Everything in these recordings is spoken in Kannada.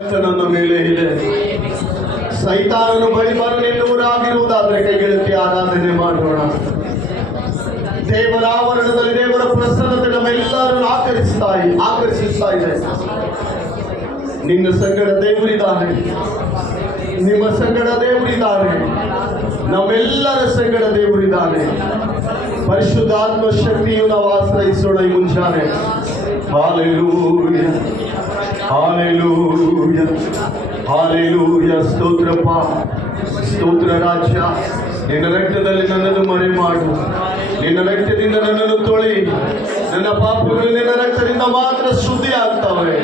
ನನ್ನ ಮೇಲೆ ಇದೆ. ಸೈತಾನನು ಬಳಿ ಬರಲೆನ್ನುವರಾಗಿರುವುದಾದರೆ ಕೈಗೆಳತಿ ಆರಾಧನೆ ಮಾಡೋಣ. ದೇವರ ಆವರಣದಲ್ಲಿ ದೇವರ ಪ್ರಸನ್ನತೆ ನಮ್ಮೆಲ್ಲರನ್ನು ಆಕರ್ಷಿಸ್ತಾ ಇದೆ. ನಿನ್ನ ಸಂಗಡ ದೇವರಿದ್ದಾನೆ, ನಿಮ್ಮ ಸಂಗಡ ದೇವರಿದ್ದಾನೆ, ನಮ್ಮೆಲ್ಲರ ಸಂಗಡ ದೇವರಿದ್ದಾನೆ. ಪರಿಶುದ್ಧಾತ್ಮ ಶಕ್ತಿಯು ನಾವು ಆಶ್ರಯಿಸೋಣ ಈ ಮುಂಜಾನೆ. ಹಾಲೆಲೂಯಾ, ಹಾಲೆಲೂಯಾ, ಹಾಲೆಲೂಯಾ. ಸ್ತೋತ್ರಪ್ಪ, ಸ್ತೋತ್ರ ರಾಜ್ಯ. ನಿನ್ನ ರಕ್ತದಲ್ಲಿ ನನ್ನನ್ನು ಮರೆ ಮಾಡು, ನಿನ್ನ ರಕ್ತದಿಂದ ನನ್ನನ್ನು ತೊಳಿ. ನನ್ನ ಪಾಪಗಳು ನಿನ್ನ ರಕ್ತದಿಂದ ಮಾತ್ರ ಶುದ್ಧಿ ಆಗ್ತವೆ.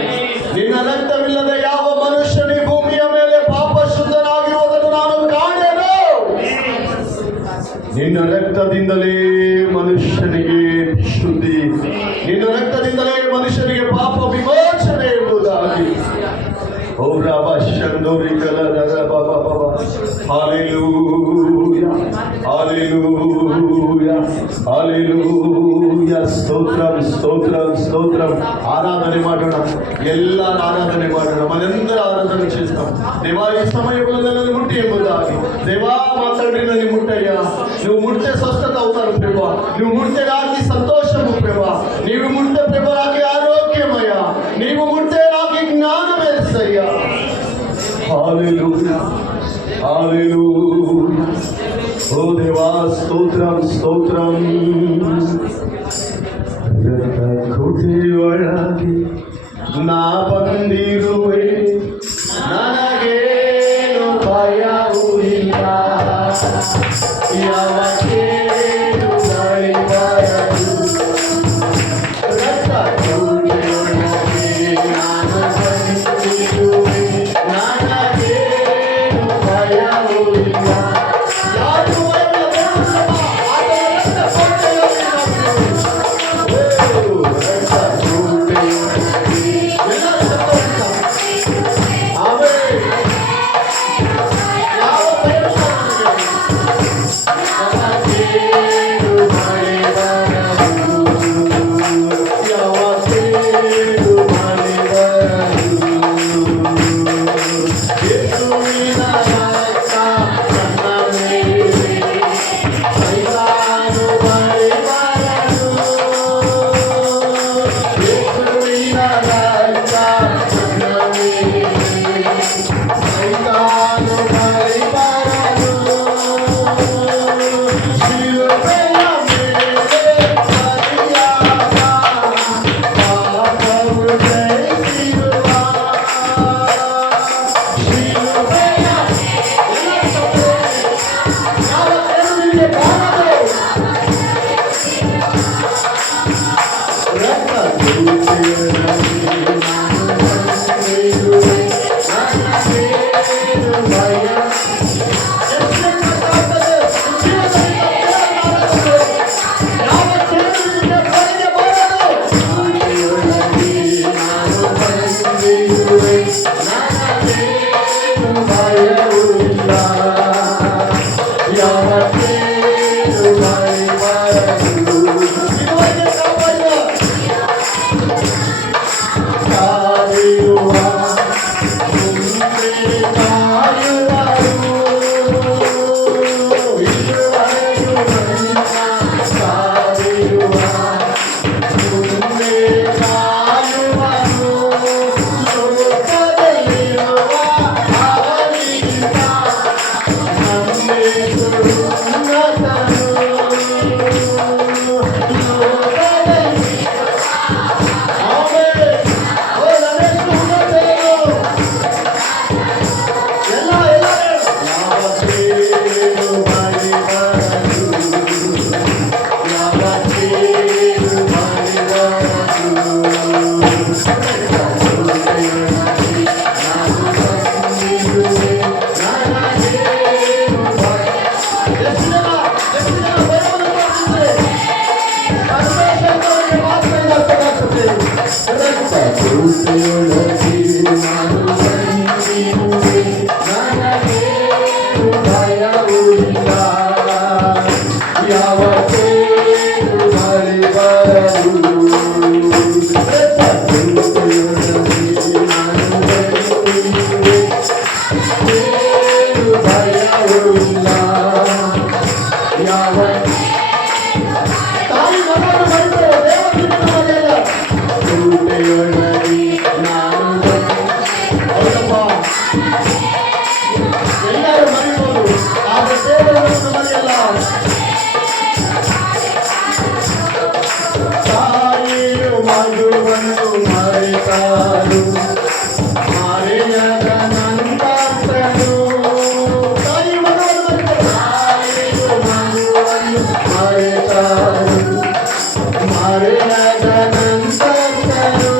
ನಿನ್ನ ರಕ್ತವಿಲ್ಲದ ಯಾವ ಮನುಷ್ಯನೇ ಭೂಮಿಯ ಮೇಲೆ ಪಾಪ ಶುದ್ಧನಾಗಿರುವುದನ್ನು ನಾನು ಕಾಣೆನು. ನಿನ್ನ ರಕ್ತದಿಂದಲೇ ಮನುಷ್ಯನಿಗೆ ಶುದ್ಧಿ, ನಿನ್ನ ರಕ್ತದಿಂದಲೇ ಮನುಷ್ಯನಿಗೆ ಪಾಪ ವಿಮೋಚನೆ ಎಂಬುದಾಗಿ. ಓ ರಬ ಶಂದೋರಿ ಕಲರ ಬಾಬಾ ಬಾಬಾ. ಹಾಲೆಲೂಯಾ, ಹಾಲೆಲೂಯಾ, ಹಾಲೆಲೂಯಾ. ಸ್ತೋತ್ರಂ, ಸ್ತೋತ್ರಂ, ಸ್ತೋತ್ರಂ. ಆರಾಧನೆ ಮಾಡೋಣ, ಎಲ್ಲರ ఆరాధನೆ ಮಾಡೋಣ, మనందరూ ఆరాధన చేస్తాం. దేవా ఈ సమయంలో నన్ను ముట్టి ఎంబుదాగి. దేవా మా తండ్రి నన్ను ముట్టయ్యా. నువ్వు ముట్టే స్వస్థత అవుతారు ప్రభా, నువ్వు ముట్టే నాకు సంతోషము ప్రభా, నీవు ముట్టే ప్రభా నాకు ఆరోగ్యమయ్యా, నీవు ముట్టే నాకు జ్ఞానం వేసయ్యా. హల్లెలూయా, హల్లెలూయా. ఓ దేవా స్తోత్రం, స్తోత్రం. ಕೋಟೆ ಒಳಗೆ ನಾ ಬಂದಿರುವೆ, ನನಗೇನು ಭಯವಿಲ್ಲ. ಯಾವ ಕೇಡು ಬಳಿ ಬರದು. ರಕ್ತ ಕೋಟೆಯೊಳಗೆ ನಾನು ಬಂದಿರುವೆ, ನನಗೇನು ಭಯವಿಲ್ಲ. ಯಾರು ಎಲ್ಲರೂ ಮರಿಬೋದು, ಆದರೆ ದೇವರನ್ನು ಮರೆಯಲ್ಲ. ತಾಯಿಯು ಮಗುವನ್ನು ಮರೆತಾರು, ಮರೆಯದ ನಂತರನು. ತಾಯಿ ಮಗುವನ್ನು ಮರೆತಾರು, ಮರೆಯದ ನಂತರನು.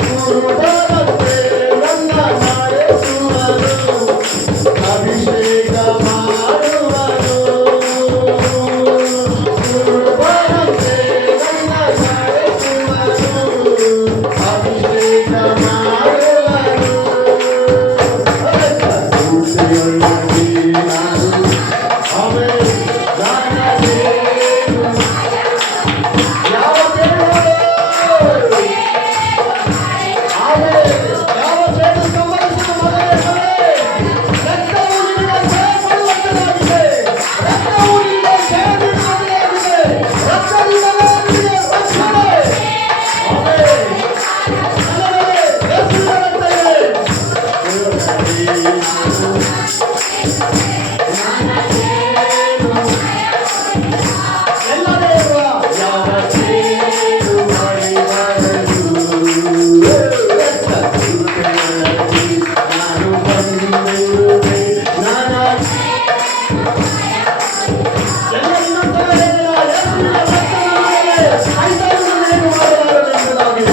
ಪೂರ್ವದಂತೆ ನನ್ನ ಮರೆಸುವನು, ಅಭಿಷೇಕ ಮಾಡುವನು. ಪೂರ್ವದಂತೆ ನನ್ನ ಮರೆಸುವನು, ಅಭಿಷೇಕ ಮಾಡುವನು. ಕೃಪೆಯೊಳಗೆ ನಾನು ಅವೇ ನಾನೇನು ಯಾವ ದೇವರು ಆಮೇಲೆ ಯಾವ ಸೇಡು ಸಂಭವಿಸಿದ ಮಗನೇ ರಕ್ತವು ನಿನಗೆ ಜಯಪಡುವಂತಾಗಿದೆ, ರಕ್ತವು ನಿನಗೆ ಜಯವಿರುವಂತಾಗಿದೆ, ರಕ್ತದಿಂದಲೇ ನಿನಗೆ ರಕ್ಷಣೆ. ಆಮೇಲೆ ನನ್ನವರೇ ಯೇಸುವಿನ ರಕ್ತವೇ ಎಲ್ಲವೇ ಇರುವ ಯಾವ ಸೇಡು ಮರೆಬಾರದು. ನಾನು ಬಂದಿರುವೆ, ನಾನು ಎಲ್ಲ ಇನ್ನೊಂದ್ಸಲ ಹೇಳಿಲ್ಲ, ಯೇಸುವಿನ ರಕ್ತದ ಮೇಲೆ ಸೈತಾನನನ್ನೇನು ಮಾಡಬಾರದೆಂಬುದಾಗಿ.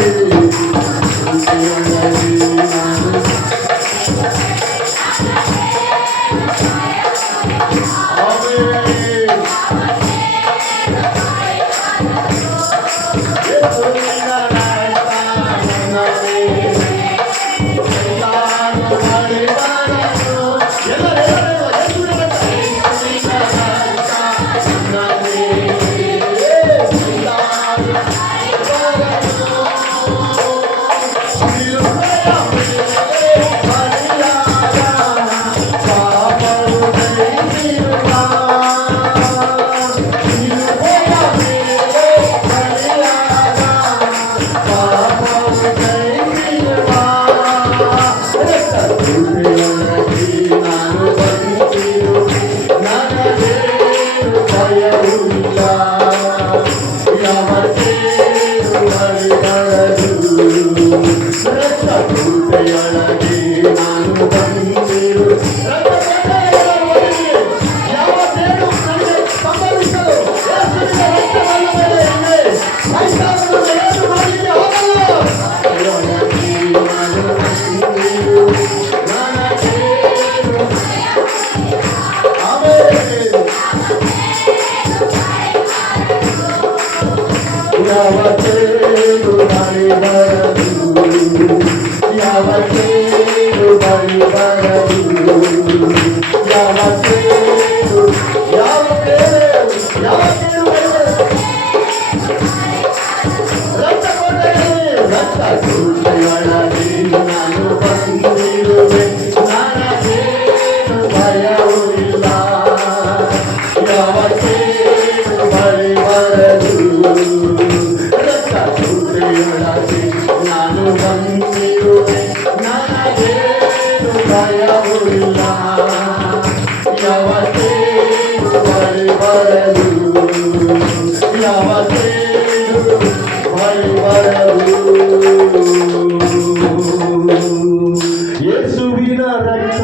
ಯೇಸುವಿನ ರಕ್ತ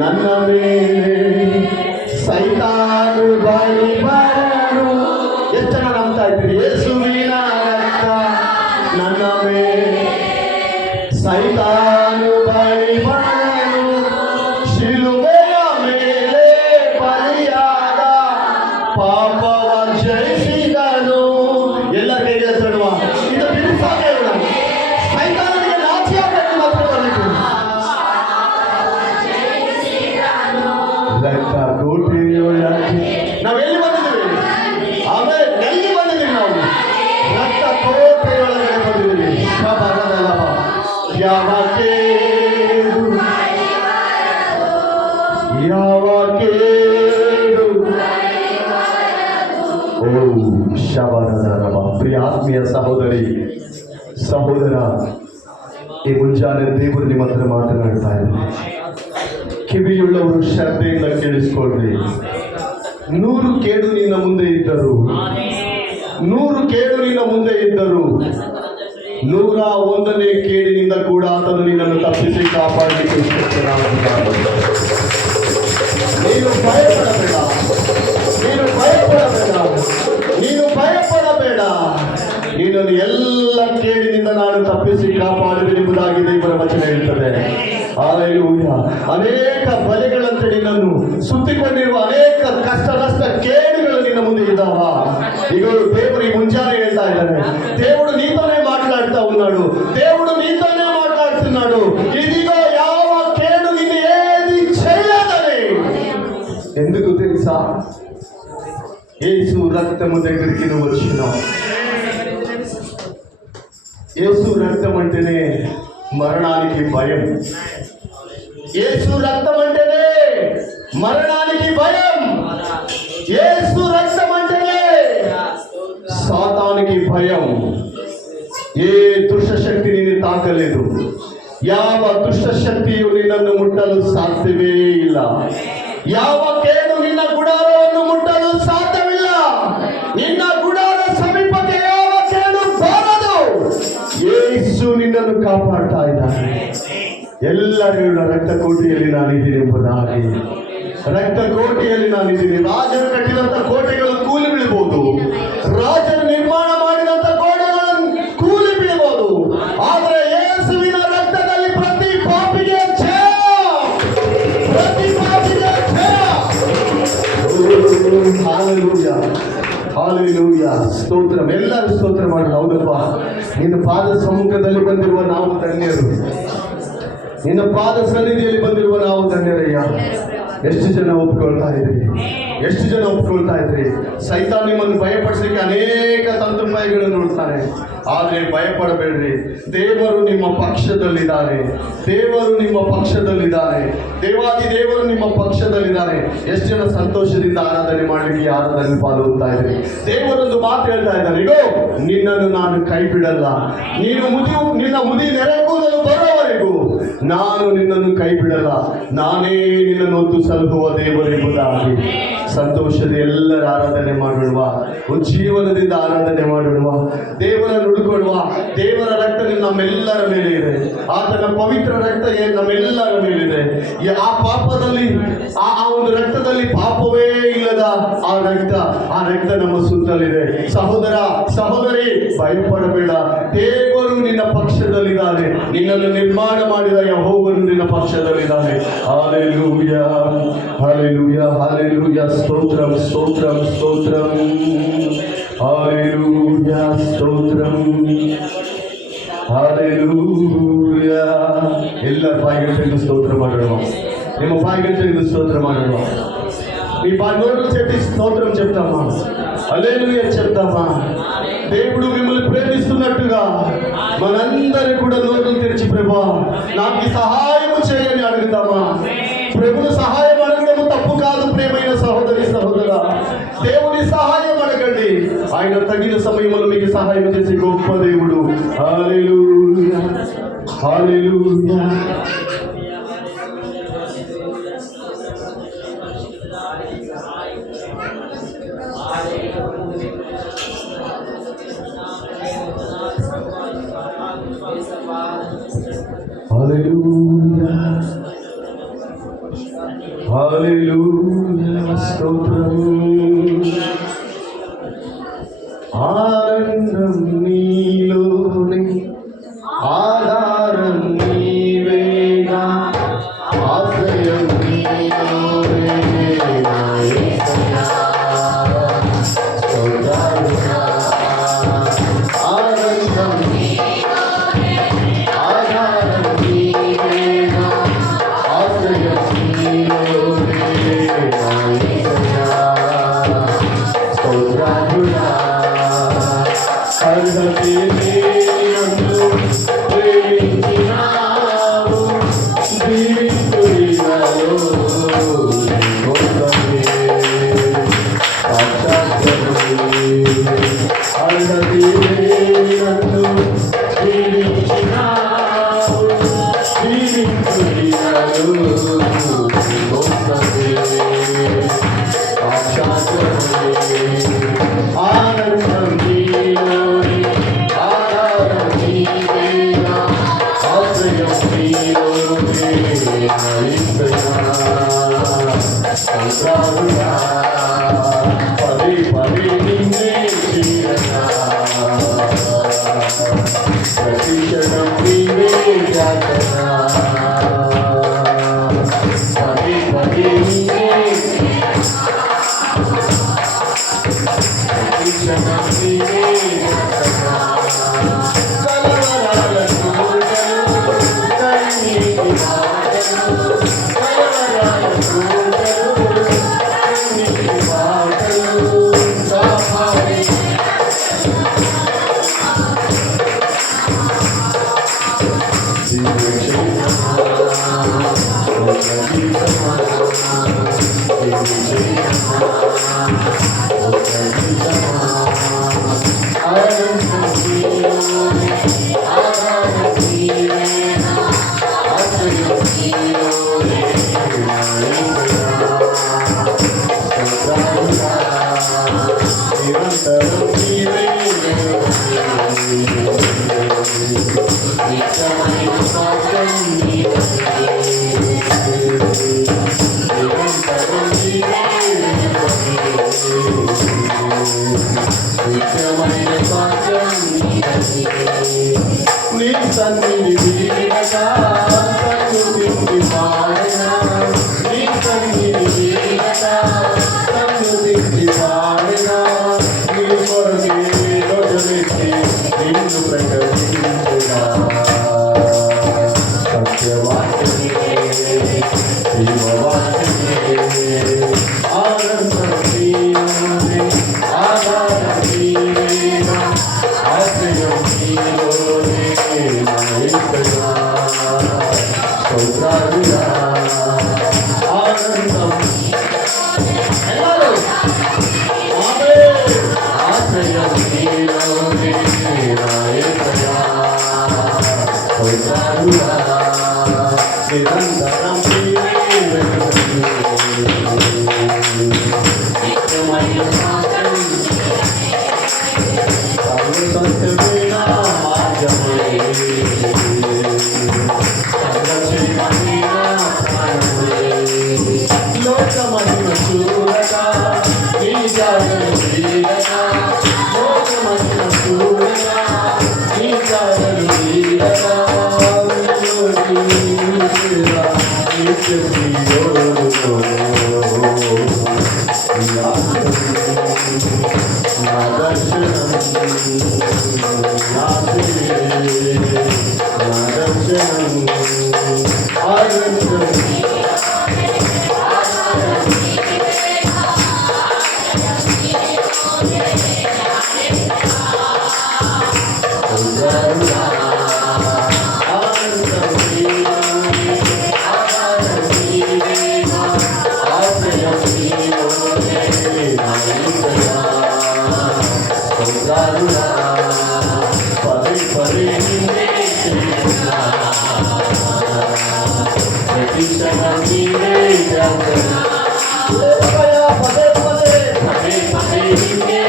ನನ್ನ ಮೇಲೆ ಸೈತಾನು ಬಳಿ ಬರನು. ಎಷ್ಟು ಜನ ನಂಬ್ತಾ ಇದ್ದೀರಿ? ಯೇಸುವಿನ ರಕ್ತ ನನ್ನ ಮೇಲೆ ಸೈತಾನು ಬಳಿ ಬರನು, ಶಿಲುಬೆಯ ಮೇಲೆ ಬಲಿಯಾದ ಪಾಪವ ಜಯಿಸಿದನು. ಎಲ್ಲರ ಕೈಗೆ ತಡುವ ಇದು ಬಿರುಸಾಗೆ ಸೈತಾನನಿಗೆ ನಾಚಿಯಾಗಬೇಕು ಮಾತ್ರ ಬರಬೇಕು. ರಕ್ತ ಕೋಟೆಯೊಳಗೆ ನಾವೆಲ್ಲಿ ಬಂದಿದ್ದೀವಿ? ಆಮೇಲೆ ಎಲ್ಲಿ ಬಂದಿದ್ದೀವಿ? ನಾವು ರಕ್ತ ಕೋಟೆಯೊಳಗೆ ಬಂದಿದ್ದೀವಿ. ಯಾವ ಕೇಡು ಯಾವ ಕೇಡು ಓ ಶಬರದ ಪ್ರಿಯ ಆತ್ಮೀಯ ಸಹೋದರಿ ಸಹೋದರ, ಈ ಮುಂಜಾನೆ ಮುಂಜಾನೆ ದೇವರು ನಿಮ್ಮ ಹತ್ರ ಮಾತನಾಡ್ತಾ ಇದ್ದಾರೆ. ಕಿವಿಯುಳ್ಳವರು ಶ್ರದ್ಧೆಯಿಂದ ಕೇಳಿಸ್ಕೊಳ್ರಿ. 100 ಕೇಡು ನಿನ್ನ ಮುಂದೆ ಇದ್ದರು, 100 ಕೇಡು ನಿನ್ನ ಮುಂದೆ ಇದ್ದರು, 101ನೇ ಕೇಡಿನಿಂದ ಕೂಡ ಆತನು ನಿನ್ನನ್ನು ತಪ್ಪಿಸಿ ಕಾಪಾಡಲಿಕ್ಕೆ ಇಷ್ಟಪಡುತ್ತಾನೆ. ನೀನು ಭಯಪಡಬೇಡ, ನೀನು ಭಯಪಡಬೇಡ, ನೀನು ಭಯಪಡಬೇಡ. ನಿನ್ನನ್ನು ಎಲ್ಲ ಕೇಡಿನಿಂದ ನಾನು ತಪ್ಪಿಸಿ ಕಾಪಾಡುವೆ ಎಂಬುದಾಗಿ ದೇವರ ವಚನ ಹೇಳ್ತದೆ. ಹಲ್ಲೆಲೂಯಾ. ಅನೇಕ ಬಲೆಗಳಂತೆ ನಿನ್ನನ್ನು ಸುತ್ತಿಕೊಂಡಿರುವ ಅನೇಕ ಕಷ್ಟ ನಷ್ಟ ಕೇಡುಗಳು ನಿನ್ನ ಮುಂದೆ ಇದ್ದಾವ. ಈಗ ದೇವರು ಈ ಮುಂಜಾನೆ ಹೇಳ್ತಾ ಇದ್ದಾನೆ, దేవుడు నీతోనే మాట్లాడుతా ఉన్నాడు, దేవుడు నీతోనే మాట్లాడుతున్నాడు. ఇదిగో ಯಾವ కేడు నిన్ను ఏది చేయదని. ఎందుకు తెలుసా? యేసు రక్తము దగ్గరికి నువ్వు వచ్చినావు. యేసు రక్తం అంటేనే మరణానికి భయం. యేసు రక్తం అంటేనే మరణానికి భయం. యేసు రక్తం అంటేనే సాతానికి భయం. ఏ దుష్టశక్తి నిన్ను తాకలేదు. ಯಾವ ದುಷ್ಟಶಕ್ತಿಯು ನಿನ್ನನ್ನು ಮುಟ್ಟಲು ಸಾಧ್ಯವೇ ಇಲ್ಲ. ಯಾವ ಕೇಡು ನಿನ್ನ ಗುಡಾರವನ್ನು ಮುಟ್ಟಲು ಸಾಧ್ಯವಿಲ್ಲ. ನಿನ್ನ ಗುಡಾರ ಸಮೀಪಕ್ಕೆ ಯಾವ ಕೇಡು ಬಾರದು. ಯೇಸು ನಿನ್ನನ್ನು ಕಾಪಾಡ್ತಾ ಇದ್ದಾನೆ. ಎಲ್ಲರೂ ರಕ್ತಕೋಟೆಯಲ್ಲಿ ನಾನಿದ್ದೀನಿ ಎಂಬುದಾಗಿ. ರಕ್ತಕೋಟೆಯಲ್ಲಿ ನಾನಿದ್ದೀನಿ. ರಾಜರು ಕಟ್ಟಿದಂತ ಕೋಟೆಗಳು ಕೂಲಿ ಬೀಳಬಹುದು, ರಾಜರು ನಿರ್ಮಾಣ ಮಾಡಿದಂತ ಗೋಡೆಗಳನ್ನು ಕೂಲಿ ಬೀಳಬಹುದು. ಆದರೆ ಯೇಸುವಿನ ರಕ್ತದಲ್ಲಿ ಪ್ರತಿ ಪಾಪಿಗೆ ಜಯ, ಪ್ರತಿ ಪಾಪಿಗೆ ಜಯ. Hallelujah, hallelujah. ಸ್ತೋತ್ರ. ಎಲ್ಲರೂ ಸ್ತೋತ್ರ ಮಾಡೋಣ. ಹೌದಪ್ಪ, ನಿನ್ನ ಪಾದ ಸಮ್ಮುಖದಲ್ಲಿ ಬಂದಿರುವ ನಾವು ಧನ್ಯರು. ನಿನ್ನ ಪಾದ ಸನ್ನಿಧಿಯಲ್ಲಿ ಬಂದಿರುವ ನಾವು ಧನ್ಯರಯ್ಯ. ಎಷ್ಟು ಜನ ಒಪ್ಕೊಳ್ತಾ ಇದ್ರಿ? ಎಷ್ಟು ಜನ ಒಪ್ಕೊಳ್ತಾ ಇದ್ರಿ? ಸೈತಾನ್ ನಿಮ್ಮನ್ನು ಭಯಪಡಿಸಲಿಕ್ಕೆ ಅನೇಕ ತಂತ್ರಪಾಯಗಳನ್ನು ನೋಡ್ತಾನೆ. ಆದರೆ ಭಯಪಡಬೇಡ್ರಿ. ದೇವರು ನಿಮ್ಮ ಪಕ್ಷದಲ್ಲಿದ್ದಾರೆ. ದೇವರು ನಿಮ್ಮ ಪಕ್ಷದಲ್ಲಿದ್ದಾರೆ. ದೇವಾದಿ ದೇವರು ನಿಮ್ಮ ಪಕ್ಷದಲ್ಲಿದ್ದಾರೆ. ಎಷ್ಟು ಜನ ಸಂತೋಷದಿಂದ ಆರಾಧನೆ ಮಾಡಲಿಕ್ಕೆ ಆರಾಧನೆ ಪಾಲ್ಗೊಳ್ತಾ ಇದ್ರಿ? ದೇವರೊಂದು ಮಾತು ಹೇಳ್ತಾ ಇದ್ದಾರೆ, ಇಗೋ ನಿನ್ನನ್ನು ನಾನು ಕೈ ಬಿಡಲ್ಲ. ನೀನು ನಿನ್ನ ಮುದಿ ನೆರೆಕೂದಲು ಬರೋವರೆಗೂ ನಾನು ನಿನ್ನನ್ನು ಕೈ ಬಿಡಲ್ಲ. ನಾನೇ ನಿನ್ನನ್ನು ಹೊತ್ತು ಸಲಹುವ ದೇವರೆಂಬುದಾಗಿ. ಸಂತೋಷದ ಎಲ್ಲರ ಆರಾಧನೆ ಮಾಡೋಣ. ಜೀವನದಿಂದ ಆರಾಧನೆ ಮಾಡೋಣ. ದೇವರನ್ನು ಹುಡುಕೊಳ್ಳುವ. ದೇವರ ರಕ್ತ ನಮ್ಮೆಲ್ಲರ ಮೇಲೆ ಇದೆ. ಆತನ ಪವಿತ್ರ ರಕ್ತ ನಮ್ಮೆಲ್ಲರ ಮೇಲಿದೆ. ಆ ಪಾಪದಲ್ಲಿ ಆ ಒಂದು ರಕ್ತದಲ್ಲಿ ಪಾಪವೇ ಇಲ್ಲದ ಆ ರಕ್ತ ನಮ್ಮ ಸುತ್ತಲಿದೆ. ಸಹೋದರ ಸಹೋದರಿ, ಭಯಪಡಬೇಡ. ದೇವರು ನಿನ್ನ ಪಕ್ಷದಲ್ಲಿದ್ದಾನೆ. ನಿನ್ನನ್ನು ನಿರ್ಮಾಣ ಮಾಡಿದ ಯೆಹೋವನು ನಿನ್ನ ಪಕ್ಷದಲ್ಲಿದ್ದಾನೆ. ಹಲ್ಲೆಲೂಯಾ, ಹಲ್ಲೆಲೂಯಾ, ಹಲ್ಲೆಲೂಯಾ. ಸ್ತೋತ್ರಂ, ಸ್ತೋತ್ರಂ, ಸ್ತೋತ್ರಂ. ಹಲ್ಲೆಲೂಯಾ, ಸ್ತೋತ್ರಂ, ಹಲ್ಲೆಲೂಯಾ. ಎಲ್ಲ ಬಾಯಿಗೆ ತೆಗೆದು ಸ್ತೋತ್ರ ಮಾಡೋಣ. ನಿಮ್ಮ బాయికి ತೆಗೆದು స్తోత్రం ಮಾಡೋಣ. నీ నోరు చెట్టి స్తోత్రం చెప్తామా? హల్లెలూయా చెప్తామా? దేవుడు మిమ్మల్ని ప్రేమిస్తున్నట్టుగా మనందరి కూడా నోరు తెరిచి ప్రభువా నాకు సహాయం చేయని అడుగుతామా? ప్రభుని సహాయం అడగడం తప్పు కాదు. ప్రియమైన సహోదరి సహోదరా, దేవుని సహాయం అడగండి. ఆయన తగిన సమయంలో మీకు సహాయం చేసే గొప్ప దేవుడు. హల్లెలూయా, హల్లెలూయా. హల్లెలూయా, హల్లెలూయా. స్తోత్రం. ఆనందం నీలోనే, ఆధారం నీవేగా, ఆశ్రయం నీలోనే. ఆనందం ఆధారం నీవేగా, ఆశ్రయం నీలోనే. పది పది నిన్నే చీరగా ప్రతి క్షణం నీవే యాతనా పది పది నిన్నే ప్రతి క్షణం నీవే యాతనా కలవరాల చూడలు కన్నీటి మాటలు కలవరాల చూడలు కన్నీటి మాటలు కాపాడి నీ సన్నిధి వీడగా సన్నుతింటి పాడగా నీ సన్నిధి వీడగా సన్నుతింటి పాడగా నీ కొరకే రోజులెత్తి నిన్ను ప్రకటించగా సత్యవాక్యమే జీవవాక్యమే ఆనందం నీవే ఆధారం నీవేనా ఆశ్రయం నీలోనే నా యేసయ్యా స్తోత్రాలుగా ఆనందం ఆశ్రయం నీలోనే నా యేసయ్యా స్తోత్రాలుగా నిరంతరం నిత్యమైన సత్యమైన మార్గమే సంరక్షణమైన ప్రాణమే లోకమహిమ చూడక నీ జాగరణ వీడక లోకమహిమ చూడక నీ జాగరణ వీడక నా దర్శనం పదే పదే ప్రతిక్షణం నీవే యాతనా పదే పదే పదే పదే నీవే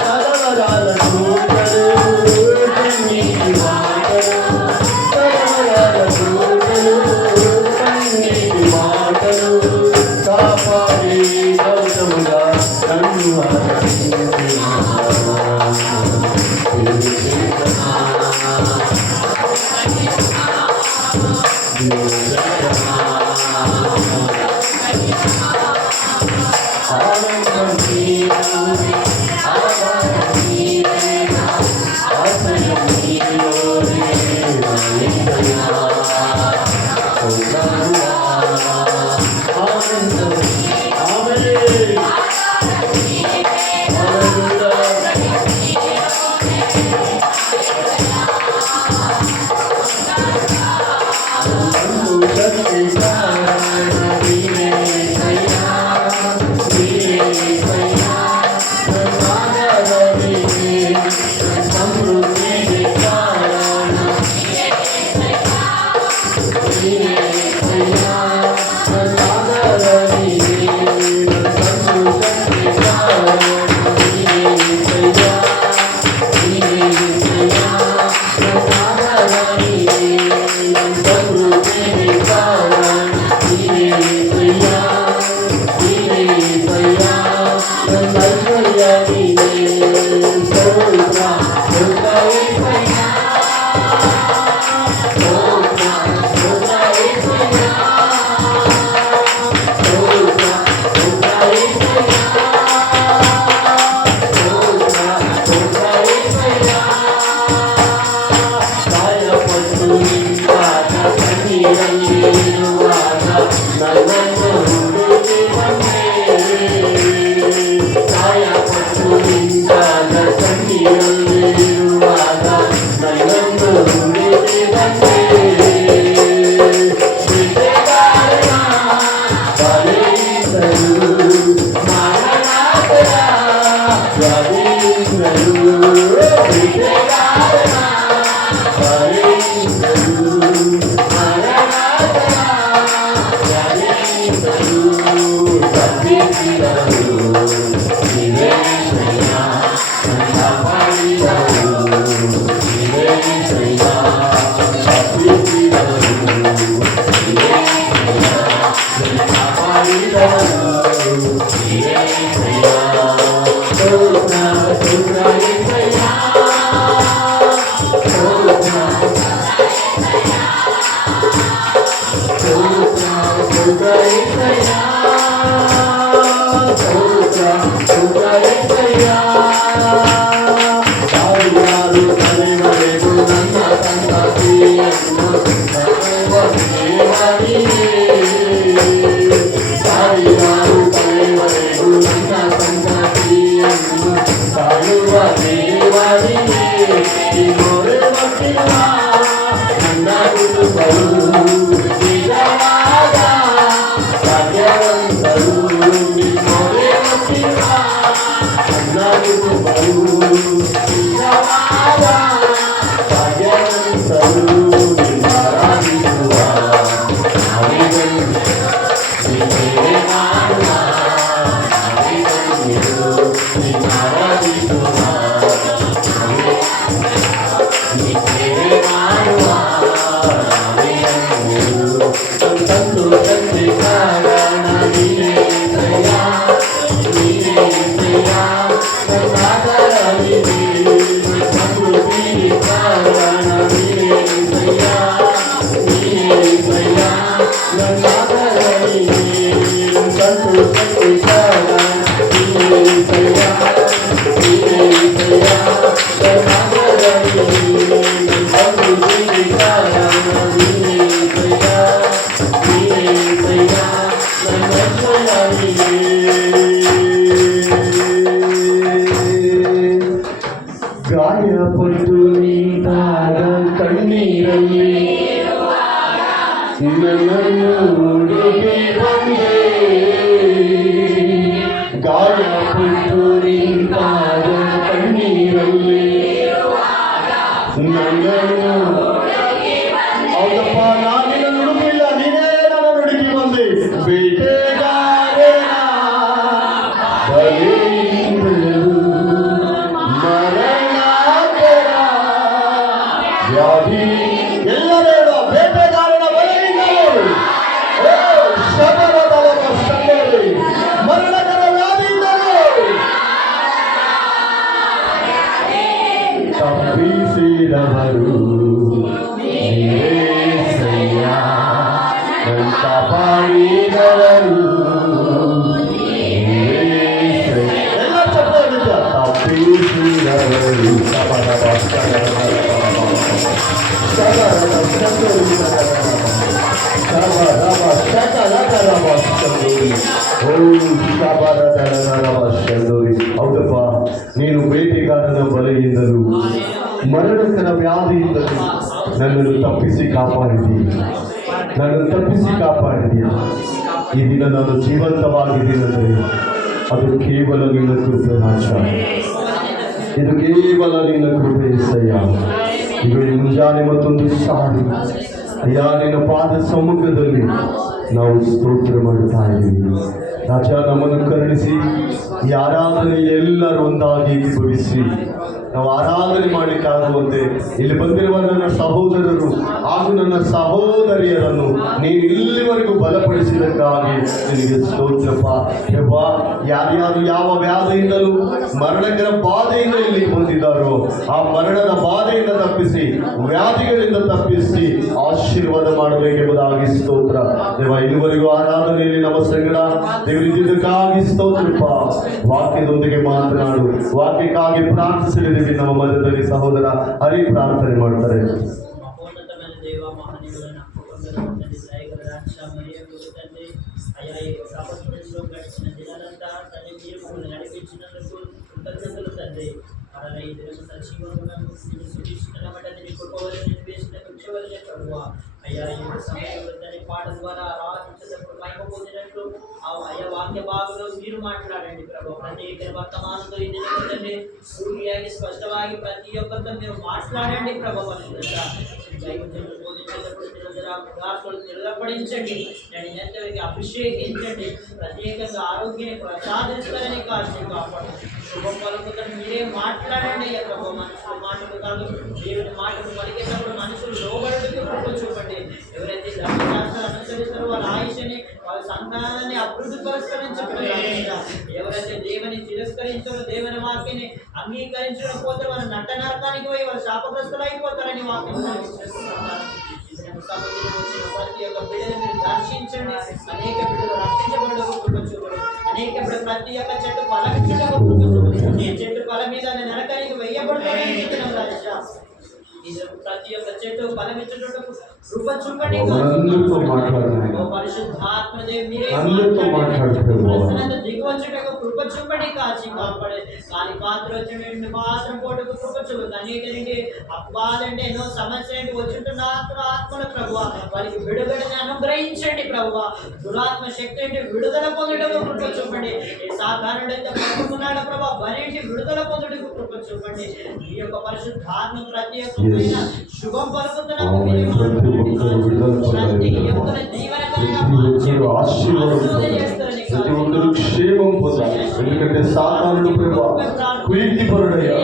కలవరాల చూడలు కన్నీటి మాటలు కలవరాల చూడలు కన్నీటి మాటలు కాపాడి కవచముగా నన్ను ಗಾಯಪಟ್ಟು ನಿಂತಾಗ ಕಣ್ಣೀರಲ್ಲಿ ನನ್ನನ್ನು ಹುಡುಕಿ ಬಂದೆ. ಗಾಯಪಟ್ಟು ನಿಂತಾಗ ಕಣ್ಣೀರಲ್ಲಿ ನನ್ನನ್ನು ಹೌದಪ್ಪ, ನಾನಿನ ನುಡುಗಿಲ್ಲ, ನೀನೇ ನನ್ನ ನುಡುಗಿ ಬಂದೆ. ಬೇಟೆಗಾರನ ವ್ಯಾಧಿ ಎಲ್ಲರೂ ಬೇಟೆಗಾರನ ಬಲೆಯಿಂದಲೂ ಶಬರದ ಸಂದರ್ಭದಲ್ಲಿ ಮರಣಕರ ವ್ಯಾಧಿಯಿಂದಲೂ ತಪ್ಪಿಸಿದವರು ಕಾಪಾಡಿದವರು ಎಲ್ಲ ತಪ್ಪಿಸಿದವರು ಹೌದಪ್ಪ, ನೀನು ಬೇಟೆಗಾರನ ಬಲೆಯಿಂದಲೂ ಮರಣಕರ ವ್ಯಾಧಿಯಿಂದಲೂ ನನ್ನನ್ನು ತಪ್ಪಿಸಿ ಕಾಪಾಡಿದೀಯ. ಈ ದಿನ ನಾನು ಜೀವಂತವಾಗಿದ್ದೀನಂದರೆ ಅದು ಕೇವಲ ನಿನ್ನ ಕೃಪೆ ರಾಜ. ಇದು ಕೇವಲ ನಿನ್ನ ಕೃಪೆ ಎಸಯ್ಯ. ಈಗ ಈ ಮುಂಜಾನೆ ಮತ್ತೊಂದು ಸಾರಿ ಅಯ್ಯ ನಿನ್ನ ಪಾದ ಸಮ್ಮುಖದಲ್ಲಿ ನಾವು ಸ್ತೋತ್ರ ಮಾಡುತ್ತಾ ಇದ್ದೀವಿ ರಾಜ. ನಮ್ಮನ್ನು ಕರುಣಿಸಿ ಈ ಆರಾಧನೆ ಎಲ್ಲರೂ ಒಂದಾಗಿ ಭವಿಸಿ ನಾವು ಆರಾಧನೆ ಮಾಡಲಿಕ್ಕಾಗುವಂತೆ ಇಲ್ಲಿ ಬಂದಿರುವ ನನ್ನ ಸಹೋದರರು ಹಾಗೂ ನನ್ನ ಸಹೋದರಿಯರನ್ನು ನೀನು ಇಲ್ಲಿವರೆಗೂ ಬಲಪಡಿಸಿದಕ್ಕಾಗಿ ನಿನಗೆ ಸ್ತೋತ್ರಪ್ಪ. ಯಪ್ಪ, ಯಾರ್ಯಾರು ಯಾವ ವ್ಯಾಧಿಯಿಂದಲೂ ಮರಣಕರ ಬಾಧೆಯಿಂದ ಇಲ್ಲಿ ಬಂದಿದ್ದಾರೋ ಆ ಮರಣದ ಬಾಧೆಯಿಂದ ತಪ್ಪಿಸಿ, ವ್ಯಾಧಿಗಳಿಂದ ತಪ್ಪಿಸಿ ಆಶೀರ್ವಾದ ಮಾಡಬೇಕೆಂಬುದಾಗಿ ಸ್ತೋತ್ರ ದೇವ. ಇದುವರೆಗೂ ಆರಾಧನೆಯಲ್ಲಿ ನಮ್ಮ ಸಂಗಡ ದೇವರಿದ್ದಕ್ಕಾಗಿ ಸ್ತೋತ್ರಪ್ಪ. ವಾಕ್ಯದೊಂದಿಗೆ ಮಾತನಾಡು, ವಾಕ್ಯಕ್ಕಾಗಿ ಪ್ರಾರ್ಥಿಸಲಿದೆ ನಮ್ಮ ಮಧ್ಯದಲ್ಲಿ ಸಹೋದರ ಹರಿ ಪ್ರಾರ್ಥನೆ ಮಾಡ್ತಾರೆ. అయ్యా ఈ సమయంలో తన పాట ద్వారా ఆరాధించేటప్పుడు మైక పొందినట్లు అయ్యా వాక్య భాగంలో మీరు మాట్లాడండి ప్రభు. ప్రతి వర్తమానంతో ఇది తండ్రి సూర్యాన్ని స్పష్టವಾಗಿ ప్రతి ఒక్కరితో మీరు మాట్లాడండి ప్రభు. పరిశుద్ధంగా దైవజనులు బోధించేటప్పుడు నిలబడించండి, నేను ఎంతవరకు అభిషేకించండి, ప్రత్యేకంగా ఆరోగ్యాన్ని ప్రసాదిస్తారని కాల్చి కాపాడు. శుభం పలుకుతారు మీరే మాట్లాడండి అయ్యా ప్రభు. మనుషుల మాటలు కాదు, దేవుని మాటలు పలికేటప్పుడు మనుషులు లోబడుతూ చూపండి. ఎవరైతే ధర్మశాస్త్రాలు అనుసరిస్తారో వాళ్ళ ఆయుష్ని వాళ్ళ సంతానాన్ని అభివృద్ధి పరస్కరించడం. ఎవరైతే దేవుని తిరస్కరించారో దేవుని వాక్యాన్ని అంగీకరించడం పోతే వాళ్ళ నట్ట నరకానికి పోయి వాళ్ళ శాపగ్రస్తులు అయిపోతారని వాక్యం చేస్తున్నారు. వచ్చిన ప్రతి ఒక్క బిడ్డను మీరు దర్శించండి. అనేక బిడ్డలు రక్షించబడవచ్చు, అనేక బిడ్డలు ప్రతి ఒక్క చెట్టు ఫలమిచ్చడం, ఈ చెట్టు ఫలం మీద నరకానికి వెయ్యబడతారని ప్రతి ఒక్క చెట్టు ఫలమిచ్చేటప్పుడు కృప చూపండి. పరిశుద్ధాత్మ దిగువచ్చుటకు కృప చూపండి. కాచి కాపాడే కాలి పాత్ర వచ్చి పాత్ర పోటుకు కృప చూపదు. అన్నిటికి అప్పాలంటే ఎన్నో సమస్యలు వచ్చుంటున్న ఆత్మల ప్రభు వారికి విడుదలని అనుగ్రహించండి ప్రభు. దురాత్మ శక్తి అంటే విడుదల పొందుటకు కృప చూపండి. ఏ సాధారణ పడుకున్నాడు ప్రభు వరేంటి విడుదల పొందుటకు కృప చూపండి. ఈ యొక్క పరిశుద్ధాత్మ ప్రతి ఒక్క శుభం పలుకుతున్నప్పుడు క్షేమం పొందాలి. ఎందుకంటే సాతానుడు కీర్తిపరుడయ్యా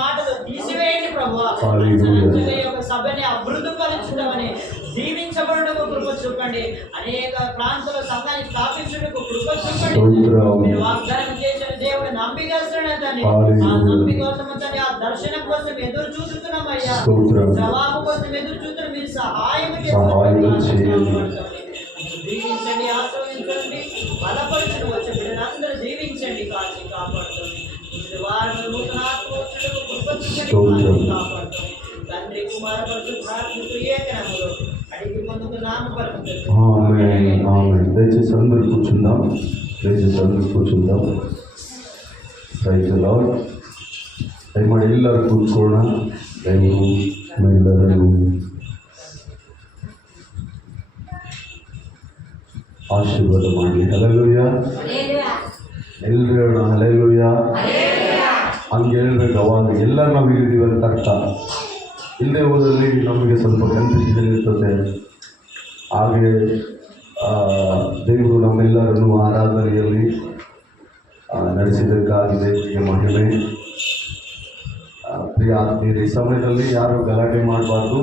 మాటలు తీసివేయండి ప్రభు. సభని అభివృద్ధి పరచుదామని దీవించబడుటకు కృప చూపండి. అనేక ప్రాంతాల సంఘాన్ని స్థాపించుటకు కృప చూపండి. మీరు వాగ్దానం చేసిన దేవుడు నమ్మికస్తున్నాడని ఆ నమ్మిక కోసం ఆ దర్శనం కోసం ఎదురు చూస్తున్నామయ్యా. జవాబు కోసం ఎదురు చూస్తున్నాం. మీరు సహాయం దీవించండి, ఆశ్రయించండి, బలపరచును. వచ్చే బిడ్డలందరూ దీవించండి, కాచి కాపాడుతుంది. వారు నూతనాత్మ వచ్చుటకు కృప చూపండి, కాపాడుతుంది. తండ్రి కుమార పరిశుద్ధాత్మకు ఏకనామములో అడిగి పొందుకున్నాము పరమ. ఆమేన్. దయచేసి అందరూ కూర్చుందాం. Praise the Lord. ದಯಮಾಡಿ ಎಲ್ಲರೂ ಕೂತ್ಕೊಳ್ಳೋಣ. ದೇವರು ನಮ್ಮೆಲ್ಲರನ್ನು ಆಶೀರ್ವಾದ ಮಾಡಲಿ. ಹಲ್ಲೆಲೂಯಾ. ಎಲ್ಲರೂ ಹೇಳೋಣ ಹಲ್ಲೆಲೂಯಾ. ಹಂಗೆ ಹೇಳ್ಬೇಕು. ಅವಾಗ ಎಲ್ಲ ನಾವು ಇದ್ದೀವಿ ಅಂತ ಅರ್ಥ. ಇಲ್ಲದೆ ಹೋದಲ್ಲಿ ನಮಗೆ ಸ್ವಲ್ಪ ಕನ್ಫ್ಯೂಷನ್ ಇರ್ತದೆ. ಹಾಗೆ ದೇವರು ನಮ್ಮೆಲ್ಲರನ್ನು ಆರಾಧನೆಯಲ್ಲಿ ನಡೆಸಿದ್ದಕ್ಕಾಗಿ ದೇವರಿಗೆ ಮಹಿಮೆ. ಪ್ರಿಯ ಆತ್ಮೀಯರೇ, ಈ ಸಮಯದಲ್ಲಿ ಯಾರು ಗಲಾಟೆ ಮಾಡಬಾರ್ದು.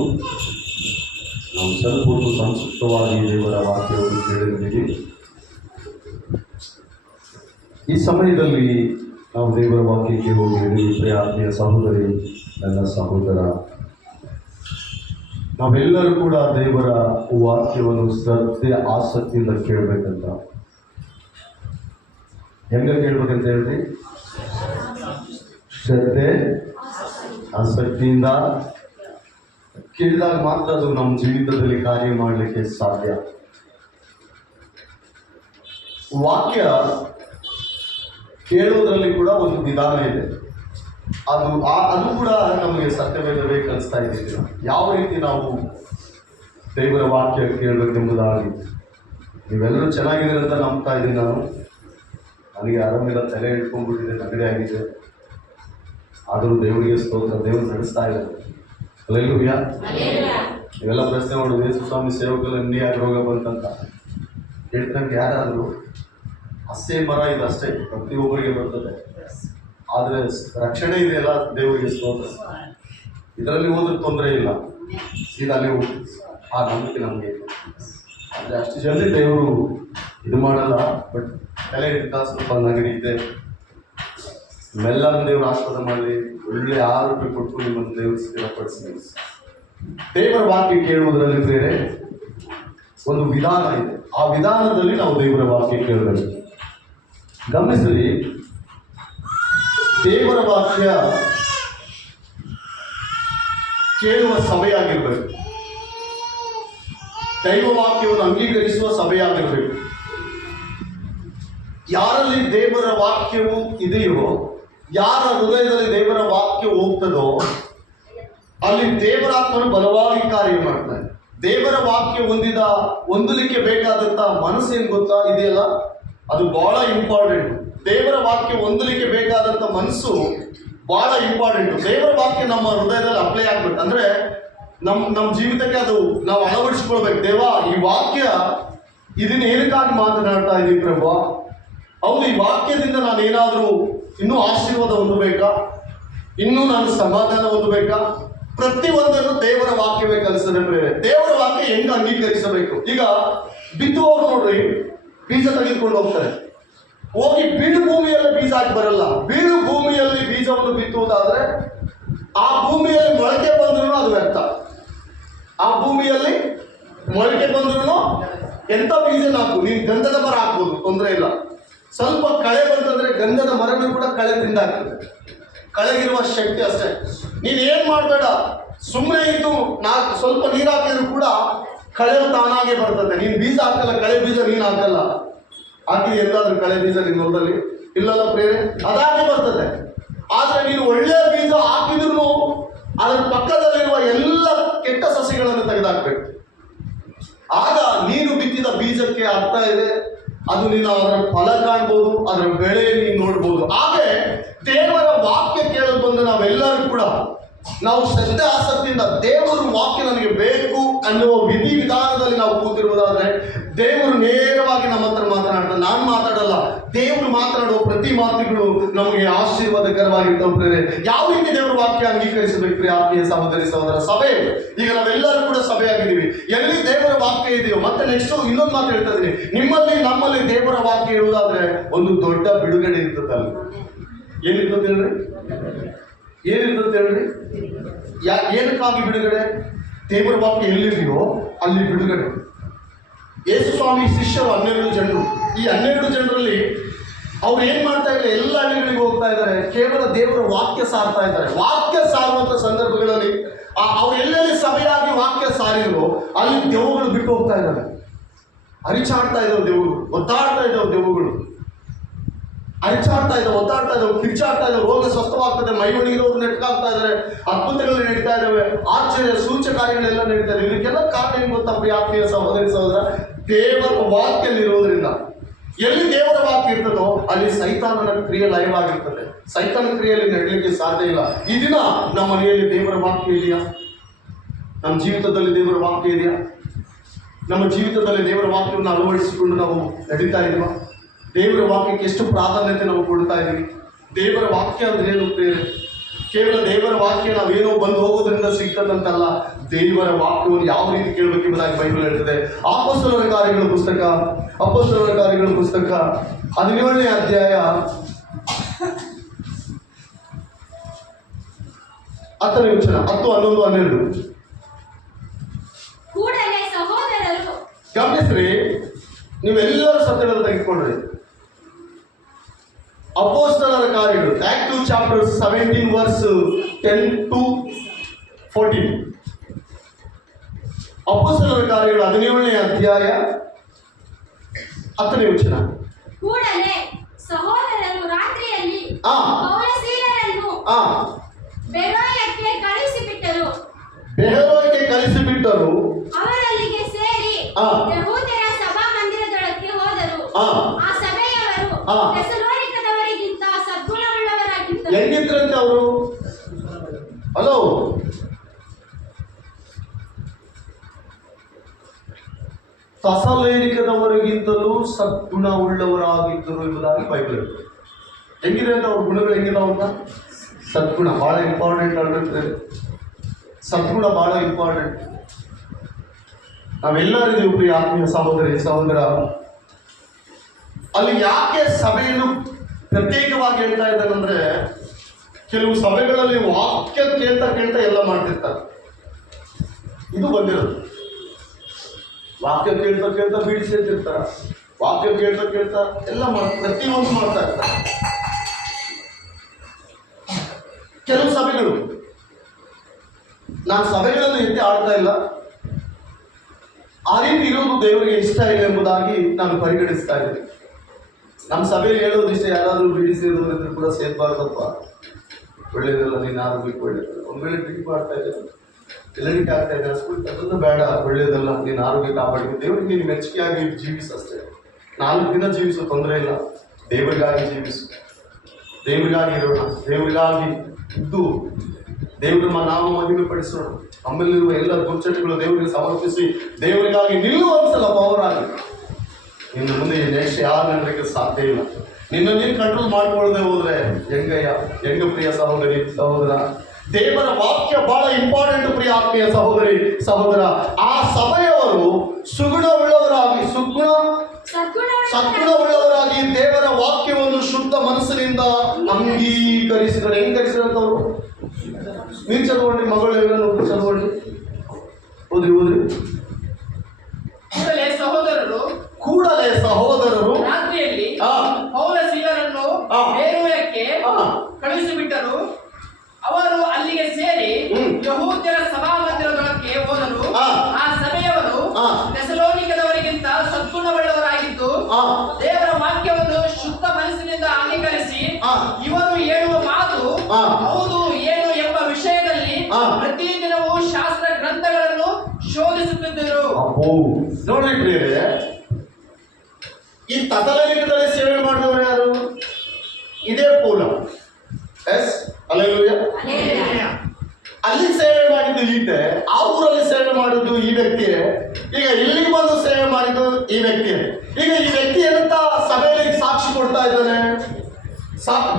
ನಾವು ಸ್ವಲ್ಪ ಹೊತ್ತು ಸಂಕ್ಷಿಪ್ತವಾಗಿ ದೇವರ ವಾಕ್ಯವನ್ನು ಕೇಳಿದ್ದೀವಿ. ಈ ಸಮಯದಲ್ಲಿ ನಾವು ದೇವರ ವಾಕ್ಯಕ್ಕೆ ಹೋಗಿದ್ದೀವಿ. ಪ್ರಿಯ ಆತ್ಮೀಯ ಸಹೋದರಿ, ನನ್ನ ಸಹೋದರ, ನಾವೆಲ್ಲರೂ ಕೂಡ ದೇವರ ವಾಕ್ಯವನ್ನು ಶ್ರದ್ಧೆ ಆಸಕ್ತಿಯಿಂದ ಕೇಳಬೇಕಂತ. ಹೆಂಗ ಕೇಳ್ಬೇಕಂತ ಹೇಳ್ರಿ? ಶ್ರದ್ಧೆ ಆಸಕ್ತಿಯಿಂದ ಕೇಳಿದಾಗ ಮಾತ್ರ ಅದು ನಮ್ಮ ಜೀವಿತದಲ್ಲಿ ಕಾರ್ಯ ಮಾಡಲಿಕ್ಕೆ ಸಾಧ್ಯ. ವಾಕ್ಯ ಕೇಳೋದ್ರಲ್ಲಿ ಕೂಡ ಒಂದು ವಿಧಾನ ಇದೆ. ಅದು ಕೂಡ ನಮಗೆ ಸತ್ಯವೇದವೇ ಕಲಿಸ್ತಾ ಇದ್ದೀವಿ. ಯಾವ ರೀತಿ ನಾವು ದೇವರ ವಾಕ್ಯ ಕೇಳಬೇಕೆಂಬುದಾಗಿ. ನೀವೆಲ್ಲರೂ ಚೆನ್ನಾಗಿದ್ದೀರ ಅಂತ ನಂಬ್ತಾ ಇದ್ದೀನಿ ನಾನು. ನನಗೆ ಆರಾಮಿಲ್ಲ, ತಲೆ ಇಟ್ಕೊಂಡ್ಬಿಟ್ಟಿದೆ, ನೆಗಡಿ ಆಗಿದೆ. ಆದರೂ ದೇವರಿಗೆ ಸ್ತೋತ್ರ, ದೇವರು ನಡೆಸ್ತಾ ಇದ್ದಾರೆ. ಹಲ್ಲೆಲೂಯಾ. ನೀವೆಲ್ಲ ಪ್ರಶ್ನೆ ಮಾಡೋದು, ಯೇಸು ಸ್ವಾಮಿ ಸೇವಕರಲ್ಲಿ ಇನ್ನೂ ಯಾಕೆ ರೋಗ ಬಂತಂತ ಹೇಳ್ತಂಗೆ ಯಾರಾದರೂ ಅಷ್ಟೇ ಮರ ಇದು ಅಷ್ಟೇ ಪ್ರತಿಯೊಬ್ಬರಿಗೆ ಬರ್ತದೆ. ಆದರೆ ರಕ್ಷಣೆ ಇದೆಯಲ್ಲ, ದೇವರಿಗೆ ಸ್ತೋತ್ರ. ಇದರಲ್ಲಿ ಹೋದ್ರೆ ತೊಂದರೆ ಇಲ್ಲ, ಸೀದಾ ಅಲ್ಲಿ ಹೋಗಿ ಆ ನಂಬಿಕೆ ನಮಗೆ ಇಲ್ಲ. ಆದರೆ ಅಷ್ಟು ಜಲ್ದಿ ದೇವರು ಇದು ಮಾಡಲ್ಲ. ಬಟ್ ತಲೆ ಹಿಡ್ತಾ ಸ್ವಲ್ಪ ನೆಗಡಿ ಇದೆ, ಮೆಲ್ಲನ ದೇವರು ಆಶೀರ್ವಾದ ಮಾಡಲಿ. ಒಳ್ಳೆ ಆರೋಗ್ಯ ಕೊಟ್ಟು ನಿಮ್ಮನ್ನು ದೇವರು ಸ್ಥಿರಪಡಿಸಿ. ದೇವರ ವಾಕ್ಯ ಕೇಳುವುದರಲ್ಲಿ ಬೇರೆ ಒಂದು ವಿಧಾನ ಇದೆ. ಆ ವಿಧಾನದಲ್ಲಿ ನಾವು ದೇವರ ವಾಕ್ಯ ಕೇಳಬೇಕು. ಗಮನಿಸಲಿ, ದೇವರ ವಾಕ್ಯ ಕೇಳುವ ಸಭೆ ಆಗಿರಬೇಕು. ದೈವ ವಾಕ್ಯವನ್ನು ಅಂಗೀಕರಿಸುವ ಸಭೆ ಆಗಿರಬೇಕು. ಯಾರಲ್ಲಿ ದೇವರ ವಾಕ್ಯವು ಇದೆಯೋ, ಯಾರ ಹೃದಯದಲ್ಲಿ ದೇವರ ವಾಕ್ಯ ಹೋಗ್ತದೋ ಅಲ್ಲಿ ದೇವರ ಆತ್ಮನು ಬಲವಾಗಿ ಕಾರ್ಯ ಮಾಡ್ತಾನೆ. ದೇವರ ವಾಕ್ಯ ಹೊಂದಲಿಕ್ಕೆ ಬೇಕಾದಂತ ಮನಸ್ಸು ಏನ್ ಗೊತ್ತಾ ಇದೆಯಲ್ಲ, ಅದು ಬಹಳ ಇಂಪಾರ್ಟೆಂಟ್. ದೇವರ ವಾಕ್ಯ ಹೊಂದಲಿಕ್ಕೆ ಬೇಕಾದಂತ ಮನಸ್ಸು ಬಹಳ ಇಂಪಾರ್ಟೆಂಟ್. ದೇವರ ವಾಕ್ಯ ನಮ್ಮ ಹೃದಯದಲ್ಲಿ ಅಪ್ಲೈ ಆಗ್ಬೇಕು ಅಂದ್ರೆ ನಮ್ಮ ಜೀವಿತಕ್ಕೆ ಅದು ನಾವು ಅಳವಡಿಸ್ಕೊಳ್ಬೇಕು. ದೇವ, ಈ ವಾಕ್ಯ ಇದನ್ನ ಏನಕ್ಕಾಗಿ ಮಾತನಾಡ್ತಾ ಇದೀವಿ ಪ್ರಭು? ಹೌದು, ಈ ವಾಕ್ಯದಿಂದ ನಾನು ಏನಾದರೂ ಇನ್ನೂ ಆಶೀರ್ವಾದ ಹೊಂದಬೇಕಾ, ಇನ್ನೂ ನಾನು ಸಮಾಧಾನ ಹೊಂದಬೇಕಾ? ಪ್ರತಿಯೊಂದನ್ನು ದೇವರ ವಾಕ್ಯವೇ ಕಲಿಸದೆ ಪ್ರೇರೆ. ದೇವರ ವಾಕ್ಯ ಹೆಂಗ ಅಂಗೀಕರಿಸಬೇಕು? ಈಗ ಬಿತ್ತುವವರು ನೋಡ್ರಿ, ಬೀಜ ತೆಗೆದುಕೊಂಡು ಹೋಗ್ತಾರೆ. ಹೋಗಿ ಬೀಳು ಭೂಮಿಯಲ್ಲಿ ಬೀಜ ಹಾಕಿ ಬರಲ್ಲ. ಬೀಳು ಭೂಮಿಯಲ್ಲಿ ಬೀಜವನ್ನು ಬಿತ್ತುವುದಾದ್ರೆ ಆ ಭೂಮಿಯಲ್ಲಿ ಮೊಳಕೆ ಬಂದ್ರೂ ಅದು ವ್ಯರ್ಥ. ಆ ಭೂಮಿಯಲ್ಲಿ ಮೊಳಕೆ ಬಂದ್ರೂ ಎಂತ ಬೀಜ ಹಾಕು, ನೀನು ಗಂಧದ ಮರ ಹಾಕ್ಬೋದು, ತೊಂದರೆ ಇಲ್ಲ. ಸ್ವಲ್ಪ ಕಳೆ ಬಂತಂದ್ರೆ ಗಂಧದ ಮರನೂ ಕೂಡ ಕಳೆ ತಿಂದಾಗ್ತದೆ. ಕಳೆಗಿರುವ ಶಕ್ತಿ ಅಷ್ಟೇ. ನೀನ್ ಏನ್ ಮಾಡಬೇಡ, ಸುಮ್ಮನೆ ಇದ್ದು ಸ್ವಲ್ಪ ನೀರು ಹಾಕಿದ್ರು ಕೂಡ ಕಳೆ ತಾನಾಗೆ ಬರ್ತದೆ. ನೀನ್ ಬೀಜ ಹಾಕಲ್ಲ, ಕಳೆ ಬೀಜ ನೀನ್ ಹಾಕಲ್ಲ. ಹಾಕಿದ್ರೆ ಎಂದಾದ್ರೂ ಕಳೆ ಬೀಜ ನಿನ್ನ ಹೊಲದಲ್ಲಿ ಇಲ್ಲಲ್ಲ ಪ್ರೇರೆ, ಅದಾಗೆ ಬರ್ತದೆ. ಆದ್ರೆ ನೀನು ಒಳ್ಳೆಯ ಬೀಜ ಹಾಕಿದ್ರು ಅದರ ಪಕ್ಕದಲ್ಲಿರುವ ಎಲ್ಲ ಕೆಟ್ಟ ಸಸಿಗಳನ್ನು ತೆಗೆದುಹಾಕ್ಬೇಕು. ಆಗ ನೀನು ಬಿತ್ತಿದ ಬೀಜಕ್ಕೆ ಅರ್ಥ ಇದೆ, ಅದು ನೀನು ಅದರ ಫಲ ಕಾಣ್ಬೋದು, ಅದರ ಬೆಳೆ ನೀನು ನೋಡ್ಬೋದು. ಹಾಗೆ ದೇವರ ವಾಕ್ಯ ಕೇಳಲು ಬಂದ ನಾವೆಲ್ಲರೂ ಕೂಡ ನಾವು ಶ್ರದ್ಧೆ ಆಸಕ್ತಿಯಿಂದ ದೇವರ ವಾಕ್ಯ ನನಗೆ ಬೇಕು ಅನ್ನುವ ವಿಧಿ ವಿಧಾನದಲ್ಲಿ ನಾವು ಕೂತಿರುವುದಾದ್ರೆ ದೇವರು ನೇರವಾಗಿ ನಮ್ಮ ಹತ್ರ ಮಾತನಾಡ್ತಾರೆ. ನಾನು ಮಾತಾಡಲ್ಲ, ದೇವರು ಮಾತನಾಡುವ ಪ್ರತಿ ಮಾತುಗಳು ನಮಗೆ ಆಶೀರ್ವಾದಕರವಾಗಿರ್ತವೆ ಪ್ರೇರೆ. ಯಾವ ರೀತಿ ದೇವರ ವಾಕ್ಯ ಅಂಗೀಕರಿಸಬೇಕು ಪ್ರಿಯ ಆತ್ಮೀಯ ಸಹೋದರಿ ಸಹೋದರ? ಸಭೆ, ಈಗ ನಾವೆಲ್ಲರೂ ಕೂಡ ಸಭೆ ಆಗಿದ್ದೀವಿ. ಎಲ್ಲಿ ದೇವರ ವಾಕ್ಯ ಇದೆಯೋ, ಮತ್ತೆ ನೆಕ್ಸ್ಟ್ ಇನ್ನೊಂದು ಮಾತು ಹೇಳ್ತಾ ಇದ್ದೀನಿ, ನಿಮ್ಮಲ್ಲಿ ನಮ್ಮಲ್ಲಿ ದೇವರ ವಾಕ್ಯ ಇರುವುದಾದ್ರೆ ಒಂದು ದೊಡ್ಡ ಬಿಡುಗಡೆ ಇರ್ತದಲ್ಲ. ಏನಿರ್ತದೆ ಹೇಳ್ರಿ? ಏನಿರ್ತದೆ ಹೇಳ್ರಿ? ಏನಕ್ಕಾಗಿ ಬಿಡುಗಡೆ? ದೇವರ ವಾಕ್ಯ ಎಲ್ಲಿದೆಯೋ ಅಲ್ಲಿ ಬಿಡುಗಡೆ. ಯೇಸು ಸ್ವಾಮಿ ಶಿಷ್ಯರು 12 ಜನರು. ಈ 12 ಜನರಲ್ಲಿ ಅವ್ರು ಏನ್ ಮಾಡ್ತಾ ಇಲ್ಲ, ಎಲ್ಲ ಹಳ್ಳಿಗಳಿಗೆ ಹೋಗ್ತಾ ಇದ್ದಾರೆ, ಕೇವಲ ದೇವರ ವಾಕ್ಯ ಸಾರ್ತಾ ಇದ್ದಾರೆ. ವಾಕ್ಯ ಸಾರುವಂತ ಸಂದರ್ಭಗಳಲ್ಲಿ ಅವ್ರು ಎಲ್ಲೆಲ್ಲಿ ಸಭೆಯಾಗಿ ವಾಕ್ಯ ಸಾರಿದ್ರು ಅಲ್ಲಿ ದೆವ್ವಗಳು ಬಿಟ್ಟು ಹೋಗ್ತಾ ಇದ್ದಾರೆ. ಅರಿಚಾಡ್ತಾ ಇದ್ದಾವೆ ದೆವ್ವಗಳು, ಒದ್ದಾಡ್ತಾ ಇದ್ದಾವೆ ದೆವ್ವಗಳು, ಅರಿಚಾಡ್ತಾ ಇದ್ದಾವೆ, ಒದ್ದಾಡ್ತಾ ಇದ್ದಾವೆ, ಕಿರ್ಚಾಡ್ತಾ ಇದ್ದಾವೆ. ರೋಗ ಸ್ವಸ್ಥವಾಗ್ತದೆ, ಮೈ ಒಣಗಿದವರು ನೆಟ್ಕಾಗ್ತಾ ಇದ್ದಾರೆ, ಅದ್ಭುತಗಳು ನಡೀತಾ ಇದ್ದಾವೆ, ಆಶ್ಚರ್ಯ ಸೂಚಕ ಕಾರ್ಯಗಳೆಲ್ಲ ನಡೀತಾ ಇದೆ. ಇದಕ್ಕೆಲ್ಲ ಕಾರಣ ಏನ್ ಗೊತ್ತಾ ಪ್ರಿಯ ಆತ್ಮೀಯ ಸಹೋದರಿ ಸಹೋದರ? ದೇವರ ವಾಕ್ಯಲ್ಲಿರೋದ್ರಿಂದ. ಎಲ್ಲಿ ದೇವರ ವಾಕ್ಯ ಇರ್ತದೋ ಅಲ್ಲಿ ಸೈತಾನನ ಕ್ರಿಯೆ ಲೈವ್ ಆಗಿರ್ತದೆ. ಸೈತಾನ ಕ್ರಿಯೆಯಲ್ಲಿ ನಡೀಲಿಕ್ಕೆ ಸಾಧ್ಯ ಇಲ್ಲ. ಈ ದಿನ ನಮ್ಮ ಮನೆಯಲ್ಲಿ ದೇವರ ವಾಕ್ಯ ಇದೆಯಾ? ನಮ್ಮ ಜೀವಿತದಲ್ಲಿ ದೇವರ ವಾಕ್ಯ ಇದೆಯಾ? ನಮ್ಮ ಜೀವಿತದಲ್ಲಿ ದೇವರ ವಾಕ್ಯವನ್ನು ಅಳವಡಿಸಿಕೊಂಡು ನಾವು ನಡೀತಾ ಇದೀವ? ದೇವರ ವಾಕ್ಯಕ್ಕೆ ಎಷ್ಟು ಪ್ರಾಧಾನ್ಯತೆ ನಾವು ಕೊಡ್ತಾ ಇದ್ದೀವಿ? ದೇವರ ವಾಕ್ಯ ಅಂದ್ರೆ ಏನು ಪ್ರೇರೆ? ಕೇವಲ ದೇವರ ವಾಕ್ಯ ನಾವೇನೋ ಬಂದು ಹೋಗೋದ್ರಿಂದ ಸಿಗ್ತದಂತಲ್ಲ. ದೇವರ ವಾಕ್ಯವನ್ನು ಯಾವ ರೀತಿ ಕೇಳಬೇಕೆಂಬುದಾಗಿ ಬೈಬಲ್ ಹೇಳ್ತದೆ. ಅಪೊಸ್ತಲರ ಕಾರ್ಯಗಳ ಪುಸ್ತಕ 17ನೇ ಅಧ್ಯಾಯ 10ನೇ ವಚನ, 10, 11, 12. ಗಮನಿಸ್ರಿ, ನೀವೆಲ್ಲರೂ ಸತ್ಯವನ್ನು ತೆಗೆದುಕೊಂಡ್ರಿ. ಅಪೊಸ್ತಲರ ಕಾರ್ಯಗಳು, ಆಕ್ಟ್ 2 ಚಾಪ್ಟರ್ 17 ವರ್ಸ್ 10 to 14. ಅಪೊಸ್ತಲರ ಕಾರ್ಯಗಳು 17ನೇ ಅಧ್ಯಾಯ 10ನೇ ವಚನ. ಕೂಡಲೇ ಸಹೋದರರು ರಾತ್ರಿಯಲ್ಲಿ ಪೌಲಸೀಲರನ್ನು ಬೆರೋಯಕ್ಕೆ ಕಳಿಸಿಬಿಟ್ಟರು. ಅವರಲ್ಲಿಗೆ ಸೇರಿ ಯೆಹೂದ್ಯರ ಸಭಾ ಮಂದಿರದೊಳಕ್ಕೆ ಹೋದರು. ಆ ಸಭೆಯವರು ಥೆಸಲೋನಿಕದವರಿಗಿಂತ ಸದ್ಗುಣವುಳ್ಳವರಾಗಿದ್ದರು. ಹೆಂಗಿದ್ರಂತೆ ಅವರು? ಹಲೋ, ಥೆಸಲೋನಿಕದವರಿಗಿಂತಲೂ ಸದ್ಗುಣ ಉಳ್ಳವರಾಗಿದ್ದರು ಎಂಬುದಾಗಿ ಬೈಬಲ್ ಹೇಳ್ತದೆ. ಹೆಂಗಿದೆ ಅಂತ ಅವ್ರ ಗುಣಗಳು ಹೆಂಗಿದಾವ ಅಂತ? ಸದ್ಗುಣ ಬಹಳ ಇಂಪಾರ್ಟೆಂಟ್ ಆಗಿರುತ್ತೆ. ಸದ್ಗುಣ ಬಹಳ ಇಂಪಾರ್ಟೆಂಟ್. ನಾವೆಲ್ಲರಿಗೂ ಪ್ರಿಯ ಆತ್ಮೀಯ ಸಹೋದರಿ ಸಹೋದರ, ಅಲ್ಲಿ ಯಾಕೆ ಸಭೆಯನ್ನು ಪ್ರತ್ಯೇಕವಾಗಿ ಹೇಳ್ತಾ ಇದ್ದಾನಂದ್ರೆ, ಕೆಲವು ಸಭೆಗಳಲ್ಲಿ ವಾಕ್ಯ ಕೇಳ್ತಾ ಎಲ್ಲ ಮಾಡ್ತಿರ್ತಾರೆ. ಇದು ಬಂದಿರೋದು. ವಾಕ್ಯ ಕೇಳ್ತಾ ಬೀಡಿ ಸೇರ್ತಿರ್ತಾರ, ವಾಕ್ಯ ಕೇಳ್ತಾ ಎಲ್ಲ ಪ್ರತಿಯೊಂದು ಮಾಡ್ತಾ ಇರ್ತಾರೆ. ಕೆಲವು ಸಭೆಗಳು, ನಾನು ಸಭೆಗಳನ್ನು ಎತ್ತಿ ಆಡ್ತಾ ಇಲ್ಲ, ಆ ರೀತಿ ಇರೋದು ದೇವರಿಗೆ ಇಷ್ಟ ಇಲ್ಲ ಎಂಬುದಾಗಿ ನಾನು ಪರಿಗಣಿಸ್ತಾ ಇದ್ದೀನಿ. ನಮ್ಮ ಸಭೆಯಲ್ಲಿ ಹೇಳೋದಿಷ್ಟ, ಯಾರಾದರೂ ಬೀಡಿ ಸೇರಿದ್ರು ಕೂಡ ಸೇರ್ಬಾರ್ದಪ್ಪ, ಒಳ್ಳೇದಲ್ಲ, ನೀನು ಆರೋಗ್ಯಕ್ಕೆ ಒಳ್ಳೇದಲ್ಲ. ಒಂದು ವೇಳೆ ಡ್ರಿಂಕ್ ಮಾಡ್ತಾ ಇದ್ದಾರೆ, ಎಲ್ಲರಿಕೆ ಆಗ್ತಾ ಇದೆ, ಅದನ್ನು ಬೇಡ, ಒಳ್ಳೇದಲ್ಲ, ನೀನು ಆರೋಗ್ಯ ಕಾಪಾಡಿಕೊಂಡು ದೇವರಿಗೆ ನೀನು ಮೆಚ್ಚುಗೆಯಾಗಿ ಜೀವಿಸು ಅಷ್ಟೇ. 4 ದಿನ ಜೀವಿಸು, ತೊಂದರೆ ಇಲ್ಲ. ದೇವರಿಗಾಗಿ ಜೀವಿಸು, ದೇವರಿಗಾಗಿ ಇರೋಣ, ದೇವರಿಗಾಗಿ ಇದ್ದು ದೇವರ ನಾವು ಮಹಿಮೆ ಪಡಿಸೋಣ. ನಮ್ಮಲ್ಲಿರುವ ಎಲ್ಲ ದುರ್ಚಟಗಳು ದೇವರಿಗೆ ಸಮರ್ಪಿಸಿ ದೇವರಿಗಾಗಿ ನಿಲ್ಲುವಂತಲ್ಲ ಪವರ್ ಆಗಿ. ಇನ್ನು ಮುಂದೆ ನೆಕ್ಸ್ಟ್ ಯಾರು ನನಗೆ ಸಾಧ್ಯ ಇಲ್ಲ. ನಿನ್ನ ನೀನು ಕಂಟ್ರೋಲ್ ಮಾಡ್ಕೊಳ್ಳದೆ ಹೋದ್ರೆ ಹೆಂಗ ಪ್ರಿಯ ಸಹೋದರಿ ಸಹೋದರ, ದೇವರ ವಾಕ್ಯ ಬಹಳ ಇಂಪಾರ್ಟೆಂಟ್ ಪ್ರಿಯ ಆತ್ಮೀಯ ಸಹೋದರಿ ಸಹೋದರ. ಆ ಸಭೆಯವರು ಸದ್ಗುಣವುಳ್ಳವರಾಗಿ ದೇವರ ವಾಕ್ಯವನ್ನು ಶುದ್ಧ ಮನಸ್ಸಿನಿಂದ ಅಂಗೀಕರಿಸಿದರು. ಹೆಂಗರಿಸಿದಂತವ್ರು ನೀವು ಚದವಳ್ಳಿ, ಮಗಳು ಎಲ್ಲರೂ ಚದವಳ್ಳಿ, ಓದ್ರಿ. ಕೂಡಲೇ ಸಹೋದರರು ರಾತ್ರಿಯಲ್ಲಿ ಪೌಲ ಸೀಲರನ್ನು ಬೇರುವಕ್ಕೆ ಕಳುಹಿಸಿಬಿಟ್ಟರು. ಅವರು ಅಲ್ಲಿಗೆ ಸೇರಿ ಯೆಹೂದ್ಯರ ಸಭಾಮಂದಿರದೊಳಕ್ಕೆ ಹೋದರು. ಆ ಸಭೆಯವರು ಥೆಸಲೋನಿಕದವರಿಗಿಂತ ಸದ್ಗುಣವುಳ್ಳವರಾಗಿದ್ದು ದೇವರ ವಾಕ್ಯವನ್ನು ಶುದ್ಧ ಮನಸ್ಸಿನಿಂದ ಅಂಗೀಕರಿಸಿ ಇವರು ಹೇಳುವ ಮಾತು ಹೌದು ಏನು ಎಂಬ ವಿಷಯದಲ್ಲಿ ಪ್ರತಿದಿನವೂ ಶಾಸ್ತ್ರ ಗ್ರಂಥಗಳನ್ನು ಶೋಧಿಸುತ್ತಿದ್ದರು. ನೋಡ್ರಿ ಪ್ರಿಯರೇ, ಈ ಥೆಸಲೋನಿಕದಲ್ಲಿ ಸೇವೆ ಮಾಡಿದವರು ಯಾರು? ಇದೇ ಪೌಲ. S, hallelujah. ಅಲ್ಲಿ ಸೇವೆ ಮಾಡಿದ್ದು ಈತೆ, ಆ ಊರಲ್ಲಿ ಸೇವೆ ಮಾಡಿದ್ದು ಈ ವ್ಯಕ್ತಿಯೇ, ಈಗ ಇಲ್ಲಿಗೆ ಬಂದು ಸೇವೆ ಮಾಡಿದ್ದು ಈ ವ್ಯಕ್ತಿಯೇ. ಈಗ ಈ ವ್ಯಕ್ತಿ ಏನಂತ ಸಭೆಯಲ್ಲಿ ಸಾಕ್ಷಿ ಕೊಡ್ತಾ ಇದ್ದಾನೆ?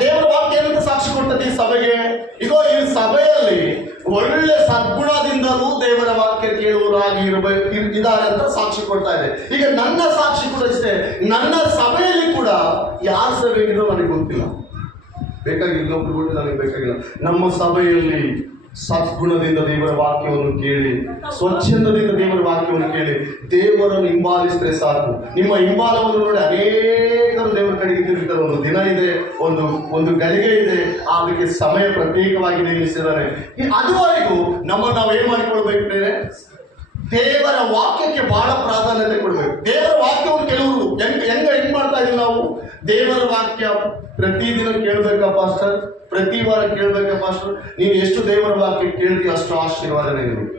ದೇವರ ವಾಕ್ಯ ಏನಂತ ಸಾಕ್ಷಿ ಕೊಡ್ತದೆ ಈ ಸಭೆಗೆ? ಈಗ ಈ ಸಭೆಯಲ್ಲಿ ಒಳ್ಳೆ ಸದ್ಗುಣದಿಂದಲೂ ದೇವರ ವಾಕ್ಯ ಕೇಳುವರಾಗಿ ಇದ್ದಾರೆ ಅಂತ ಸಾಕ್ಷಿ ಕೊಡ್ತಾ ಇದೆ. ಈಗ ನನ್ನ ಸಾಕ್ಷಿ ಕೂಡ ಅಷ್ಟೇ. ನನ್ನ ಸಭೆಯಲ್ಲಿ ಕೂಡ ಯಾರು ಸಭೆಗಿರೋ ನನಗೆ ಗೊತ್ತಿಲ್ಲ, ಬೇಕಾಗಿಲ್ಲ, ಇನ್ನೊಬ್ರು ಕೂಡ ನನಗೆ ಬೇಕಾಗಿಲ್ಲ. ನಮ್ಮ ಸಭೆಯಲ್ಲಿ ಸದ್ಗುಣದಿಂದ ದೇವರ ವಾಕ್ಯವನ್ನು ಕೇಳಿ, ಸ್ವಚ್ಛಂದದಿಂದ ದೇವರ ವಾಕ್ಯವನ್ನು ಕೇಳಿ ದೇವರನ್ನು ಹಿಂಬಾಲಿಸಿದ್ರೆ ಸಾಕು. ನಿಮ್ಮ ಹಿಂಬಾಲವನ್ನು ನೋಡಿ ಅನೇಕರು ದೇವರ ಕಡೆಗೆ ತಿರುಗಿದ್ದಾರೆ. ಒಂದು ದಿನ ಇದೆ, ಒಂದು ಗಳಿಗೆ ಇದೆ, ಅದಕ್ಕೆ ಸಮಯ ಪ್ರತ್ಯೇಕವಾಗಿ ನೇಮಿಸಿದ್ದಾರೆ. ಅದುವರೆಗೂ ನಾವು ಏನ್ ಮಾಡಿಕೊಳ್ಬೇಕು? ದೇವರ ವಾಕ್ಯಕ್ಕೆ ಬಹಳ ಪ್ರಾಧಾನ್ಯತೆ ಕೊಡ್ಬೇಕು. ದೇವರ ವಾಕ್ಯವನ್ನು ಕೆಲವರು ಹೆಂಗ್ ಮಾಡ್ತಾ ಇದೀವಿ ನಾವು? ದೇವರ ವಾಕ್ಯ ಪ್ರತಿದಿನ ಕೇಳ್ಬೇಕಾ ಪಾಸ್ಟರ್? ಪ್ರತಿ ವಾರ ಕೇಳ್ಬೇಕಾ ಪಾಸ್ಟರ್? ನೀನು ಎಷ್ಟು ದೇವರ ವಾಕ್ಯ ಕೇಳ್ತೀವಿ ಅಷ್ಟು ಆಶೀರ್ವಾದನೆ ನಿಮಗೆ.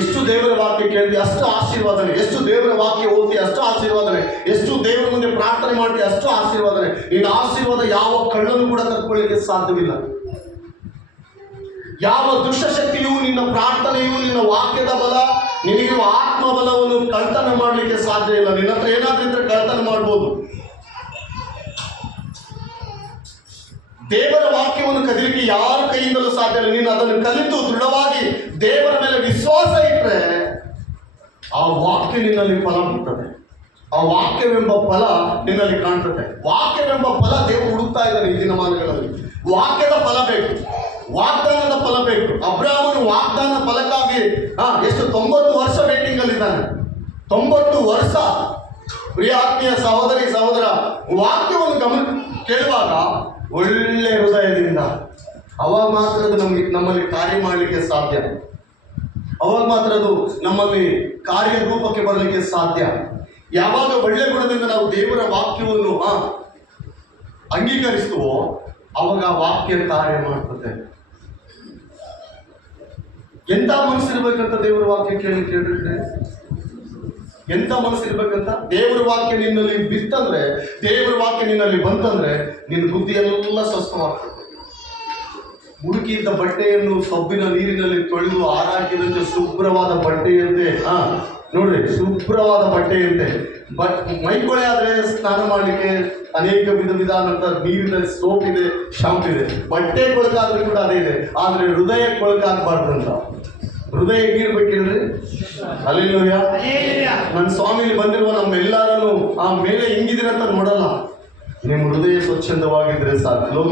ಎಷ್ಟು ದೇವರ ವಾಕ್ಯ ಕೇಳ್ತೀವಿ ಅಷ್ಟು ಆಶೀರ್ವಾದನೆ. ಎಷ್ಟು ದೇವರ ವಾಕ್ಯ ಓದ್ತೀವಿ ಅಷ್ಟು ಆಶೀರ್ವಾದನೆ. ಎಷ್ಟು ದೇವರ ಮುಂದೆ ಪ್ರಾರ್ಥನೆ ಮಾಡ್ತೀವಿ ಅಷ್ಟು ಆಶೀರ್ವಾದನೆ. ನಿನ್ನ ಆಶೀರ್ವಾದ ಯಾವ ಕಳ್ಳನು ಕೂಡ ತಕ್ಕೊಳ್ಳಿಕ್ಕೆ ಸಾಧ್ಯವಿಲ್ಲ. ಯಾವ ದುಷ್ಟಶಕ್ತಿಯು ನಿನ್ನ ಪ್ರಾರ್ಥನೆಯು, ನಿನ್ನ ವಾಕ್ಯದ ಬಲ, ನಿನಗಿರುವ ಆತ್ಮ ಬಲವನ್ನು ಕಳ್ತನ ಮಾಡಲಿಕ್ಕೆ ಸಾಧ್ಯ ಇಲ್ಲ. ನಿನ್ನ ಹತ್ರ ಏನಾದ್ರೂ ಇದ್ರೆ ಕಳ್ತನ ಮಾಡ್ಬೋದು. ದೇವರ ವಾಕ್ಯವನ್ನು ಕದಿಲಿಕ್ಕೆ ಯಾರ ಕೈಯಿಂದಲೂ ಸಾಧ್ಯ ಇಲ್ಲ. ನೀನು ಅದನ್ನು ಕಲಿತು ದೃಢವಾಗಿ ದೇವರ ಮೇಲೆ ವಿಶ್ವಾಸ ಇಟ್ಟರೆ ಆ ವಾಕ್ಯ ನಿನ್ನಲ್ಲಿ ಫಲ ಬಿಡ್ತದೆ. ಆ ವಾಕ್ಯವೆಂಬ ಫಲ ನಿನ್ನಲ್ಲಿ ಕಾಣ್ತದೆ. ವಾಕ್ಯವೆಂಬ ಫಲ ದೇವರು ಹುಡುಕ್ತಾ ಇದ್ದಾನೆ ಈ ದಿನಮಾನಗಳಲ್ಲಿ. ವಾಕ್ಯದ ಫಲ ಬೇಕು, ವಾಗ್ದಾನದ ಫಲ ಬೇಕು. ಅಬ್ರಾಹ್ಮನು ವಾಗ್ದಾನ ಫಲಕ್ಕಾಗಿ ಎಷ್ಟು 90 ವರ್ಷ ವೇಟಿಂಗ್ ಅಲ್ಲಿದ್ದಾನೆ. 90 ವರ್ಷ. ಪ್ರಿಯ ಆತ್ಮೀಯ ಸಹೋದರಿ ಸಹೋದರ, ವಾಕ್ಯವನ್ನು ಕೇಳುವಾಗ ಒಳ್ಳೆ ಹೃದಯದಿಂದ ಅವಾಗ ಮಾತ್ರ ಅದು ನಮ್ಮಲ್ಲಿ ಕಾರ್ಯ ಮಾಡಲಿಕ್ಕೆ ಸಾಧ್ಯ. ಅವಾಗ ಮಾತ್ರ ಅದು ನಮ್ಮಲ್ಲಿ ಕಾರ್ಯರೂಪಕ್ಕೆ ಬರಲಿಕ್ಕೆ ಸಾಧ್ಯ. ಯಾವಾಗ ಒಳ್ಳೆ ಗುಣದಿಂದ ನಾವು ದೇವರ ವಾಕ್ಯವನ್ನು ಅಂಗೀಕರಿಸುವೋ ಅವಾಗ ಆ ವಾಕ್ಯ ಕಾರ್ಯ ಮಾಡ್ತದೆ. ಎಂತ ಮನಸ್ಸಿರ್ಬೇಕಂತ ದೇವರ ವಾಕ್ಯ ಕೇಳಿದ್ರೆ ಎಂತ ಮನಸ್ಸಿರ್ಬೇಕಂತ? ದೇವರ ವಾಕ್ಯ ನಿನ್ನಲ್ಲಿ ಬಿತ್ತಂದ್ರೆ, ದೇವರ ವಾಕ್ಯ ನಿನ್ನಲ್ಲಿ ಬಂತಂದ್ರೆ ನಿನ್ನ ಬುದ್ಧಿ ಎಲ್ಲ ಸ್ವಸ್ಥವಾಗ್ತದೆ. ಮುಡುಕಿದ್ದ ಬಟ್ಟೆಯನ್ನು ಸೊಬ್ಬಿನ ನೀರಿನಲ್ಲಿ ತೊಳೆದು ಆರಾಕಿದಂತೆ ಶುಭ್ರವಾದ ಬಟ್ಟೆಯಂತೆ, ನೋಡ್ರಿ, ಶುಭ್ರವಾದ ಬಟ್ಟೆಯಂತೆ. ಮೈಕೊಳೆ ಆದ್ರೆ ಸ್ನಾನ ಮಾಡಲಿಕ್ಕೆ ಅನೇಕ ವಿಧಾನಂತ ನೀರಿನಲ್ಲಿ ಸೋಪ್ ಇದೆ, ಶಾಂಪು ಇದೆ. ಬಟ್ಟೆ ಕೊಳಕಾದ್ರೂ ಕೂಡ ಅದೇ ಇದೆ. ಆದ್ರೆ ಹೃದಯ ಕೊಳಕಾಗಬಾರ್ದಂತ. ಹೃದಯ ಹೇಗಿರ್ಬೇಕಿಲ್ರಿ? ಹಲ್ಲೆಲೂಯಾ. ನನ್ನ ಸ್ವಾಮಿಲಿ ಬಂದಿರುವ ನಮ್ಮೆಲ್ಲರನ್ನು ಆ ಮೇಲೆ ಹಿಂಗಿದಿರಂತ ನೋಡಲ್ಲ. ನಿಮ್ಮ ಹೃದಯ ಸ್ವಚ್ಛಂದವಾಗಿದ್ರೆ ಸಾಕು.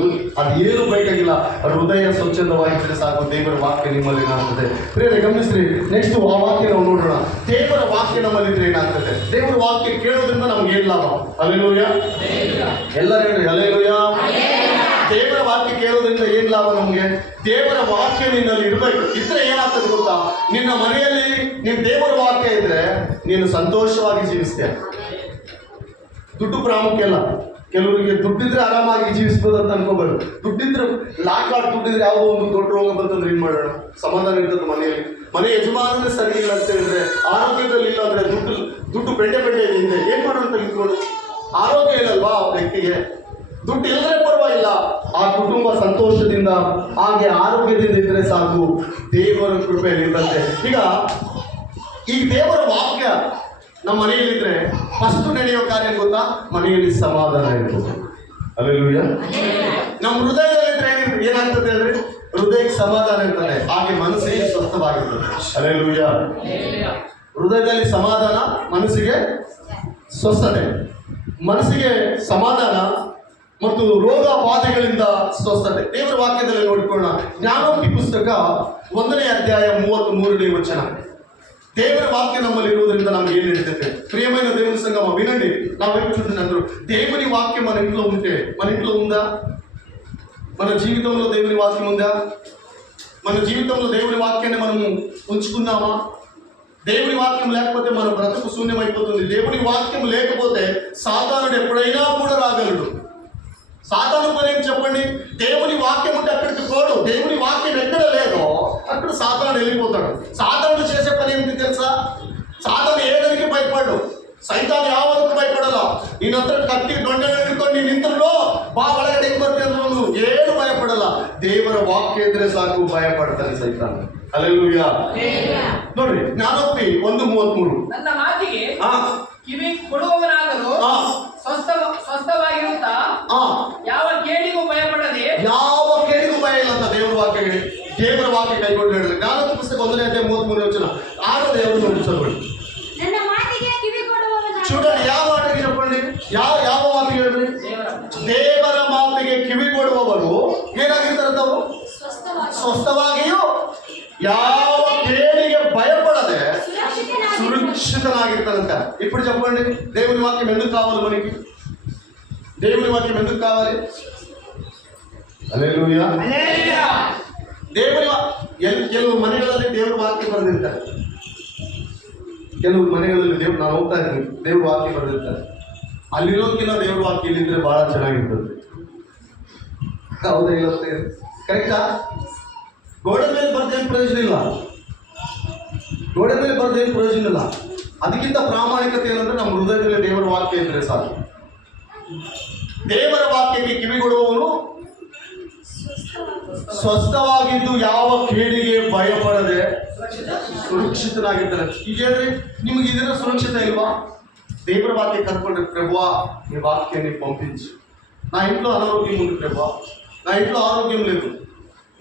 ಅದೇನು ಬೇಕಾಗಿಲ್ಲ, ಹೃದಯ ಸ್ವಚ್ಛಂದವಾಗಿದ್ರೆ ಸಾಕು. ದೇವರ ವಾಕ್ಯ ನಿಮ್ಮಲ್ಲಿ ಏನಾಗ್ತದೆ? ಪ್ರಿಯರೇ ಗಮನಿಸ್ರಿ, ನೆಕ್ಸ್ಟ್ ಆ ವಾಕ್ಯ ನಾವು ನೋಡೋಣ. ದೇವರ ವಾಕ್ಯ ನಮ್ಮಲ್ಲಿದ್ರೆ ಏನಾಗ್ತದೆ? ದೇವರ ವಾಕ್ಯ ಕೇಳೋದ್ರಿಂದ ನಮ್ಗೆ ಏನ್ ಲಾಭ? ಹಲ್ಲೆಲೂಯಾ. ಎಲ್ಲರೂ ಹೇಳಿ ಹಲ್ಲೆಲೂಯಾ. ದೇವರ ವಾಕ್ಯ ಕೇಳೋದ್ರಿಂದ ಏನ್ ಲಾಭ ನಮ್ಗೆ? ದೇವರ ವಾಕ್ಯ ನಿನ್ನಲ್ಲಿ ಇರ್ಬೇಕು. ಇದ್ರೆ ಏನಾಗ್ತದೆ ಗೊತ್ತಾ? ನಿನ್ನ ಮನೆಯಲ್ಲಿ ನಿನ್ ದೇವರ ವಾಕ್ಯ ಇದ್ರೆ ನೀನು ಸಂತೋಷವಾಗಿ ಜೀವಿಸ್ತೀಯ. ದುಡ್ಡು ಪ್ರಾಮುಖ್ಯ ಅಲ್ಲ. ಕೆಲವರಿಗೆ ದುಡ್ಡಿದ್ರೆ ಆರಾಮಾಗಿ ಜೀವಿಸ್ಬೋದು ಅಂತ ಅನ್ಕೋಬಾರ್ದು. ದುಡ್ಡಿದ್ರೆ ಲಾಟ್ ದುಡ್ಡಿದ್ರೆ ಯಾವುದೋ ಒಂದು ದೊಡ್ಡ ರೋಗ ಬಂತಂದ್ರೆ ಏನ್ ಮಾಡೋಣ? ಸಮಾಧಾನ ಇರ್ತದೆ ಮನೆಯಲ್ಲಿ. ಮನೆ ಯಜಮಾನನೇ ಸರಿ ಇಲ್ಲ ಅಂತ ಹೇಳಿದ್ರೆ, ಆರೋಗ್ಯದಲ್ಲಿ ಇಲ್ಲ ಅಂದ್ರೆ ದುಡ್ಡು ಬೆಂಡೆ ಇದೆ, ಏನ್ ಮಾಡೋಣ ಅಂತ ಇಟ್ಕೊಂಡು. ಆರೋಗ್ಯ ಇಲ್ಲಲ್ವಾ ಆ ವ್ಯಕ್ತಿಗೆ, ದುಡ್ಡು ಇಲ್ಲದ್ರೆ ಪರವಾಗಿಲ್ಲ, ಆ ಕುಟುಂಬ ಸಂತೋಷದಿಂದ ಹಾಗೆ ಆರೋಗ್ಯದಿಂದ ಇದ್ರೆ ಸಾಕು, ದೇವರ ಕೃಪೆಯಲ್ಲಿ ಇರ್ತಂತೆ. ಈಗ ದೇವರ ವಾಕ್ಯ ನಮ್ಮ ಮನೆಯಲ್ಲಿದ್ರೆ ಫಸ್ಟ್ ನಡೆಯೋ ಕಾರ್ಯ ಗೊತ್ತಾ? ಮನೆಯಲ್ಲಿ ಸಮಾಧಾನ ಇರ್ತದೆ. ಹಲ್ಲೆಲೂಯಾ. ನಮ್ಮ ಹೃದಯದಲ್ಲಿದ್ರೆ ಏನಾಗ್ತದೆ ಅಂದ್ರೆ ಹೃದಯಕ್ಕೆ ಸಮಾಧಾನ ಇರ್ತದೆ, ಹಾಗೆ ಮನಸ್ಸಿಗೆ ಸ್ವಸ್ಥವಾಗಿರ್ತದೆ. ಹಲ್ಲೆಲೂಯಾ. ಹೃದಯದಲ್ಲಿ ಸಮಾಧಾನ, ಮನಸ್ಸಿಗೆ ಸ್ವಸ್ಥತೆ. ಮನಸ್ಸಿಗೆ ಸಮಾಧಾನ ಮತ್ತು ರೋಗ ಬಾಧೆಗಳಿಂದ ಸ್ವಸ್ಥತೆ. ದೇವರ ವಾಕ್ಯದಲ್ಲಿ ನೋಡಿಕೊಳ್ಳೋಣ. ಜ್ಞಾನೋಕ್ತಿ ಪುಸ್ತಕ 1ನೇ ಅಧ್ಯಾಯ 33ನೇ ವಚನ. ದೇವರ ವಾಕ್ಯ ನಮ್ಮಲ್ಲಿ ಇರುವುದರಿಂದ ನಮ್ಗೆ ಏನ್ ಹೇಳ್ತೈತೆ? ప్రియమైన దేవుని సంగమ వినండి. నా వైపు చూడండి అందరూ. దేవుని వాక్యం మన ఇంట్లో ఉంటే, మన ఇంట్లో ఉందా? మన జీవితంలో దేవుని వాక్యం ఉందా? మన జీవితంలో దేవుని వాక్యాన్ని మనము ఉంచుకున్నామా? దేవుని వాక్యం లేకపోతే మన బ్రతుకు శూన్యమైపోతుంది. దేవుని వాక్యం లేకపోతే సాతానుడు ఎప్పుడైనా కూడా రాగలడు. సాతాను పని ఏం చెప్పండి? దేవుని వాక్యం ఉంటే అక్కడికి పోడు. దేవుని వాక్యం ఎక్కడ లేదో అక్కడ సాతానుడు వెళ్ళిపోతాడు. సాతానుడు చేసే పని ఏమిటి తెలుసా? సాతాను ఏదానికి భయపడు, ಸೈತಾನ್ ಯಾವದಕ್ಕೂ ಭಯಪಡಲ್ಲ. ನಿನ್ನ ಹತ್ರ ಕತ್ತಿ ದೊಡ್ಡ ಹಿಡ್ಕೊಂಡು ನೀನು ನಿಂತರು ಬಾ ಒಳಗಡೆ ಬರ್ತೇನೆ ಅನ್ನೋನು ಏನು ಭಯಪಡಲ್ಲ. ದೇವರ ವಾಕ್ಯ ಇದ್ರೆ ಸಾಕು, ಭಯ ಪಡ್ತಾನೆ ಸೈತಾನ್. ಹಲ್ಲೆಲೂಯಾ. ನೋಡ್ರಿ ಜ್ಞಾನೋಕ್ತಿ 1:33. ನನ್ನ ಮಾತಿಗೆ ಕಿವಿ ಕೊಡುವವನಾದರೂ ಸ್ವಸ್ಥವಾಗಿರುತ್ತಾ ಯಾವ ಕೇಡಿಗೂ ಭಯಪಡದೆ, ಯಾವ ಕೇಡಿಗೂ ಭಯ ಇಲ್ಲ ಅಂತ ದೇವರ ವಾಕ್ಯ ಕೈಗೊಂಡು ಹೇಳಿದ್ರೆ. ಜ್ಞಾನೋಕ್ತಿ ಪುಸ್ತಕ 1ನೇ ಅಧ್ಯಾಯ 33ನೇ ವಚನ. 6ನೇ ದೇವರು ನೋಡಿಸಬೇಡಿ. ನನ್ನ ಮಾತಿಗೆ ಕಿವಿ ಕೊಡುವವನಾದರೂ చూడండి ಯಾವ ಮಾತಿಗೆ చెప్పండి, ಯಾವ ಮಾತಿಗೆ ಹೇಳ್ರಿ? ದೇವರ ಮಾತಿಗೆ ಕಿವಿ ಕೊಡುವವರು ಏನಾಗಿರ್ತಾರಂತವು? ಸ್ವಸ್ಥವಾಗಿಯೂ ಯಾವ కేడిಗೆ భయపడದೆ సురక్షితనాగిర్తారంట. ఇప్పుడు చెప్పండి, దేవుని వాక్యం ఎందుకు కావాలి మనకి? దేవుని వాక్యం ఎందుకు కావాలి? హల్లెలూయా. ಕೆಲವು ಮನೆಗಳಲ್ಲಿ ದೇವರ ವಾಕ್ಯ ಬರೆದಿರ್ತಾರೆ. ಕೆಲವು ಮನೆಗಳಲ್ಲಿ ನಾನು ಹೋಗ್ತಾ ಇದ್ದೀನಿ, ದೇವ್ರ ವಾಕ್ಯ ಬರೆದಿರ್ತಾರೆ. ಅಲ್ಲಿರೋದಕ್ಕಿಂತ ದೇವ್ರ ವಾಕ್ಯ ಇಲ್ಲಿದ್ರೆ ಬಹಳ ಚೆನ್ನಾಗಿರ್ತದೆ. ಹೌದಾ ಇಲ್ಲ? ಕರೆಕ್ಟಾ? ಗೋಡೆ ಮೇಲೆ ಬರ್ದೇನು ಪ್ರಯೋಜನ ಇಲ್ಲ. ಗೋಡೆ ಮೇಲೆ ಬರ್ದೇನು ಪ್ರಯೋಜನ ಇಲ್ಲ. ಅದಕ್ಕಿಂತ ಪ್ರಾಮಾಣಿಕತೆ ಏನಂದ್ರೆ ನಮ್ಮ ಹೃದಯದಲ್ಲಿ ದೇವರ ವಾಕ್ಯ ಇದ್ರೆ ಸಾಕು. ದೇವರ ವಾಕ್ಯಕ್ಕೆ ಕಿವಿಗೊಡುವವನು ಸ್ವಸ್ಥವಾಗಿದ್ದು ಯಾವ ಕೇಡಿಗೆ ಭಯಪಡದೆ ಸುರಕ್ಷಿತನಾಗಿರ್ತಾನೆ. ಈಗ ಹೇಳ್ರಿ, ನಿಮ್ಗೆ ಇದರ సురక్షిత ఇల్వా? దేవుల వాక్యం కనుక్కోండి. ప్రభువా నీ వాక్యాన్ని పంపించు. నా ఇంట్లో అనారోగ్యం ఉంది ప్రభువా, నా ఇంట్లో ఆరోగ్యం లేదు,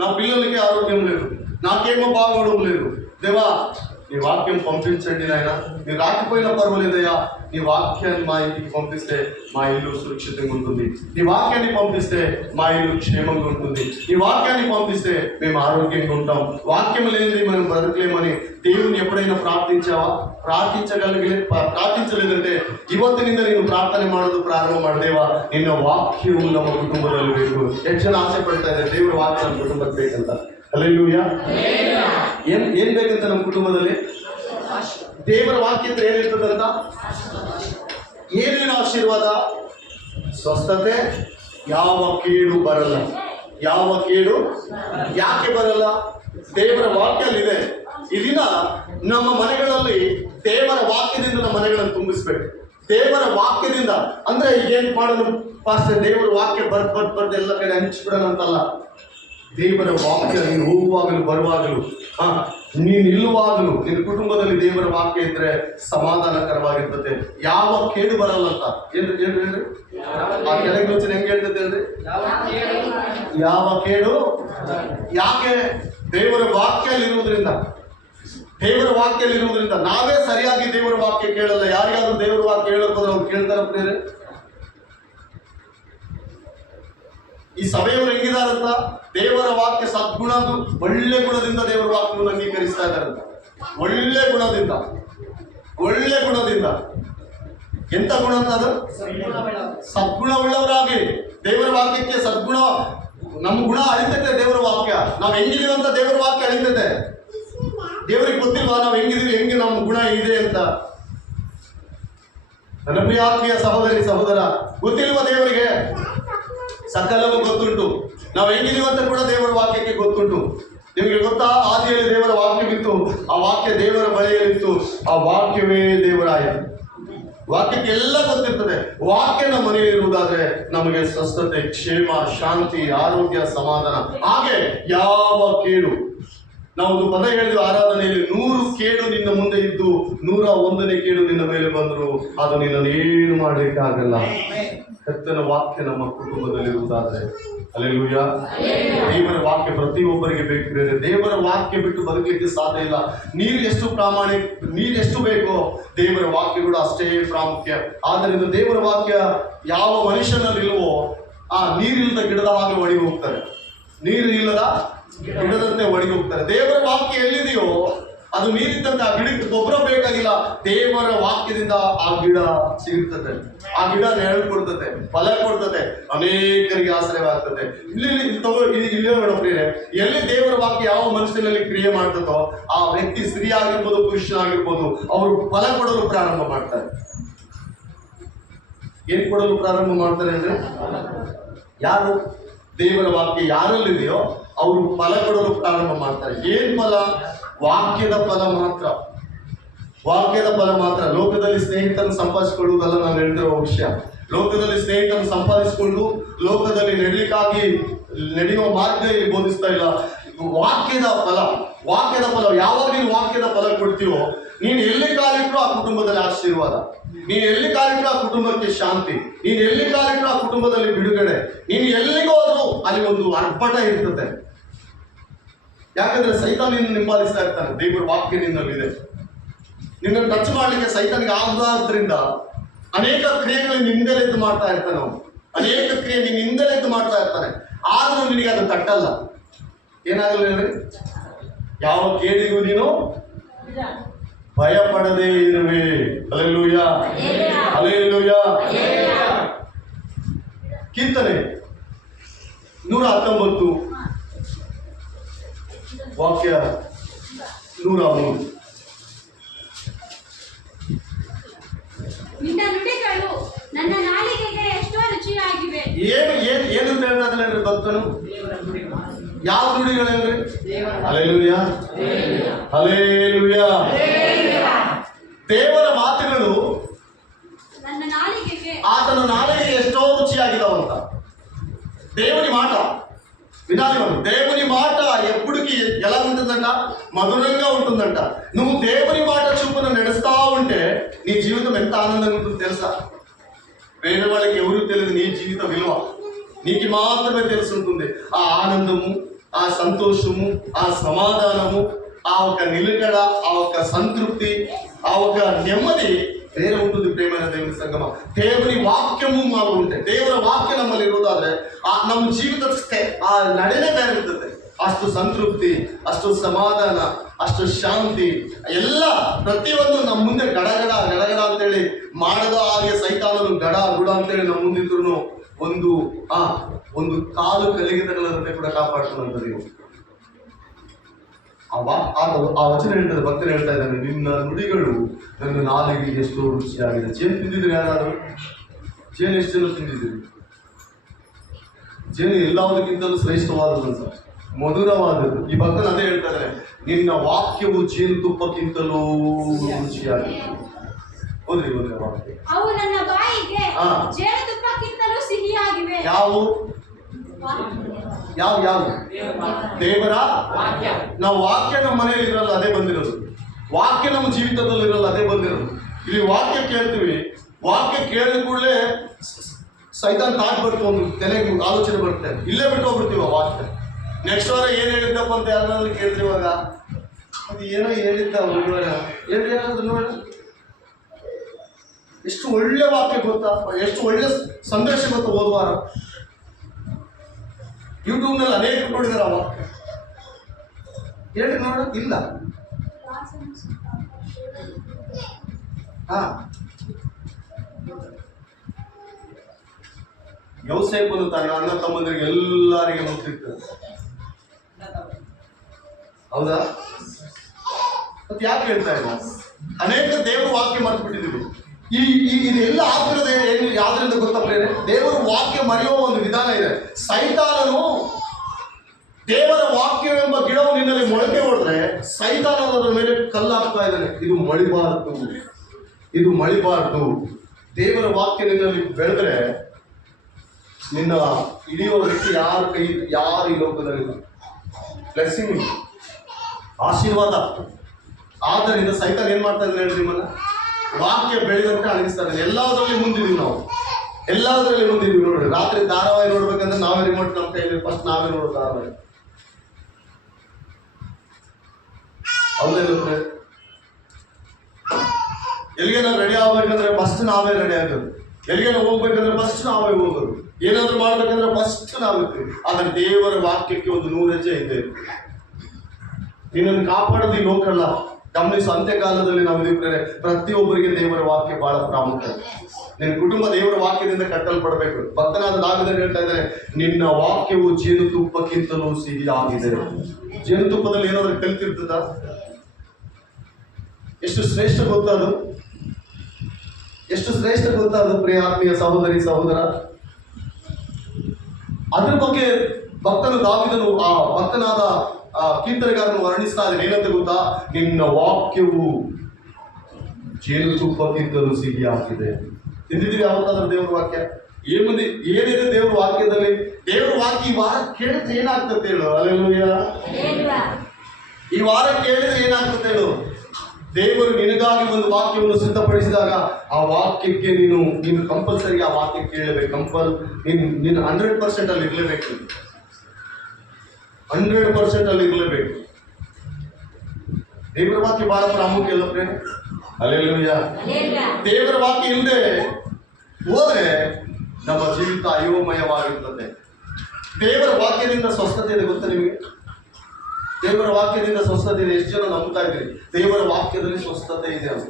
నా పిల్లలకి ఆరోగ్యం లేదు, నాకేమో బాగోవడం లేదు. దేవా నీ వాక్యం పంపించండి నాయన. మీరు రాకపోయినా పర్వాలేదయ్యా, నీ వాక్యాన్ని మా ఇంటికి పంపిస్తే మా ఇల్లు సురక్షితంగా ఉంటుంది. నీ వాక్యాన్ని పంపిస్తే మా ఇల్లు క్షేమంగా ఉంటుంది. నీ వాక్యాన్ని పంపిస్తే మేము ఆరోగ్యంగా ఉంటాం. వాక్యం లేనిది మనం బ్రతకలేమని దేవుని ఎప్పుడైనా ಪ್ರಾರ್ಥಿಂಚಾವಾ? ಪ್ರಾರ್ಥಿಸಲೇದಂತೆ ಇವತ್ತಿನಿಂದ ನೀನು ಪ್ರಾರ್ಥನೆ ಮಾಡೋದು ಪ್ರಾರಂಭ ಮಾಡಿದೇವಾ? ನಿನ್ನ ವಾಕ್ಯವು ನಮ್ಮ ಕುಟುಂಬದಲ್ಲಿ ಬೇಕು. ಎಷ್ಟು ಜನ ಆಸೆ ಪಡ್ತಾ ಇದ್ದಾರೆ ದೇವರ ವಾಕ್ಯ ನಮ್ಮ ಕುಟುಂಬಕ್ಕೆ ಬೇಕಂತ? ಹಲ್ಲೆಲೂಯಾ. ಏನ್ ಬೇಕಂತ ನಮ್ಮ ಕುಟುಂಬದಲ್ಲಿ? ದೇವರ ವಾಕ್ಯ ಅಂತ ಏನಿರ್ತದಂತ? ಏನೇನು ಆಶೀರ್ವಾದ? ಸ್ವಸ್ಥತೆ, ಯಾವ ಕೇಡು ಬರಲ್ಲ. ಯಾವ ಕೇಡು ಯಾಕೆ ಬರಲ್ಲ? ದೇವರ ವಾಕ್ಯಲ್ಲಿದೆ. ಇದನ್ನ ನಮ್ಮ ಮನೆಗಳಲ್ಲಿ ದೇವರ ವಾಕ್ಯದಿಂದ ನಮ್ಮ ಮನೆಗಳನ್ನು ತುಂಬಿಸ್ಬೇಕು. ದೇವರ ವಾಕ್ಯದಿಂದ ಅಂದ್ರೆ ಏನ್ ಮಾಡೋದು ಪಾಸ್ಟರ್? ದೇವರ ವಾಕ್ಯ ಬರ್ದು ಎಲ್ಲ ಕಡೆ ಹಂಚ್ಬಿಡೋಣ ಅಂತಲ್ಲ. ದೇವರ ವಾಕ್ಯ ನೀನು ಹೋಗುವಾಗಲೂ ಬರುವಾಗಲೂ, ನೀನು ನಿಲ್ಲುವಾಗಲೂ ನಿನ್ನ ಕುಟುಂಬದಲ್ಲಿ ದೇವರ ವಾಕ್ಯ ಇದ್ರೆ ಸಮಾಧಾನಕರವಾಗಿರ್ತದೆ. ಯಾವ ಕೇಡು ಬರಲ್ಲ ಅಂತ ಹೇಳ್ರಿ. ಆ ಕೆಳಗೆ ಯೋಚನೆ ಹೆಂಗೆ ಹೇಳ್ತದೆ ಹೇಳ್ರಿ? ಯಾವ ಕೇಡು. ಯಾಕೆ? ದೇವರ ವಾಕ್ಯಲ್ಲಿರುವುದರಿಂದ. ದೇವರ ವಾಕ್ಯಲ್ಲಿರುವುದರಿಂದ ನಾವೇ ಸರಿಯಾಗಿ ದೇವರ ವಾಕ್ಯ ಕೇಳಲ್ಲ. ಯಾರಿಗಾದ್ರೂ ದೇವರ ವಾಕ್ಯ ಹೇಳೋಕೆ ಹೋದ್ರೆ ಅವ್ರು ಕೇಳ್ತಾರ ಪ್ರಿಯರೇ? ಈ ಸಭೆಯವರು ಹೆಂಗಿದಾರಂತ? ದೇವರ ವಾಕ್ಯ ಸದ್ಗುಣ, ಒಳ್ಳೆ ಗುಣದಿಂದ ದೇವರ ವಾಕ್ಯವನ್ನು ಅಂಗೀಕರಿಸ್ತಾ ಇದ್ದಾರಂತ. ಒಳ್ಳೆ ಗುಣದಿಂದ. ಎಂತ ಗುಣ ಅಂತ ಅದು? ಸದ್ಗುಣ ಉಳ್ಳವರಾಗಿ. ದೇವರ ವಾಕ್ಯಕ್ಕೆ ಸದ್ಗುಣ, ನಮ್ಮ ಗುಣ ಅಳಿತೈತೆ ದೇವರ ವಾಕ್ಯ. ನಾವು ಹೆಂಗಿದೀವಿ ಅಂತ ದೇವರ ವಾಕ್ಯ ಅಳಿತೈತೆ. ದೇವರಿಗೆ ಗೊತ್ತಿಲ್ವಾ ನಾವು ಹೆಂಗಿದೀವಿ, ಹೆಂಗೆ ನಮ್ಮ ಗುಣ ಇದೆ ಅಂತ? ನನ್ನ ಪ್ರಿಯ ಆತ್ಮೀಯ ಸಹೋದರಿ ಸಹೋದರ, ಗೊತ್ತಿಲ್ವ ದೇವರಿಗೆ? ಸಕಲವೂ ಗೊತ್ತುಂಟು. ನಾವು ಹೆಂಗಿದೀವಿ ಅಂತ ಕೂಡ ದೇವರ ವಾಕ್ಯಕ್ಕೆ ಗೊತ್ತುಂಟು. ನಿಮಗೆ ಗೊತ್ತಾ, ಆದಿಯಲ್ಲಿ ದೇವರ ವಾಕ್ಯವಿತ್ತು, ಆ ವಾಕ್ಯ ದೇವರ ಬಳಿಯಲ್ಲಿತ್ತು, ಆ ವಾಕ್ಯವೇ ದೇವರಾಯ. ವಾಕ್ಯಕ್ಕೆ ಎಲ್ಲ ಗೊತ್ತಿರ್ತದೆ. ವಾಕ್ಯ ನಮ್ಮ ಮನೆಯಲ್ಲಿರುವುದಾದ್ರೆ ನಮಗೆ ಸ್ವಸ್ಥತೆ, ಕ್ಷೇಮ, ಶಾಂತಿ, ಆರೋಗ್ಯ, ಸಮಾಧಾನ. ಹಾಗೆ ಯಾವ ಕೇಡು, ನಾವೊಂದು ಪದ ಹೇಳಿದ್ವಿ ಆರಾಧನೆಯಲ್ಲಿ, 100 ಕೇಡು ನಿನ್ನ ಮುಂದೆ ಇದ್ದು 101ನೇ ಕೇಡು ನಿನ್ನ ಮೇಲೆ ಬಂದ್ರು ಅದು ನಿನ್ನನ್ನೇನು ಮಾಡಲಿಕ್ಕಾಗಲ್ಲ. ಕರ್ತನ ವಾಕ್ಯ ನಮ್ಮ ಕುಟುಂಬದಲ್ಲಿರುವುದಾದ್ರೆ, ಹಲ್ಲೆಲೂಯ. ದೇವರ ವಾಕ್ಯ ಪ್ರತಿಯೊಬ್ಬರಿಗೆ ಬೇಕು. ದೇವರ ವಾಕ್ಯ ಬಿಟ್ಟು ಬದುಕಲಿಕ್ಕೆ ಸಾಧ್ಯ ಇಲ್ಲ. ನೀರು ಎಷ್ಟು ಬೇಕೋ ದೇವರ ವಾಕ್ಯ ಕೂಡ ಅಷ್ಟೇ ಪ್ರಾಮುಖ್ಯ. ಆದ್ದರಿಂದ ದೇವರ ವಾಕ್ಯ ಯಾವ ಮನುಷ್ಯನಲ್ಲಿಲ್ವೋ ಆ ನೀರಿಲ್ಲದ ಗಿಡದ ಹಾಗೆ ಒಣಗಿ ಹೋಗ್ತಾರೆ, ನೀರು ಇಲ್ಲದ ಗಿಡದಂತೆ ಒಣಗಿ ಹೋಗ್ತಾರೆ. ದೇವರ ವಾಕ್ಯ ಎಲ್ಲಿದೆಯೋ ಅದು ನೀರಿದ್ದಂತೆ ಆ ಗಿಡಕ್ಕೆ ಗೊಬ್ಬರ ಬೇಕಾಗಿಲ್ಲ. ದೇವರ ವಾಕ್ಯದಿಂದ ಆ ಗಿಡ ಸಿಗುತ್ತದೆ, ಆ ಗಿಡ ನೆರಳು ಕೊಡ್ತದೆ, ಫಲ ಕೊಡ್ತದೆ, ಅನೇಕರಿಗೆ ಆಶ್ರಯವಾಗ್ತದೆ. ಇಲ್ಲೇ ನೋಡ್ರಿ, ಎಲ್ಲಿ ದೇವರ ವಾಕ್ಯ ಯಾವ ಮನುಷ್ಯನಲ್ಲಿ ಕ್ರಿಯೆ ಮಾಡ್ತದೋ ಆ ವ್ಯಕ್ತಿ ಸ್ತ್ರೀ ಆಗಿರ್ಬೋದು, ಪುರುಷನಾಗಿರ್ಬೋದು, ಅವರು ಫಲ ಕೊಡಲು ಪ್ರಾರಂಭ ಮಾಡ್ತಾರೆ. ಏನ್ ಕೊಡಲು ಪ್ರಾರಂಭ ಮಾಡ್ತಾರೆ ಅಂದ್ರೆ, ಯಾರು ದೇವರ ವಾಕ್ಯ ಯಾರಲ್ಲಿದೆಯೋ ಅವರು ಫಲ ಕೊಡಲು ಪ್ರಾರಂಭ ಮಾಡ್ತಾರೆ. ಏನ್ ಫಲ? ವಾಕ್ಯದ ಫಲ ಮಾತ್ರ, ವಾಕ್ಯದ ಫಲ ಮಾತ್ರ. ಲೋಕದಲ್ಲಿ ಸ್ನೇಹಿತರನ್ನು ಸಂಪಾದಿಸಿಕೊಳ್ಳುವುದಲ್ಲ ನಾನು ಹೇಳ್ತಿರುವ ವಿಷಯ. ಲೋಕದಲ್ಲಿ ಸ್ನೇಹಿತರನ್ನು ಸಂಪಾದಿಸಿಕೊಂಡು ಲೋಕದಲ್ಲಿ ನಡೆಯುವ ಮಾರ್ಗ ಇಲ್ಲಿ ಬೋಧಿಸ್ತಾ ಇಲ್ಲ. ವಾಕ್ಯದ ಫಲ, ವಾಕ್ಯದ ಫಲ. ಯಾವಾಗ ನೀನು ವಾಕ್ಯದ ಫಲ ಕೊಡ್ತೀವೋ, ನೀನು ಎಲ್ಲಿ ಕಾಲಿಟ್ಟರು ಆ ಕುಟುಂಬದಲ್ಲಿ ಆಶೀರ್ವಾದ, ನೀನು ಎಲ್ಲಿ ಕಾಲಿಟ್ಟರು ಆ ಕುಟುಂಬಕ್ಕೆ ಶಾಂತಿ, ನೀನು ಎಲ್ಲಿ ಕಾಲಿಟ್ಟರು ಆ ಕುಟುಂಬದಲ್ಲಿ ಬಿಡುಗಡೆ, ನೀನು ಎಲ್ಲಿಗೂ ಹೋದ್ರು ಅಲ್ಲಿ ಒಂದು ಅರ್ಪಟ ಇರ್ತದೆ. ಯಾಕಂದ್ರೆ ಸೈತಾನನ್ನು ಹಿಂಬಾಲಿಸ್ತಾ ಇರ್ತಾನೆ. ದೇವರ ವಾಕ್ಯ ನಿನ್ನಲ್ಲಿದೆ. ನಿನ್ನನ್ನು ಟಚ್ ಮಾಡ್ಲಿಕ್ಕೆ ಸೈತಾನಿಗೆ ಆಗದ್ರಿಂದ ಅನೇಕ ಕ್ರಿಯೆಗಳು ನಿಂದೆಲೆದ್ದು ಮಾಡ್ತಾ ಇರ್ತಾನೆ. ಅವನು ಅನೇಕ ಕ್ರಿಯೆ ನಿನ್ನಿಂದಲೆದ್ದು ಮಾಡ್ತಾ ಇರ್ತಾನೆ. ಆದ್ರೂ ನಿನಗೆ ಅದು ತಟ್ಟಲ್ಲ. ಏನಾಗಲ್ಲ ಹೇಳ್ರಿ, ಯಾವ ಕೇಳಿಗೂ ನೀನು ಭಯ ಪಡದೇ ಇರುವೆ. Hallelujah, hallelujah. ಕೀರ್ತನೆ 119 ವಾಕ್ಯ 103. ನಿನ್ನ ನುಡಿಗಳು ನನ್ನ ನಾಲಿಗೆಗೆ ಎಷ್ಟೋ ರುಚಿಯಾಗಿವೆ. ಏನಂತ ಹೇಳ್ತಾರೆ ಭಕ್ತನು? ಯಾವ ನುಡಿಗಳೇನ್ರಿ? Hallelujah, hallelujah. ದೇವರ ಮಾತುಗಳು ನನ್ನ ನಾಲಿಗೆಗೆ, ಆತನ ನಾಲಿಗೆಗೆ ಎಷ್ಟೋ ರುಚಿಯಾಗಿದಾವಂತ. దేవుని మాట వినాలి మనం. దేవుని మాట ఎప్పుడుకి ఎలా ఉంటుందంట? మధురంగా ఉంటుందంట. నువ్వు దేవుని మాట చొప్పున నడుస్తా ఉంటే నీ జీవితం ఎంత ఆనందంగా ఉంటుందో తెలుసా? వేరే వాళ్ళకి ఎవరు తెలియదు నీ జీవిత విలువ, నీకు మాత్రమే తెలిసి ఉంటుంది. ఆ ఆనందము, ఆ సంతోషము, ఆ సమాధానము, ఆ ఒక నిలకడ, ఆ ఒక సంతృప్తి, ఆ ఒక నెమ్మది ಬೇರೆ ఉంటుంది. ಪ್ರೇಮನ ದೇವರ ಸಂಗಮ, ದೇವರ ವಾಕ್ಯವು ನಾವು ಉಂಟೆ. ದೇವರ ವಾಕ್ಯ ನಮ್ಮಲ್ಲಿ ಇರುವುದಾದ್ರೆ ನಮ್ಮ ಜೀವಿತಕ್ಕೆ ಆ ನಡೆನೇ ಬೇರೆ ಇರ್ತದೆ. ಅಷ್ಟು ಸಂತೃಪ್ತಿ, ಅಷ್ಟು ಸಮಾಧಾನ, ಅಷ್ಟು ಶಾಂತಿ, ಎಲ್ಲ ಪ್ರತಿಯೊಂದು ನಮ್ಮ ಮುಂದೆ ಗಡಗಡ ಗಡಗಡ ಅಂತೇಳಿ ಮಾಡದ ಹಾಗೆ ಸೈತಾನನು ಗಡ ಗುಡ ಅಂತೇಳಿ ನಮ್ಮ ಮುಂದಿದ್ರು ಒಂದು ಕಾಲು ಕಲಿಗೆ ತಗಲದಂತೆ ಕೂಡ ಕಾಪಾಡ್ತಾನಂತ ನೀವು. ಆ ವಚನ ಹೇಳ್ತಾರೆ, ಭಕ್ತರು ಹೇಳ್ತಾ ಇದ್ದಾನೆ, ನಿನ್ನ ನುಡಿಗಳು ನನ್ನ ನಾಲಿಗೆಗೆ ಎಷ್ಟೋ ರುಚಿಯಾಗಿದೆ. ಜೇನು ತಿಂದಿದ್ರಿ ಯಾರಾದ್ರು? ಜೇನು ಎಷ್ಟು ಜನ ತಿಂದಿದ್ದೀರಿ? ಜೇನು ಎಲ್ಲದಕ್ಕಿಂತಲೂ ಶ್ರೇಷ್ಠವಾದದ್ದು, ಮಧುರವಾದದ್ದು. ಈ ಭಕ್ತನ ಅದೇ ಹೇಳ್ತಾ ಇದ್ದಾರೆ, ನಿನ್ನ ವಾಕ್ಯವು ಜೇನುತುಪ್ಪಕ್ಕಿಂತಲೂ ರುಚಿಯಾಗಿದೆ. ಓದ್ರಿ ವಾಕ್ಯ. ಅವು ನನ್ನ ಬಾಯಿಗೆ ಜೇನುತುಪ್ಪಕ್ಕಿಂತಲೂ ಸಿಹಿಯಾಗಿವೆ. ಯಾವ ದೇವರ ವಾಕ್ಯ. ನಾವು ವಾಕ್ಯ ನಮ್ಮ ಮನೆಯಲ್ಲಿ ಇರಲ್ಲ, ಅದೇ ಬಂದಿರೋದು. ವಾಕ್ಯ ನಮ್ಮ ಜೀವಿತದಲ್ಲಿ ಇರಲ್ಲ, ಅದೇ ಬಂದಿರೋದು. ಇಲ್ಲಿ ವಾಕ್ಯ ಕೇಳ್ತೀವಿ, ವಾಕ್ಯ ಕೇಳಿದ ಕೂಡಲೇ ಸೈತಾನ್ ಥಾಟ್ ಬರ್ತದೆ, ಒಂದು ತಲೆಗೆ ಆಲೋಚನೆ ಬರುತ್ತೆ, ಇಲ್ಲೇ ಬಿಟ್ಟು ಹೋಗ್ಬಿಡ್ತೀವಿ ಆ ವಾಕ್ಯ. ನೆಕ್ಸ್ಟ್ ವಾರ ಏನ್ ಹೇಳಿದ್ದಪ್ಪ ಅಂತ ಯಾರಾದ್ರೂ ಕೇಳ್ತೀವಿ, ಇವಾಗ ಅದು ಏನೋ ಹೇಳಿದ್ದ ಹೇಳ್ರಿ ನೋಡ. ಎಷ್ಟು ಒಳ್ಳೆ ವಾಕ್ಯ ಗೊತ್ತಾ, ಎಷ್ಟು ಒಳ್ಳೆ ಸಂದೇಶ ಗೊತ್ತಾ. ಹೋದ್ವಾರ ಯೂಟ್ಯೂಬ್ನಲ್ಲಿ ಅನೇಕ ನೋಡಿದಾರೆ ಆ ವಾಕ್ಯ. ಹೇಳ್ರಿ ನೋಡ. ಇಲ್ಲ ಯೋಸೇಫನು ತನ್ನ ಅಣ್ಣ ತಮ್ಮಂದಿರಿಗೆ ಎಲ್ಲರಿಗೆ ಮುಟ್ಟಿರ್ತಾರೆ. ಹೌದಾ? ಮತ್ತೆ ಯಾಕೆ ಹೇಳ್ತಾ ಇಲ್ಲ? ಅನೇಕ ದೇವರ ವಾಕ್ಯ ಮರೆತು ಬಿಟ್ಟಿದ್ದೀವಿ. ಇದೆಲ್ಲ ಆಗ್ತಿರೋದೇ ಏನು ಯಾವ್ದ್ರಿಂದ ಗೊತ್ತಾ ಪ್ರೇರೆ? ದೇವರ ವಾಕ್ಯ ಮರೆಯುವ ಒಂದು ವಿಧಾನ ಇದೆ. ಸೈತಾನನು ದೇವರ ವಾಕ್ಯವೆಂಬ ಗಿಡವು ನಿನ್ನಲ್ಲಿ ಮೊಳಕೆ ಹೊಡೆದ್ರೆ ಸೈತಾನದ ಮೇಲೆ ಕಲ್ಲಾಗ್ತಾ ಇದ್ದಾನೆ. ಇದು ಮಳಿಬಾರದು, ಇದು ಮಳಿಬಾರದು. ದೇವರ ವಾಕ್ಯ ನಿನ್ನಲ್ಲಿ ಬೆಳೆದ್ರೆ ನಿನ್ನ ಹಿಡಿಯುವ ವ್ಯಕ್ತಿ ಯಾರು ಈ ಲೋಕದಲ್ಲಿ ಬ್ಲೆಸ್ಸಿಂಗ್, ಆಶೀರ್ವಾದ. ಆದ್ದರಿಂದ ಸೈತಾನ ಏನ್ ಮಾಡ್ತಾ ಇದ್ದಾನೆ ಹೇಳಿ? ನಿಮ್ಮನ್ನ ವಾಕ್ಯ ಬೆಳೆದಂತೆ ಅಣಿಸ್ತಾ ಇದ್ದಾನೆ. ಎಲ್ಲದರಲ್ಲಿ ಮುಂದಿದ್ದೀವಿ ನಾವು, ಎಲ್ಲದರಲ್ಲಿ ಮುಂದಿದ್ದೀವಿ. ನೋಡ್ರಿ, ರಾತ್ರಿ ಧಾರಾವಾಹಿ ನೋಡ್ಬೇಕಂದ್ರೆ ನಾವೇ ರಿಮೋಟ್ ನಮ್ಮ ಕೈಯಲ್ಲಿ ಫಸ್ಟ್ ನಾವೇ ನೋಡೋದು ಧಾರಾವಾಹಿ. ಹೌದೇನಂದ್ರೆ ಎಲ್ಲಿಗೆ ನಾವು ರೆಡಿ ಆಗ್ಬೇಕಂದ್ರೆ ಫಸ್ಟ್ ನಾವೇ ರೆಡಿ ಆಗೋದು. ಎಲ್ಲಿಗೆ ನಾವು ಹೋಗ್ಬೇಕಂದ್ರೆ ಫಸ್ಟ್ ನಾವೇ ಹೋಗೋದು. ಏನಾದ್ರು ಮಾಡ್ಬೇಕಂದ್ರೆ ಫಸ್ಟ್ ನಾವಿರ್ತೀವಿ. ಆದ್ರೆ ದೇವರ ವಾಕ್ಯಕ್ಕೆ ಒಂದು 100 ಹೆಜ್ಜೆ ಇದೆ. ನಿನ್ನನ್ನು ಕಾಪಾಡೋದು ಈ ಲೋಕ ಅಲ್ಲ. ಗಮನಿಸು, ಅಂತ್ಯಕಾಲದಲ್ಲಿ ನಾವು ಇದ್ದೀವಿ. ಪ್ರತಿಯೊಬ್ಬರಿಗೆ ದೇವರ ವಾಕ್ಯ ಬಹಳ ಪ್ರಾಮುಖ್ಯ. ನಿನ್ನ ಕುಟುಂಬ ದೇವರ ವಾಕ್ಯದಿಂದ ಕಟ್ಟಲ್ಪಡಬೇಕು. ಭಕ್ತನಾದ ದಾವಿದನು ಹೇಳ್ತಾ ಇದ್ದಾರೆ, ನಿನ್ನ ವಾಕ್ಯವು ಜೇನುತುಪ್ಪಕ್ಕಿಂತಲೂ ಸಿಹಿಯಾಗಿದೆ. ಜೇನುತುಪ್ಪದಲ್ಲಿ ಏನಾದ್ರು ಕಲ್ತಿರ್ತದ? ಎಷ್ಟು ಶ್ರೇಷ್ಠ ಗೊತ್ತದು, ಎಷ್ಟು ಶ್ರೇಷ್ಠ ಗೊತ್ತದು ಪ್ರಿಯ ಆತ್ಮೀಯ ಸಹೋದರಿ ಸಹೋದರ. ಅದ್ರ ಬಗ್ಗೆ ಭಕ್ತನು ದಾವಿದನು, ಆ ಭಕ್ತನಾದ ಕೀರ್ತನೆಗಾರನು ವರ್ಣಿಸ್ತಾ ಇದ್ದಾನೆ. ಏನಂತ ಗೊತ್ತಾ? ನಿನ್ನ ವಾಕ್ಯವು ಜೇನುತುಪ್ಪಕ್ಕಿಂತಲೂ ಸಿಹಿಯಾಗಿದೆ. ತಿಂದಿದ್ದೀವಿ ಯಾವತ್ತಾದ್ರೂ ದೇವರ ವಾಕ್ಯ? ಏನಿದೆ ದೇವರ ವಾಕ್ಯದಲ್ಲಿ? ದೇವರ ವಾಕ್ಯ ಈ ವಾರ ಕೇಳಿದ್ರೆ ಏನಾಗ್ತದೆ ಹೇಳು? ಹಲ್ಲೆಲೂಯಾ. ಈ ವಾರ ಕೇಳಿದ್ರೆ ಏನಾಗ್ತದೆ ಹೇಳು? ದೇವರು ನಿನಗಾಗಿ ಒಂದು ವಾಕ್ಯವನ್ನು ಸಿದ್ಧಪಡಿಸಿದಾಗ ಆ ವಾಕ್ಯಕ್ಕೆ ನೀನು ಕಂಪಲ್ಸರಿ ಆ ವಾಕ್ಯ ಕೇಳಬೇಕು. ನೀನು 100% ಅಲ್ಲಿ ಇರಲೇಬೇಕು. 100% ಅಲ್ಲಿ ಇರಲೇಬೇಕು. ದೇವರ ವಾಕ್ಯ ಬಹಳ ಪ್ರಾಮುಖ್ಯ ಅಲ್ಲ ಫ್ರೆಂಡ್? ಹಲ್ಲೆಲೂಯಾ. ದೇವರ ವಾಕ್ಯ ಇಲ್ಲದೆ ಹೋದ್ರೆ ನಮ್ಮ ಜೀವಿತ ಅಯೋಮಯವಾಗಿರ್ತದೆ. ದೇವರ ವಾಕ್ಯದಿಂದ ಸ್ವಸ್ಥತೆ ಇದೆ ಗೊತ್ತಾ ನಿಮಗೆ? ದೇವರ ವಾಕ್ಯದಿಂದ ಸ್ವಸ್ಥತೆ ಇದೆ. ಎಷ್ಟು ಜನ ನಂಬ್ತಾ ಇದ್ದೀರಿ ದೇವರ ವಾಕ್ಯದಲ್ಲಿ ಸ್ವಸ್ಥತೆ ಇದೆ ಅಂತ?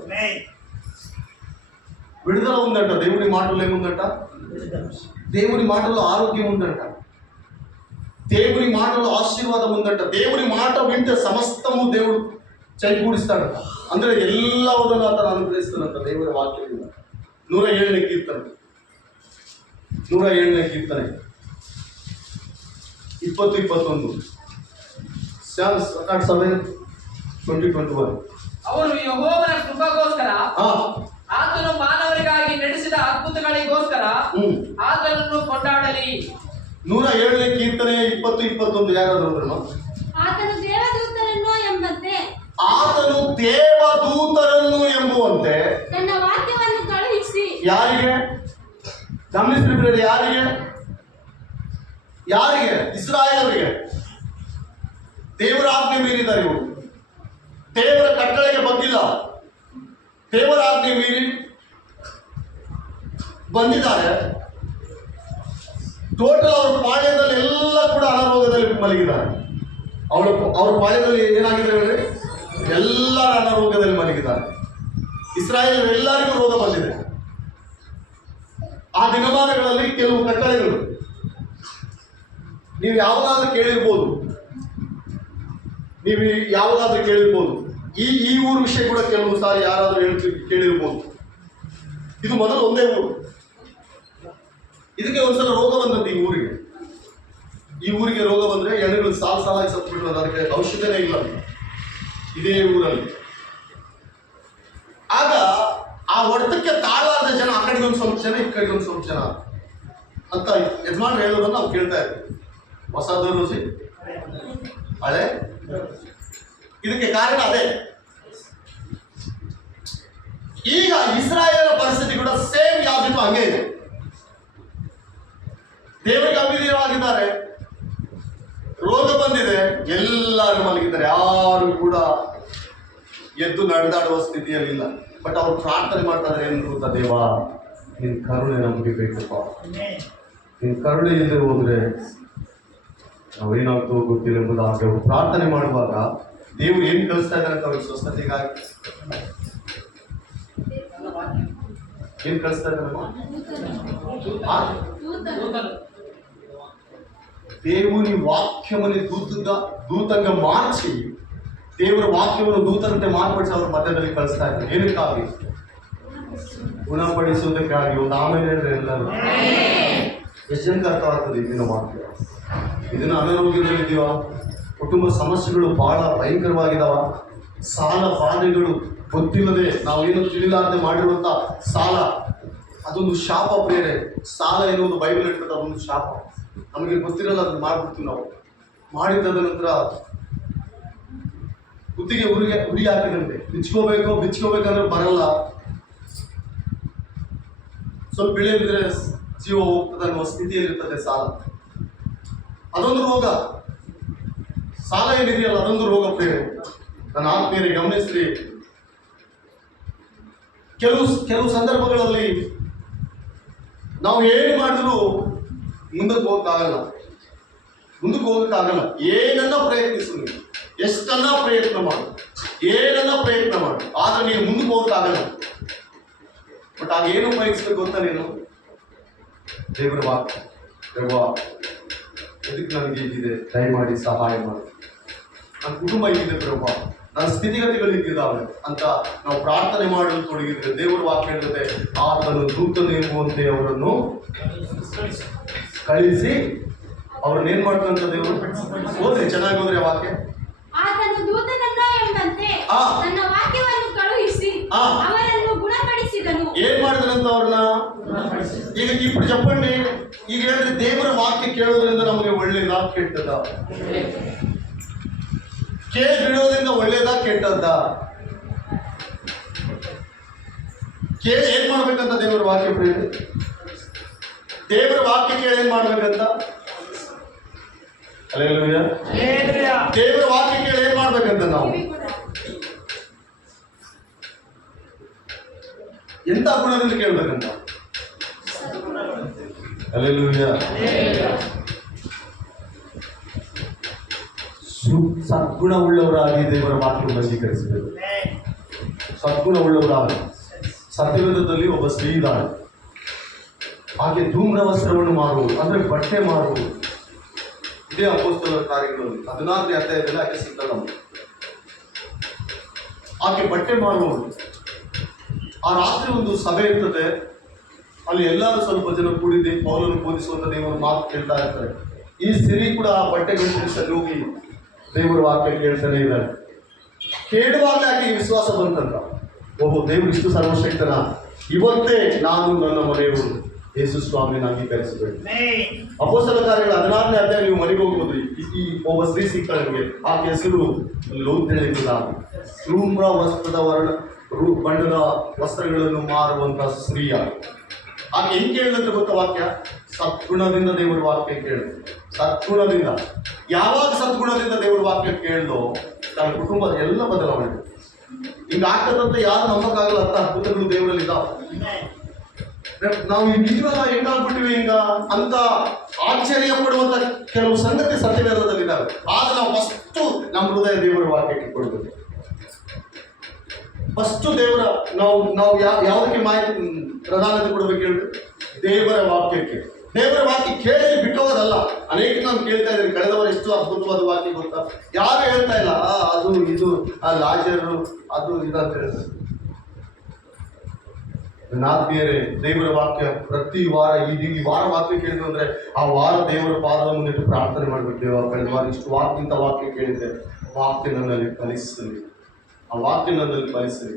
విడుదల ఉందంట. దేవుని మాటలు ఏముందంట? దేవుని మాటల్లో ఆరోగ్యం ఉందంట. దేవుని మాటల్లో ఆశీర్వాదం ఉందంట. దేవుని మాట వింటే సమస్తము దేవుడు చేకూడిస్తాడంట. ಅಂದ್ರೆ ಎಲ್ಲವನ್ನೂ ಆತನ ಅನುಗ್ರಹಿಸ್ತಾನಂತ ದೇವರ ವಾಕ್ಯದಿಂದ. 107ನೇ ಕೀರ್ತನೆ, 107ನೇ ಕೀರ್ತನೆ 20-21. Psalms 7:20-21. ಅವರು ಯೆಹೋವನ ಕೃಪೆಗೋಸ್ಕರ, ಆತನು ಮಾನವರಿಗಾಗಿ ನಡೆಸಿದ ಅದ್ಭುತಗಳಿಗೋಸ್ಕರ ಆತನನ್ನು ಕೊಂಡಾಡಲಿ. 107ನೇ ಕೀರ್ತನೆ 20-21 ಯಾರಾದ್ರೂ ನೋಡ್ರಮ್ಮ? ಆತನು ದೇವದೂತರನ್ನು ಎಂಬಂತೆ, ಆತನು ದೇವದೂತರನ್ನು ಎಂಬುವಂತೆ ತನ್ನ ವಾಕ್ಯವನ್ನು ಕಳುಹಿಸಿ. ಯಾರಿಗೆ? ಗಮನಿಸ್ಬಿಟ್ರೆ ಯಾರಿಗೆ? ಯಾರಿಗೆ? ಇಸ್ರಾಯೇಲರಿಗೆ. ದೇವರ ಆಜ್ಞೆ ಮೀರಿದ್ದಾರೆ ಇವರು. ದೇವರ ಕಟ್ಟಳೆಗೆ ಬಗ್ಗಿಲ್ಲ. ದೇವರ ಆಜ್ಞೆ ಮೀರಿ ಬಂದಿದ್ದಾರೆ. ಟೋಟಲ್ ಅವ್ರ ಪಾಳ್ಯದಲ್ಲಿ ಎಲ್ಲ ಕೂಡ ಅನಾರೋಗ್ಯದಲ್ಲಿ ಮಲಗಿದ್ದಾರೆ. ಅವ್ರ ಪಾಳ್ಯದಲ್ಲಿ ಏನಾಗಿದೆ ಹೇಳಿ? ಎಲ್ಲರ ಅನಾರೋಗ್ಯದಲ್ಲಿ ಮಲಗಿದ್ದಾರೆ. ಇಸ್ರಾಯೇಲ್ ಎಲ್ಲರಿಗೂ ರೋಗ ಬಂದಿದೆ. ಆ ದಿನಮಾನಗಳಲ್ಲಿ ಕೆಲವು ಕಟ್ಟಳೆಗಳು ನೀವು ಯಾವಾಗಾದ್ರೂ ಕೇಳಿರ್ಬೋದು. ಈ ಊರು ವಿಷಯ ಕೂಡ ಕೆಲವು ಸಾರಿ ಯಾರಾದ್ರೂ ಕೇಳಿರ್ಬೋದು. ಇದು ಮೊದಲು ಒಂದೇ ಊರು. ಇದಕ್ಕೆ ಒಂದ್ಸಲ ರೋಗ ಬಂದಂತೆ ಈ ಊರಿಗೆ ರೋಗ ಬಂದ್ರೆ ಎಣೆಗಳು ಸಾಲಾಗಿ ಸತ್ಬಿಟ್ಟು ಅದಕ್ಕೆ ಔಷಧನೇ ಇಲ್ಲ ಇದೇ ಊರಲ್ಲಿ. ಆಗ ಆ ಹೊಡೆತಕ್ಕೆ ತಾಳಾದ ಜನ ಆ ಕಡೆಗೆ ಒಂದು ಸ್ವಲ್ಪ ಜನ, ಈ ಕಡೆಗೆ ಒಂದು ಸ್ವಲ್ಪ ಜನ ಅಂತ ಯಜಮಾನ್ ಹೇಳೋದನ್ನ ನಾವು ಕೇಳ್ತಾ ಇದ್ವಿ. ಹೊಸದು ರುಚಿ ಹಳೆ. ಇದಕ್ಕೆ ಕಾರಣ ಅದೇ. ಈಗ ಇಸ್ರಾಯೇಲ್ ಪರಿಸ್ಥಿತಿ ಕೂಡ ಸೇಮ್ ಯಾವ್ದಿತ್ತು ಹಂಗೆ ಇದೆ. ದೇವರಿಗೆ ಅವಿಧೇಯವಾಗಿದ್ದಾರೆ, ರೋಗ ಬಂದಿದೆ, ಎಲ್ಲರೂ ಮಲಗಿದ್ದಾರೆ. ಯಾರು ಕೂಡ ಎದ್ದು ನಡೆದಾಡುವ ಸ್ಥಿತಿಯಲ್ಲಿಲ್ಲ. ಬಟ್ ಅವ್ರು ಪ್ರಾರ್ಥನೆ ಮಾಡ್ತಾ ಇದ್ದಾರೆ. ಏನು ಗೊತ್ತಾ? ದೇವ, ನಿನ್ ಕರುಣೆ ನಮಗೆ ಬೇಕಪ್ಪ. ನಿನ್ ಕರುಣೆ ಇಲ್ಲದೆ ಹೋದ್ರೆ ನಾವೇನಾಗ್ತೋ ಗೊತ್ತಿಲ್ಲ ಎಂಬುದಾಗಿ ಅವರು ಪ್ರಾರ್ಥನೆ ಮಾಡುವಾಗ ದೇವರು ಏನು ಕಲಿಸ್ತಾ ಇದ್ದಾರೆ ಅಂತ ಅವ್ರಿಗೆ ಸ್ವಸ್ಥತೆಗಾಗಿ ಏನ್ ಕಲಿಸ್ತಾ ಇದ್ದಾರೆ? దేవుని వాక్యమని దూతంగా మార్చి దేవుని వాక్యమును దూతనంತೆ ಮಾರ್ಪಡಿಸಿ ಅವರ ಮಧ್ಯದಲ್ಲಿ ಕಳಿಸ್ತಾ ಇದ್ದಾರೆ. ಏನಕ್ಕಾಗಿ? ಗುಣಪಡಿಸುವುದಕ್ಕಾಗಿ ಒಂದು ಆಮೇಲೆ ಹೇಳ್ರೆ ಎಲ್ಲರೂ ಎಷ್ಟು ಜನಕ್ಕೆ ಅರ್ಥ ಆಗ್ತದೆ ಇದನ್ನ ವಾಕ್ಯ? ಇದನ್ನ ಅನಾರೋಗ್ಯದಲ್ಲಿದ್ದೀವ, ಕುಟುಂಬ ಸಮಸ್ಯೆಗಳು ಬಹಳ ಭಯಂಕರವಾಗಿದಾವ, ಸಾಲ ಬಾಧೆಗಳು ಗೊತ್ತಿಲ್ಲದೆ ನಾವೇನು ತಿಳಿಲಾರದೆ ಮಾಡಿರುವಂತ ಸಾಲ, ಅದೊಂದು ಶಾಪ. ಬೇರೆ ಸಾಲ ಏನೋ ಒಂದು ಬೈಬಲ್ ಇರ್ತದೆ, ಅದೊಂದು ಶಾಪ. ನಮಗೆ ಗೊತ್ತಿರಲ್ಲ, ಅದನ್ನ ಮಾಡ್ಬಿಡ್ತೀವಿ ನಾವು. ಮಾಡಿದ ನಂತರ ಕುತ್ತಿಗೆ ಉರಿ ಹಾಕಿದಂತೆ ಬಿಚ್ಕೋಬೇಕಂದ್ರೆ ಬರಲ್ಲ, ಸ್ವಲ್ಪ ಬೆಳೆ ಬಿದ್ರೆ ಜೀವ ಹೋಗ್ತದೆ ಅನ್ನುವ ಸ್ಥಿತಿಯಲ್ಲಿರ್ತದೆ ಸಾಲ. ಅದೊಂದು ರೋಗ. ಸಾಲ ಏನಿದೆಯಲ್ಲ ಅದೊಂದು ರೋಗ ಬೇರೆ. ನನ್ನ ಆತ್ಮೀಯರೇ ಗಮನಿಸ್ರಿ, ಕೆಲವು ಸಂದರ್ಭಗಳಲ್ಲಿ ನಾವು ಏನು ಮಾಡಿದ್ರು ಮುಂದಕ್ಕೆ ಹೋಗಕ್ಕಾಗಲ್ಲ. ಏನನ್ನ ಪ್ರಯತ್ನಿಸು, ನೀವು ಎಷ್ಟನ್ನ ಪ್ರಯತ್ನ ಮಾಡು, ಆದ್ರೆ ನೀನು ಮುಂದಕ್ಕೆ ಹೋಗಕ್ಕಾಗಲ್ಲ. ಬಟ್ ಆಗೇನು ಉಪಯೋಗಿಸ್ಬೇಕು ಗೊತ್ತಾ ನೀನು? ದೇವರ ವಾಕ್ಯ. ಇದಕ್ಕೆ ನನಗೆ ಇದಿದೆ, ದಯಮಾಡಿ ಸಹಾಯ ಮಾಡು. ನನ್ನ ಕುಟುಂಬ ಹೀಗಿದೆ ಪ್ರಭು, ನನ್ನ ಸ್ಥಿತಿಗತಿಗಳು ಹೀಗಿದ್ದಾವೆ ಅಂತ ನಾವು ಪ್ರಾರ್ಥನೆ ಮಾಡಲು ತೊಡಗಿದ್ರೆ ದೇವರ ವಾಕ್ಯ ಜೊತೆ ಆತನು ದೂತನು ಎಂಬುವಂತೆ ಅವರನ್ನು ಕಳಿಸಿ ಅವ್ರನ್ನ ಏನ್ ಮಾಡ್ತಂತ ದೇವರು ಓದ್ರಿ, ಚೆನ್ನಾಗಿ ಹೋದ್ರೆ ವಾಕ್ಯ. ಆತನು ದೂತನನ್ನ ಎಂಬಂತೆ ನನ್ನ ವಾಕ್ಯವನ್ನು ಕಳುಹಿಸಿ ಅವರನ್ನು ಗುಣಪಡಿಸಿದನು. ಏನ್ ಮಾಡಿದನಂತ ಅವ್ರನ್ನ? ಈಗ ಇಬ್ರು ಜಪ್ಪಣ್ಣಿ ಈಗ ಹೇಳಿದ್ರೆ ದೇವರ ವಾಕ್ಯ ಕೇಳೋದ್ರಿಂದ ನಮಗೆ ಒಳ್ಳೇದಾ ಕೆಟ್ಟದ? ಕೇಳಿ ಬಿಡೋದ್ರಿಂದ ಒಳ್ಳೇದಾ ಕೆಟ್ಟದ್ದ? ಕೇಳಿ ಏನ್ ಮಾಡ್ಬೇಕಂತ ದೇವರ ವಾಕ್ಯ ಪ್ರೇರಣೆ? ದೇವರ ವಾಕ್ಯ ಕೇಳಿ ಏನ್ ಮಾಡ್ಬೇಕಂತ? ದೇವರ ವಾಕ್ಯ ಕೇಳಿ ಏನ್ ಮಾಡ್ಬೇಕಂತ ನಾವು? ಎಂತ ಗುಣದಿಂದ ಕೇಳ್ಬೇಕಂತ? ಹಲ್ಲೆಲೂಯಾ. ಸದ್ಗುಣವುಳ್ಳವರಾಗಿ ದೇವರ ವಾಕ್ಯವನ್ನು ಅಂಗೀಕರಿಸಬೇಕು. ಸದ್ಗುಣವುಳ್ಳವರಾಗಿ. ಸತ್ಯವೇದದಲ್ಲಿ ಒಬ್ಬ ಸ್ತ್ರೀ ಇದ್ದಾಳೆ, ಹಾಗೆ ಧೂಮ್ರ ವಸ್ತ್ರವನ್ನು ಮಾರುವುದು ಅಂದ್ರೆ ಬಟ್ಟೆ ಮಾರುವುದು. ಇದೇ ಅಪೊಸ್ತಲರ ಕಾರ್ಯಗಳಲ್ಲಿ 14ನೇ ಅಧ್ಯಾಯದಲ್ಲಿ ಆಕೆ ಸಿಗ್ತಾಳೆ. ಆಕೆ ಬಟ್ಟೆ ಮಾರುವವಳು. ಆ ರಾತ್ರಿ ಒಂದು ಸಭೆ ಇರ್ತದೆ, ಅಲ್ಲಿ ಎಲ್ಲರೂ ಸ್ವಲ್ಪ ಜನ ಕೂಡಿದೆ ಪೌಲನ್ನು ಬೋಧಿಸುವಂತ ದೇವರ ಮಾತು ಕೇಳ್ತಾ ಇರ್ತಾರೆ. ಈ ಸ್ತ್ರೀ ಕೂಡ ಆ ಬಟ್ಟೆ ಗಂಟಲು ಹೋಗಿ ದೇವರ ವಾಕ್ಯ ಕೇಳ್ತಾನೆ ಇದ್ದಾರೆ. ಕೇಳುವಾಗಲೇ ಆಕೆಗೆ ವಿಶ್ವಾಸ ಬಂತಂತ, ಓಹೋ ದೇವರು ಇಷ್ಟು ಸರ್ವಶಕ್ತನ, ಇವತ್ತೇ ನಾನು ನನ್ನ ಮನೆಯವರು ಯೇಸು ಸ್ವಾಮಿನ ಅಂಗೀಕರಿಸಬೇಕು. ಅಪೊಸ್ತಲ ಕಾರ್ಯಗಳ 16ನೇ ಅಧ್ಯಾಯ ನೀವು ಮನೆಗೆ ಹೋಗ್ಬೋದು. ಈ ಒಬ್ಬ ಸ್ತ್ರೀ ಸಿಗ್ತಾಳೆ ನಿಮಗೆ, ಆಕೆ ಹೆಸರು ಲೋತ್ಯಳಿಂದ. ಧೂಮ್ರ ವಸ್ತ್ರದ ಬಣ್ಣದ ವಸ್ತ್ರಗಳನ್ನು ಮಾರುವಂತ ಸ್ತ್ರೀಯ. ಆಕೆ ಹೆಂಗ್ ಕೇಳಿದಂತ ಗೊತ್ತಾ ವಾಕ್ಯ? ಸದ್ಗುಣದಿಂದ ದೇವರ ವಾಕ್ಯ ಕೇಳಿದ. ಸದ್ಗುಣದಿಂದ. ಯಾವಾಗ ಸದ್ಗುಣದಿಂದ ದೇವರ ವಾಕ್ಯ ಕೇಳಿದೋ ತನ್ನ ಕುಟುಂಬದ ಎಲ್ಲ ಬದಲಾವಣೆ. ಹಿಂಗ ಆಗ್ತದಂತ ಯಾರು ನಂಬಕ್ಕಾಗಲ್ಲ. ಅಂತ ಅದ್ಭುತಗಳು ದೇವರಲ್ಲಿ ಇದಾವ. ನಾವು ನಿಜವಲ್ಲ ಹೆಂಗಾಗ್ಬಿಟ್ಟಿವಿ ಹಿಂಗ ಅಂತ ಆಶ್ಚರ್ಯ ಪಡುವಂತ ಕೆಲವು ಸಂಗತಿ ಸತ್ಯವೇದದಲ್ಲಿದ್ದಾವೆ. ಆದ್ರೆ ನಾವು ಫಸ್ಟ್ ನಮ್ಮ ಹೃದಯ ದೇವರ ವಾಕ್ಯಕ್ಕೆ ಕೊಡ್ಬೇಕು. ಫಸ್ಟ್ ದೇವರ ನಾವು ಯಾವುದಕ್ಕೆ ಮಾಹಿತಿ ಪ್ರಧಾನತೆ ಕೊಡ್ಬೇಕು ಹೇಳಿ? ದೇವರ ವಾಕ್ಯಕ್ಕೆ. ದೇವರ ವಾಕ್ಯ ಕೇಳಿ ಬಿಟ್ಟೋಗೋದಲ್ಲ. ಅನೇಕ ನಾನು ಕೇಳ್ತಾ ಇದ್ದೀನಿ, ಕಳೆದವರು ಎಷ್ಟು ಅದ್ಭುತವಾದ ವಾಕ್ಯ ಗೊತ್ತಾ? ಯಾರು ಹೇಳ್ತಾ ಇಲ್ಲ ಅದು ಇದು ಆ ಲಾಜರು ಅದು ಇದಂತ ಹೇಳ್ತಾರೆ. ಆತ್ಮೀಯರೇ, ದೇವರ ವಾಕ್ಯ ಪ್ರತಿ ವಾರ ಈ ವಾರ ವಾಕ್ಯ ಕೇಳಿದ್ರು ಅಂದ್ರೆ ಆ ವಾರ ದೇವರ ಪಾದದ ಮುಂದಿಟ್ಟು ಪ್ರಾರ್ಥನೆ ಮಾಡ್ಬೇಕು. ದೇವ, ಕಳೆದ ವಾರ ಇಷ್ಟು ವಾಕ್ಯಂತ ವಾಕ್ಯ ಕೇಳಿದ್ದೆ, ವಾಕ್ಯ ನನ್ನಲ್ಲಿ ಫಲಿಸಲಿ. ಆ ವಾಕ್ಯ ನನ್ನಲ್ಲಿ ಫಲಿಸಲಿ.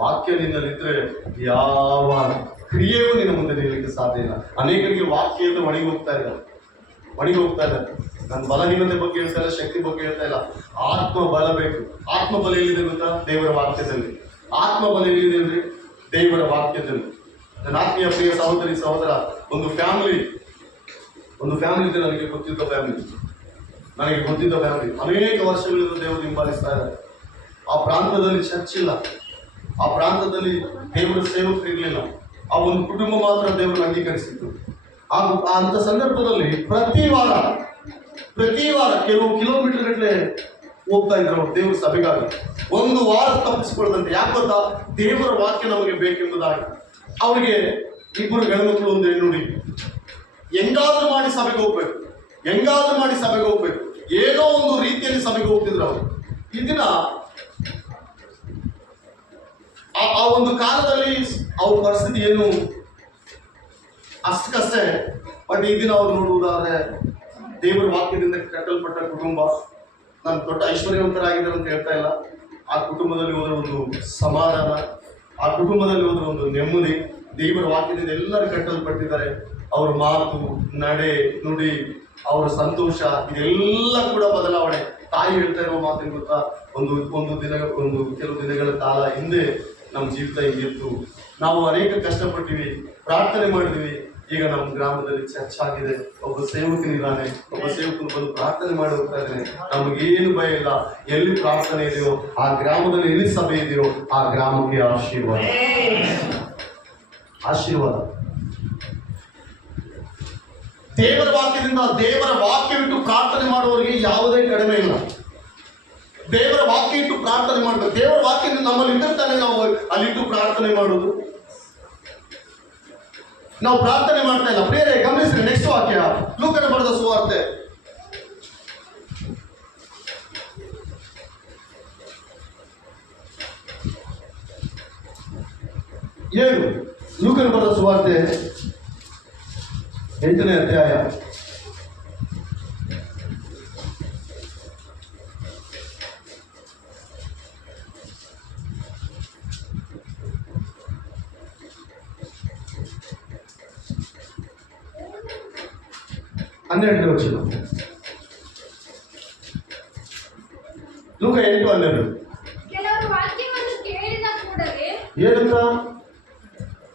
ವಾಕ್ಯ ನಿನ್ನಲ್ಲಿದ್ರೆ ಯಾವ ಕ್ರಿಯೆಯೂ ನಿನ್ನ ಮುಂದೆ ನಿಲ್ಲಕ್ಕೆ ಸಾಧ್ಯ ಇಲ್ಲ. ಅನೇಕರಿಗೆ ವಾಕ್ಯದಿಂದ ಒಣಗಿ ಹೋಗ್ತಾ ಇದ್ದಾರೆ. ನನ್ನ ಬಲಹೀನತೆ ಬಗ್ಗೆ ಹೇಳ್ತಾ ಇಲ್ಲ, ಶಕ್ತಿ ಬಗ್ಗೆ ಹೇಳ್ತಾ ಇಲ್ಲ. ಆತ್ಮ ಬಲ ಬೇಕು. ಆತ್ಮ ಬಲ ಎಲ್ಲಿದೆ ಗೊತ್ತಾ? ದೇವರ ವಾಕ್ಯದಲ್ಲಿ. ಆತ್ಮ ಬಲ ಎಲ್ಲಿದೆ ಅಂದ್ರೆ ದೇವರ ವಾಕ್ಯದಲ್ಲಿ. ನನ್ನ ಆತ್ಮೀಯ ಪ್ರಿಯ ಸಹೋದರಿ ಸಹೋದರ, ಒಂದು ಫ್ಯಾಮಿಲಿ ಇದೆ. ನನಗೆ ಗೊತ್ತಿದ್ದ ಫ್ಯಾಮಿಲಿ ಅನೇಕ ವರ್ಷಗಳಿಂದ ದೇವರು ಹಿಂಬಾಲಿಸ್ತಾ ಇದ್ದಾರೆ. ಆ ಪ್ರಾಂತದಲ್ಲಿ ಚರ್ಚ್ ಇಲ್ಲ, ಆ ಪ್ರಾಂತದಲ್ಲಿ ದೇವರ ಸೇವಕರು ಇರಲಿಲ್ಲ. ಆ ಒಂದು ಕುಟುಂಬ ಮಾತ್ರ ದೇವರನ್ನು ಅಂಗೀಕರಿಸಿತ್ತು. ಅಂತ ಸಂದರ್ಭದಲ್ಲಿ ಪ್ರತಿ ವಾರ ಕೆಲವು ಕಿಲೋಮೀಟರ್ ಗಟ್ಟಲೆ ಹೋಗ್ತಾ ಇದ್ರು ಅವರು ದೇವರ ಸಭೆಗಾಗಿ. ಒಂದು ವಾರ ತಪ್ಪಿಸಿಕೊಳ್ಳದಂತೆ. ಯಾಕೆ ಗೊತ್ತಾ? ದೇವರ ವಾಕ್ಯ ನಮಗೆ ಬೇಕೆಂಬುದಾಗಿ. ಅವರಿಗೆ 2 ಗಂಡ್ಮಕ್ಳು 1 ಹೆಣ್ಣುಡಿ. ಹೆಂಗಾದ್ರೂ ಮಾಡಿ ಸಭೆಗೆ ಹೋಗ್ಬೇಕು. ಏನೋ ಒಂದು ರೀತಿಯಲ್ಲಿ ಸಭೆಗೆ ಹೋಗ್ತಿದ್ರು ಅವರು. ಈ ದಿನ ಆ ಒಂದು ಕಾಲದಲ್ಲಿ ಅವ್ರ ಪರಿಸ್ಥಿತಿ ಏನು ಅಷ್ಟಕ್ಕಷ್ಟೇ. ಬಟ್ ಈ ದಿನ ಅವ್ರು ನೋಡುವುದಾದ್ರೆ ದೇವರ ವಾಕ್ಯದಿಂದ ಕಟ್ಟಲ್ಪಟ್ಟ ಕುಟುಂಬ, ನಾನು ದೊಡ್ಡ ಐಶ್ವರ್ಯವಂತರಾಗಿದ್ದಾರೆ ಅಂತ ಹೇಳ್ತಾ ಇಲ್ಲ. ಆ ಕುಟುಂಬದಲ್ಲಿ ಹೋದ್ರೆ ಒಂದು ಸಮಾಧಾನ, ಆ ಕುಟುಂಬದಲ್ಲಿ ಹೋದ್ರೆ ಒಂದು ನೆಮ್ಮದಿ. ದೇವರ ವಾಕ್ಯದಿಂದ ಎಲ್ಲರೂ ಕಟ್ಟಲ್ಪಟ್ಟಿದ್ದಾರೆ. ಅವ್ರ ಮಾತು, ನಡೆ, ನುಡಿ, ಅವರ ಸಂತೋಷ ಇದೆಲ್ಲ ಕೂಡ ಬದಲಾವಣೆ. ತಾಯಿ ಹೇಳ್ತಾ ಇರೋ ಮಾತಿನ ಗೊತ್ತಾ, ಕೆಲವು ದಿನಗಳ ಕಾಲ ಹಿಂದೆ ನಮ್ಮ ಜೀವಿತ ಹಿಂಗಿತ್ತು, ನಾವು ಅನೇಕ ಕಷ್ಟಪಟ್ಟಿವಿ, ಪ್ರಾರ್ಥನೆ ಮಾಡಿದ್ವಿ. ಈಗ ನಮ್ಮ ಗ್ರಾಮದಲ್ಲಿ ಚರ್ಚ್ ಆಗಿದೆ, ಒಬ್ಬ ಸೇವಕನಿದ್ದಾನೆ, ಒಬ್ಬ ಸೇವಕನು ಬಂದು ಪ್ರಾರ್ಥನೆ ಮಾಡಿ ಹೋಗ್ತಾ ಇದ್ದಾನೆ. ನಮಗೇನು ಭಯ ಇಲ್ಲ. ಎಲ್ಲಿ ಪ್ರಾರ್ಥನೆ ಇದೆಯೋ ಆ ಗ್ರಾಮದಲ್ಲಿ, ಎಲ್ಲಿ ಸಭೆ ಇದೆಯೋ ಆ ಗ್ರಾಮಕ್ಕೆ ಆಶೀರ್ವಾದ. ದೇವರ ವಾಕ್ಯದಿಂದ, ದೇವರ ವಾಕ್ಯವಿಟ್ಟು ಪ್ರಾರ್ಥನೆ ಮಾಡುವವರಿಗೆ ಯಾವುದೇ ಕಡಿಮೆ ಇಲ್ಲ. ದೇವರ ವಾಕ್ಯ ಇಟ್ಟು ಪ್ರಾರ್ಥನೆ ಮಾಡಬೇಕು. ದೇವರ ವಾಕ್ಯದಿಂದ ನಮ್ಮಲ್ಲಿ ಇದ್ದಿರ್ತಾನೆ ನಾವು ಅಲ್ಲಿಟ್ಟು ಪ್ರಾರ್ಥನೆ ಮಾಡುವುದು. ನಾವು ಪ್ರಾರ್ಥನೆ ಮಾಡ್ತಾ ಇಲ್ಲ. ಪ್ರಿಯರೇ ಗಮನಿಸ್ರಿ, ನೆಕ್ಸ್ಟ್ ವಾಕ್ಯ ಲೂಕನ ಬರೆದ ಸುವಾರ್ತೆ 7. ಲೂಕನ ಬರೆದ ಸುವಾರ್ತೆ 8ನೇ ಅಧ್ಯಾಯ 12ನೇ ವಚನ. ಲೂಕ 8:12. ಕೆಲವರು ವಾಕ್ಯವನ್ನು ಕೇಳಿದ ಕೂಡಲೇ, ಏನಂತ?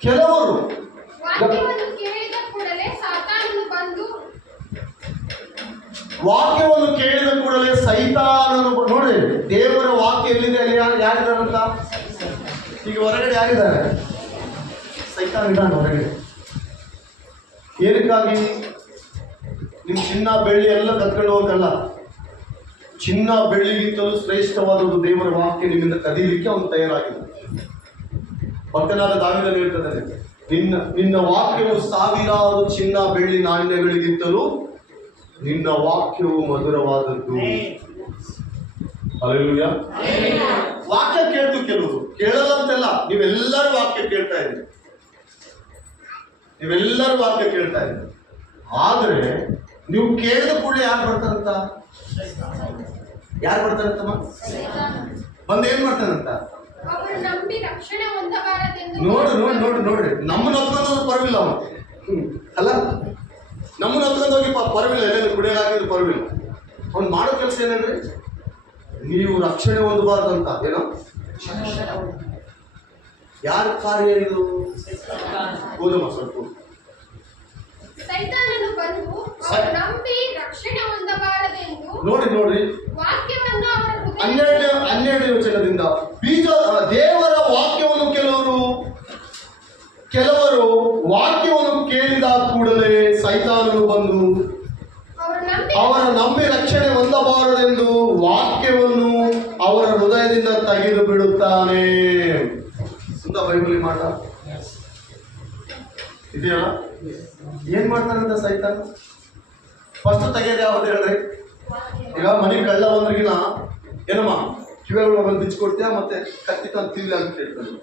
ಕೆಲವರು ವಾಕ್ಯವನ್ನು ಕೇಳಿದ ಕೂಡಲೇ ಸಾತಾನನು ಬಂದು, ವಾಕ್ಯವನ್ನು ಕೇಳಿದ ಕೂಡಲೇ ಸೈತಾನನು ನೋಡಿ, ದೇವರ ವಾಕ್ಯ ಎಲ್ಲಿದೆ ಅಲ್ಲಿ ಯಾರಿದಾರಂತ? ಈಗ ಹೊರಗಡೆ ಯಾರಿದ್ದಾರೆ? ಸೈತಾನ ಇದ್ದಾನೆ ಹೊರಗಡೆ. ಏನಕ್ಕಾಗಿ? ನಿಮ್ಮ ಚಿನ್ನ ಬೆಳ್ಳಿ ಎಲ್ಲ ಕತ್ಕೊಂಡು ಹೋಗಲ್ಲ. ಚಿನ್ನ ಬೆಳ್ಳಿಗಿಂತಲೂ ಶ್ರೇಷ್ಠವಾದದ್ದು ದೇವರ ವಾಕ್ಯ ನಿಮ್ಮಿಂದ ಕದೀಲಿಕ್ಕೆ ಅವನು ತಯಾರಾಗಿದೆ. ಭಕ್ತನಾದ ದಾವೀದನು ಹೇಳ್ತಿದ್ದಾನೆ, ನಿನ್ನ ವಾಕ್ಯವು ಸಾವಿರಾರು ಚಿನ್ನ ಬೆಳ್ಳಿ ನಾಣ್ಯಗಳಿಗಿಂತಲೂ ನಿನ್ನ ವಾಕ್ಯವು ಮಧುರವಾದದ್ದು. ಹಲ್ಲೆಲೂಯಾ. ವಾಕ್ಯ ಕೇಳ್ತು, ಕೆಲವರು ಕೇಳಲ್ಲ ಅಂತೆಲ್ಲ. ನೀವೆಲ್ಲರೂ ವಾಕ್ಯ ಕೇಳ್ತಾ ಇದ್ದೀರಿ, ನೀವೆಲ್ಲರೂ ವಾಕ್ಯ ಕೇಳ್ತಾ ಇದ್ದೀರಿ. ಆದರೆ ನೀವು ಕೇಳಿದ ಕೂಡಲೇ ಯಾರು ಬರ್ತಾರಂತ? ಯಾರು ಬರ್ತಾರಂತಮ್ಮ? ಬಂದು ಏನ್ ಮಾಡ್ತಾರಂತ? ಅವರು ನಂಬಿ ರಕ್ಷಣೆ ಹೊಂದಬಾರದೆಂದು. ನೋಡ್ರಿ ನಮ್ಮನ್ನ ಹತ್ಕೊಂಡೋಗಿ ಪರವಿಲ್ಲ ಅವನು. ಅಲ್ಲ, ನಮ್ಮನ್ನ ಹತ್ಕೊಂಡು ಹೋಗಿ ಪರವಿಲ್ಲ, ಎಲ್ಲೆಲ್ಲ ಕುಡಿಯಲಾಗಿದ್ರು ಪರವಿಲ್ಲ. ಅವ್ನು ಮಾಡೋ ಕೆಲಸ ಏನಂದ್ರೆ, ನೀವು ರಕ್ಷಣೆ ಹೊಂದಬಾರ್ದಂತ. ಏನೋ ಯಾರ ಕಾರ್ಯ ಇದು? ಓದಮ್ಮ ಸ್ವಲ್ಪ. ಸೈತಾನನು ಬಂದು ಅವರು ನಂಬಿ ರಕ್ಷಣೆ ಹೊಂದಬಾರದೆಂದು ನೋಡ್ರಿ ವಾಕ್ಯವನ್ನು ಅವರ 12ನೇ ವಚನದಿಂದ ಬೀಜ ದೇವರ ವಾಕ್ಯವನ್ನು ಕೆಲವರು ವಾಕ್ಯವನ್ನು ಕೇಳಿದ ಕೂಡಲೇ ಸೈತಾನನು ಬಂದು ಅವರ ನಂಬಿ ರಕ್ಷಣೆ ಹೊಂದಬಾರದೆಂದು ವಾಕ್ಯವನ್ನು ಅವರ ಹೃದಯದಿಂದ ತೆಗೆದು ಬಿಡುತ್ತಾನೆ. ಸುಂದ ಬೈಬಲಿ ಮಾಡ ಇದೆಯಲ್ಲ. ಏನ್ ಮಾಡ್ತಾನಂತ ಸೈತಾನ? ಫಸ್ಟ್ ತೆಗೆಯೋದು ಯಾವ್ದು ಹೇಳ್ರಿ? ಈಗ ಮನೆಗೆ ಕಳ್ಳ ಬಂದ್ರಿಗಿನ ಏನಮ್ಮ ಕಿವಿಗಳು ಬಂದು ಬಿಚ್ಕೊಡ್ತೀಯ, ಮತ್ತೆ ಕತ್ತಿ ತಂದು ತಿನ್ಲಿ ಅಂತ ಹೇಳ್ತಾನೆ.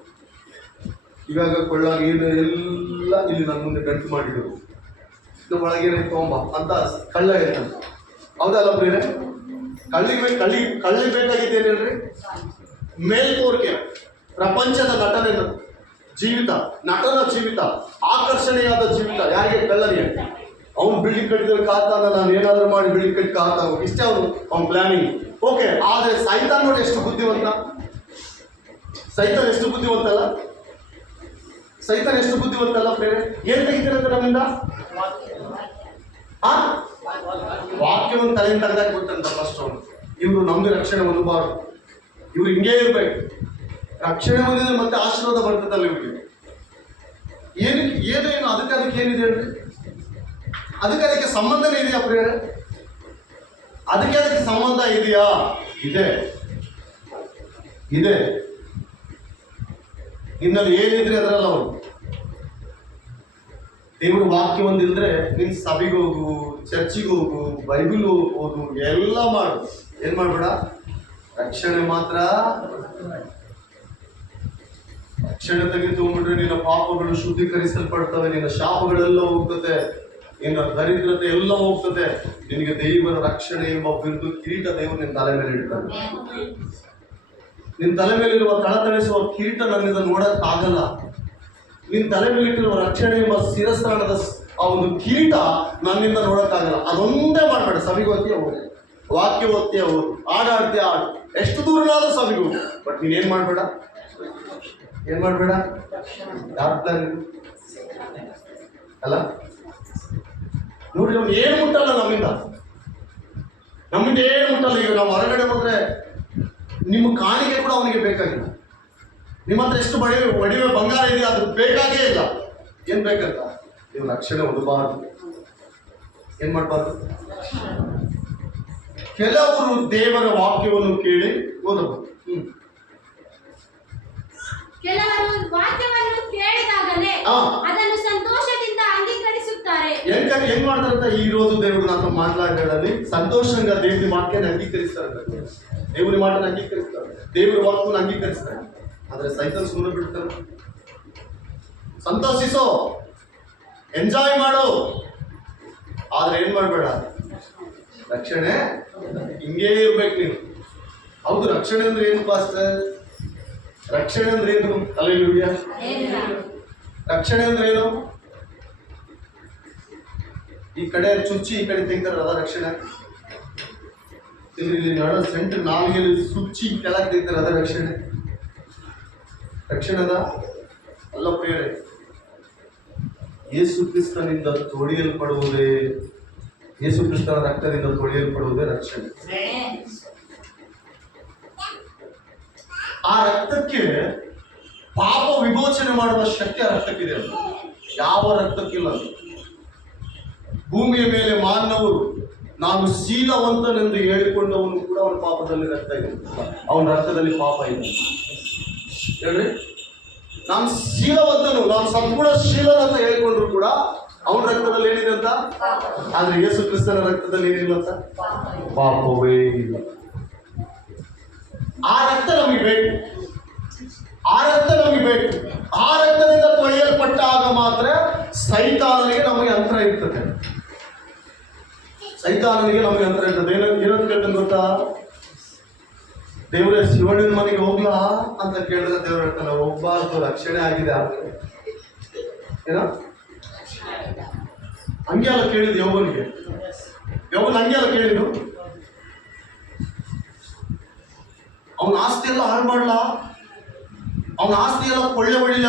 ಇವಾಗ ಕೊಳ್ಳಾಗ ಎಲ್ಲ ಇಲ್ಲಿ ನನ್ನ ಮುಂದೆ ಗಂಟು ಮಾಡಿದ್ರು, ಇದು ಒಳಗೇನೆ ತೊಂಬ ಅಂತ ಕಳ್ಳ ಹೇಳ್ತಾನೆ. ಹೌದಲ್ಲ ಬೇರೆ? ಕಳ್ಳಿಗೆ ಬೇಕಾಗಿದ್ದೇನೆ ಹೇಳ್ರಿ, ಮೇಲ್ಕೋರಿಕೆ. ಪ್ರಪಂಚದ ನಟನೆಯ ಜೀವಿತ, ಆಕರ್ಷಣೆಯಾದ ಜೀವಿತ ಯಾರಿಗೆ? ಕಳ್ಳನಿಗೆ. ಅವ್ನು ಬಿಲ್ಡಿಂಗ್ ಕಟ್ಟಿದ್ರೆ ಕಾತಾನ, ನಾನು ಏನಾದರೂ ಮಾಡಿ ಬಿಲ್ಡಿಂಗ್ ಕಟ್ಟಿ ಕಾತ, ಇಷ್ಟೇ ಅವ್ನು ಪ್ಲಾನಿಂಗ್. ಓಕೆ, ಆದರೆ ಸೈತಾನ್ ನೋಡಿ ಎಷ್ಟು ಬುದ್ಧಿವಂತ. ಸೈತಾನ್ ಎಷ್ಟು ಬುದ್ಧಿವಂತಲ್ಲ ಬೇರೆ. ಏನ್ ತೆಗಿತೀರಂತ ನಮ್ಮಿಂದ? ವಾಕ್ಯವನ್ನು ತಲೆಯಿಂದ ತೆಗೆದಾಕಿ ಬಿಟ್ಟಂತ ಫಸ್ಟ್ ಅವನು. ಇವರು ನಮ್ಗೆ ರಕ್ಷಣೆ ಹೊಂದಬಾರ್ದು, ಇವ್ರು ಹಿಂಗೇ ಇರ್ಬೇಕು. ರಕ್ಷಣೆ ಹೊಂದಿದ್ರೆ ಮತ್ತೆ ಆಶೀರ್ವಾದ ಬರ್ತದಲ್ಲ ಇವ್ರಿಗೆ. ಏನು ಅದಕ್ಕೆ ಏನಿದೆ ಹೇಳ್ರಿ? ಅದಕ್ಕೆ ಸಂಬಂಧನೇ ಇದೆಯಾ ಪ್ರಿಯರೇ? ಅದಕ್ಕೆ ಸಂಬಂಧ ಇದೆಯಾ? ಇದೆ. ನಿನ್ನಲ್ಲಿ ಏನಿದ್ರೆ ಅದರಲ್ಲ ಅವನು. ದೇವ್ರ ವಾಕ್ಯ ಒಂದಿದ್ರೆ ನಿನ್ ಸಭೆಗೆ ಹೋಗು, ಚರ್ಚಿಗೆ ಹೋಗು, ಬೈಬಲ್ ಓದು, ಎಲ್ಲ ಮಾಡು. ಏನ್ ಮಾಡ್ಬೇಡ, ರಕ್ಷಣೆ ಮಾತ್ರ. ರಕ್ಷಣೆ ತೆಗೆದುಕೊಂಡ್ಬಿಟ್ರೆ ನಿನ್ನ ಪಾಪಗಳು ಶುದ್ಧೀಕರಿಸಲ್ಪಡ್ತವೆ, ನಿನ್ನ ಶಾಪಗಳೆಲ್ಲ ಹೋಗ್ತದೆ, ನಿನ್ನ ದರಿದ್ರತೆ ಎಲ್ಲ ಹೋಗ್ತದೆ. ನಿನಗೆ ದೇವರ ರಕ್ಷಣೆ ಎಂಬ ಬಿರುದು ಕಿರೀಟ ದೇವರು ನಿನ್ನ ತಲೆ ಮೇಲೆ ಇಡ್ತಾನೆ. ನಿನ್ನ ತಲೆ ಮೇಲಿರುವ ತಳತಳಿಸುವ ಕಿರೀಟ ನನ್ನಿಂದ ನೋಡಕ್ಕಾಗಲ್ಲ. ನಿನ್ನ ತಲೆ ಮೇಲಿಟ್ಟಿರುವ ರಕ್ಷಣೆ ಎಂಬ ಶಿರಸ್ಥಾನದ ಆ ಒಂದು ಕಿರೀಟ ನನ್ನಿಂದ ನೋಡಕ್ಕಾಗಲ್ಲ. ಅದೊಂದೇ ಮಾಡಬೇಡ. ಸಭೆಗೆ ಓದ್ತೀಯ ಹೋಗು, ವಾಕ್ಯ ಓದ್ತೀಯ ಹೋಗು, ಆಡಾಡ್ತೀಯ ಆಡು, ಎಷ್ಟು ದೂರನಾದ್ರೂ ಸಭೆಗೆ ಹೋಗು. ಬಟ್ ನೀನೇನ್ ಮಾಡ್ಬೇಡ, ಏನ್ ಮಾಡ್ಬೇಡ. ಯಾರ ಪ್ಲಾನ್ ಅಲ್ಲ ನೋಡಿ, ಅವ್ನು ಏನು ಮುಟ್ಟಲ್ಲ ನಮ್ಮಿಂದ ಏನು ಮುಟ್ಟಲ್ಲ. ಈಗ ನಾವು ಹೊರಗಡೆ ಹೋದ್ರೆ ನಿಮ್ಮ ಕಾಣಿಕೆ ಕೂಡ ಅವನಿಗೆ ಬೇಕಾಗಿಲ್ಲ. ನಿಮ್ಮ ಹತ್ರ ಎಷ್ಟು ಒಡಿವೆ ಬಂಗಾರ ಇದೆ, ಅದು ಬೇಕಾಗೇ ಇಲ್ಲ. ಏನ್ ಬೇಕಂತ ನೀವು ರಕ್ಷಣೆ ಹೊಡಬಾರ್ದು. ಏನ್ ಮಾಡಬಾರ್ದು. ಕೆಲವರು ದೇವರ ವಾಕ್ಯವನ್ನು ಕೇಳಿ ಓದಬಹುದು. ಕೆಲವರು ವಾಕ್ಯವನ್ನು ಕೇಳಿದಾಗಲೇ ಅದನ್ನು ಸಂತೋಷದಿಂದ ಅಂಗೀಕರಿಸುತ್ತಾರೆ. ಹೆಂಗ್ ಮಾಡ್ತಾರಂತ ఈరోజు దేవుడు నాతో మాట్లాడాడని సంతోషంగా దేవుని వాక్యాన్ని అంగీకరిస్తారు. దేవుని మాటను అంగీకరిస్తారు, దేవుని వాక్యವನ್ನು అంగీకరిస్తారు. ಆದ್ರೆ ಸೈತಾನ್ ಸುಮ್ಮನೆ ಬಿಡ್ತಾನೆ. ಸಂತೋಷಿಸೋ, ಎಂಜಾಯ್ ಮಾಡು, ಆದ್ರೆ ಏನ್ ಮಾಡ್ಬೇಡ. ರಕ್ಷಣೆ ಹಿಂಗೇ ಇರ್ಬೇಕು ನೀನು. ಹೌದು, ರಕ್ಷಣೆ ಅಂದ್ರೆ ಏನು ಪಾಸ್ಟರ್? ರಕ್ಷಣೆ ಅಂದ್ರೆ ಏನು? ಹಲ್ಲೆಲೂಯಾ. ರಕ್ಷಣೆ ಅಂದ್ರೆ ಏನು? ಈ ಕಡೆ ಚುಚ್ಚಿ ಈ ಕಡೆ ತೆಗಿತಾರಲ್ಲ, ಅದ ರಕ್ಷಣೆ. ಇಲ್ಲಿ ನಡು ಸೆಂಟರ್ ನಾಲ್ಗೆಲ್ಲಿ ಸುಚ್ಚಿ ಕೆಳಗೆ ತೆಗಿತಾರೆ, ಅದ ರಕ್ಷಣೆ. ರಕ್ಷಣೆದ ಅಲ್ಲ ಪ್ರಿಯರೇ. ಯೇಸು ಕ್ರಿಸ್ತನಿಂದ ತೊಳೆಯಲ್ಪಡುವುದೇ, ಯೇಸು ಕ್ರಿಸ್ತನ ರಕ್ತದಿಂದ ತೊಳೆಯಲ್ಪಡುವುದೇ ರಕ್ಷಣೆ. ಆ ರಕ್ತಕ್ಕೆ ಪಾಪ ವಿಮೋಚನೆ ಮಾಡುವ ಶಕ್ತಿ ಆ ರಕ್ತಕ್ಕಿದೆ. ಅದು ಯಾವ ರಕ್ತಕ್ಕಿಲ್ಲ. ಭೂಮಿಯ ಮೇಲೆ ಮಾನವರು ನಾನು ಶೀಲವಂತನೆಂದು ಹೇಳಿಕೊಂಡವನು ಕೂಡ ಅವನ ಪಾಪದಲ್ಲಿ ರಕ್ತ ಇದೆ, ಅವನ ರಕ್ತದಲ್ಲಿ ಪಾಪ ಇದೆ. ಹೇಳ್ರಿ, ನಾನು ಶೀಲವಂತನು, ನಾನು ಸಂಪೂರ್ಣ ಶೀಲನ ಅಂತ ಹೇಳಿಕೊಂಡ್ರು ಕೂಡ ಅವನ ರಕ್ತದಲ್ಲಿ ಏನಿದೆ ಅಂತ. ಆದ್ರೆ ಯೇಸು ಕ್ರಿಸ್ತನ ರಕ್ತದಲ್ಲಿ ಏನಿಲ್ಲ ಅಂತ, ಪಾಪವೇ ಇಲ್ಲ. ಆ ರಕ್ತ ನಮಗೆ ಬೇಕು, ಆ ರಕ್ತ ನಮಗೆ ಬೇಕು. ಆ ರಕ್ತದಿಂದ ತೊಳೆಯಲ್ಪಟ್ಟಾಗ ಮಾತ್ರ ಸೈತಾನನಿಗೆ ನಮಗೆ ಅಂತರ ಇರ್ತದೆ. ಸೈತಾನನಿಗೆ ನಮಗೆ ಅಂತರ ಇರ್ತದೆ. ಏನಂತ ಕೇಳ್ತಾನೆ ಗೊತ್ತಾ? ದೇವರೇ ಶಿವಣ್ಣನ ಮನೆಗೆ ಹೋಗ್ಲಾ ಅಂತ ಕೇಳಿದ್ರೆ ದೇವ್ರು ಹೇಳ್ತಾನೆ, ಹೋಗ್ಬಾರ್ದು, ರಕ್ಷಣೆ ಆಗಿದೆ. ಏನೋ ಹಂಗೆ ಅಲ್ಲ ಕೇಳಿದ್ದು ಯೋಗನಿಗೆ. ಯೋಗನ ಹಂಗೆ ಅಲ್ಲ ಕೇಳಿದ್ದು. ಅವನ ಆಸ್ತಿ ಎಲ್ಲ ಹಾಳು ಮಾಡಲ, ಅವನ ಆಸ್ತಿ ಎಲ್ಲ ಕೊಳ್ಳೆ ಹೊಡಿಲ,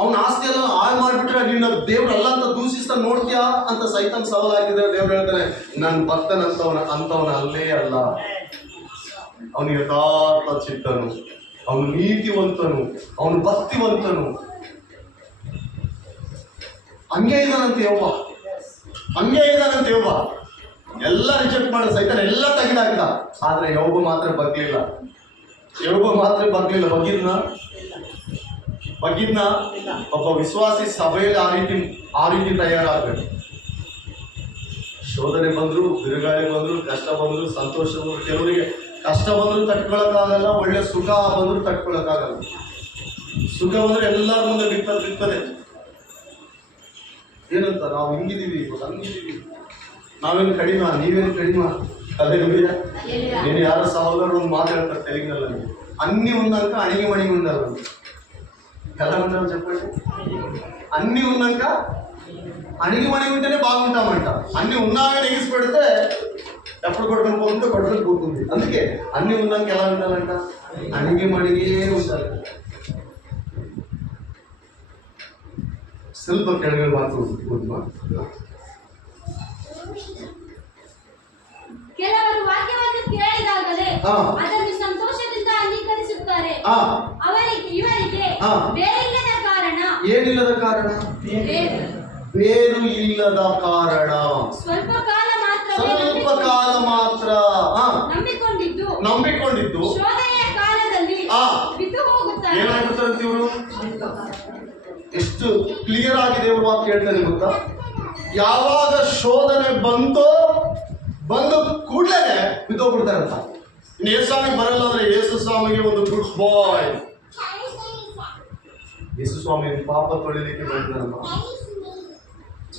ಅವನ ಆಸ್ತಿ ಎಲ್ಲ ಹಾಳು ಮಾಡಿಬಿಟ್ರೆ ನಿನ್ನ ದೇವ್ರಲ್ಲ ಅಂತ ದೂಷಿಸ್ತಾ ನೋಡ್ತೀಯಾ ಅಂತ ಸೈತಾನ್ ಸವಾಲ್ ಹಾಕಿದ್ರೆ ದೇವ್ರು ಹೇಳ್ತಾನೆ, ನನ್ನ ಭಕ್ತನಂತವನ ಅಲ್ಲೇ ಅಲ್ಲ. ಅವನು ಯಥಾರ್ಥ ಚಿತ್ತನು, ಅವನು ನೀತಿವಂತನು, ಅವನು ಭಕ್ತಿವಂತನು. ಹಂಗೆ ಇದ್ದಾನಂತೆ ಯೆಹೋವ, ಹಂಗೆ ಇದ್ದಾನಂತೆ ಯೆಹೋವ. ಎಲ್ಲ ರಿಜೆಕ್ಟ್ ಮಾಡಿದ ಸೈತಾನ, ಎಲ್ಲ ತೆಗೆದಾಕಿದ. ಆದ್ರೆ ಯೆಹೋವ ಮಾತ್ರ ಬಗ್ಲಿಲ್ಲ. ಯೆಹೋವ ಮಾತ್ರ ಬಗ್ಲಿಲ್ಲ. ಬಗ್ಗಿದ್ನ ಒಬ್ಬ ವಿಶ್ವಾಸಿ ಸಭೆಯಲ್ಲಿ ಆ ರೀತಿ ತಯಾರಾಗಬೇಕು. ಶೋಧನೆ ಬಂದ್ರು, ಬಿರುಗಾಳಿ ಬಂದ್ರು, ಕಷ್ಟ ಬಂದ್ರು, ಸಂತೋಷ ಬಂದ್ರು. ಕೆಲವರಿಗೆ ಕಷ್ಟ ಬಂದ್ರು ತಟ್ಕೊಳಕ್ಕಾಗಲ್ಲ, ಒಳ್ಳೆ ಸುಖ ಬಂದ್ರು ತಟ್ಕೊಳಕ್ಕಾಗಲ್ಲ. ಸುಖ ಬಂದ್ರೆ ಎಲ್ಲರ ಮುಂದೆ ಬಿತ್ತದೆ. ಏನಂತ, ನಾವು ಹಿಂಗಿದೀವಿ, ಹಂಗಿದೀವಿ, ನಾವೇನು ಕಡಿಮೆ, ನೀವೇನು ಕಡಿಮೆ. ಅದೇ ನೀನು ಯಾರ ಸಹೋದರರು ಒಂದು ಮಾತಾಡ್ತಾರೆ ತೆಲುಗಿನಲ್ಲಿ, అన్ని ఉన్నాక అణిగి మణిగి ఉండాలి. ఎలా ఉంటాం చెప్పండి? అన్ని ఉన్నాక అణిగి మణిగి ఉంటేనే బాగుంటామంట. అన్ని ఉన్నాక ఎగిసి పెడితే ఎప్పుడు కొడుకుని పోతుంది. అందుకే అన్ని ఉన్నాక ఎలా ఉండాలంట? అణిగి మణిగే ఉండాలి. ಸ್ವಲ್ಪ ಕೆಳಗೆ ಮಾತು ಕೆಲವರು ವಾಕ್ಯವನ್ನು ಕೇಳಿದಾಗಲೇ ಅದನ್ನು ಸಂತೋಷದಿಂದ ಅಂಗೀಕರಿಸುತ್ತಾರೆ. ಇವರಿಗೆ ಬೇರಿಲ್ಲದ ಕಾರಣ, ಏನಿಲ್ಲದ ಕಾರಣ, ಬೇರು ಇಲ್ಲದ ಕಾರಣ, ಸ್ವಲ್ಪ ಕಾಲ ಮಾತ್ರ ನಂಬಿಕೊಂಡಿದ್ದು ಶೋಧನೆಯ ಕಾಲದಲ್ಲಿ ಬಿದ್ದು ಹೋಗುತ್ತಾರೆ. ಏನಾಗುತ್ತಾರೆ ಇವರು? ಎಷ್ಟು ಕ್ಲಿಯರ್ ಆಗಿ ದೇವರು ವಾಕ್ಯ ಹೇಳ್ತಾನೆ ಗೊತ್ತಾ? ಯಾವಾಗ ಶೋಧನೆ ಬಂದು ಕೂಡಲೇ ಬಿದ್ದೋಗ್ಬಿಡ್ತಾರಂತ. ಇನ್ನು ಯೇಸು ಸ್ವಾಮಿಗೆ ಬರಲ್ಲ ಅಂದ್ರೆ ಯೇಸು ಸ್ವಾಮಿಗೆ ಒಂದು ಗುಡ್ ಬಾಯ್, ಯೇಸು ಸ್ವಾಮಿ ಪಾಪ ತೊಳಿಲಿಕ್ಕೆ ಬಂದಿದ್ದಾನಮ್ಮ.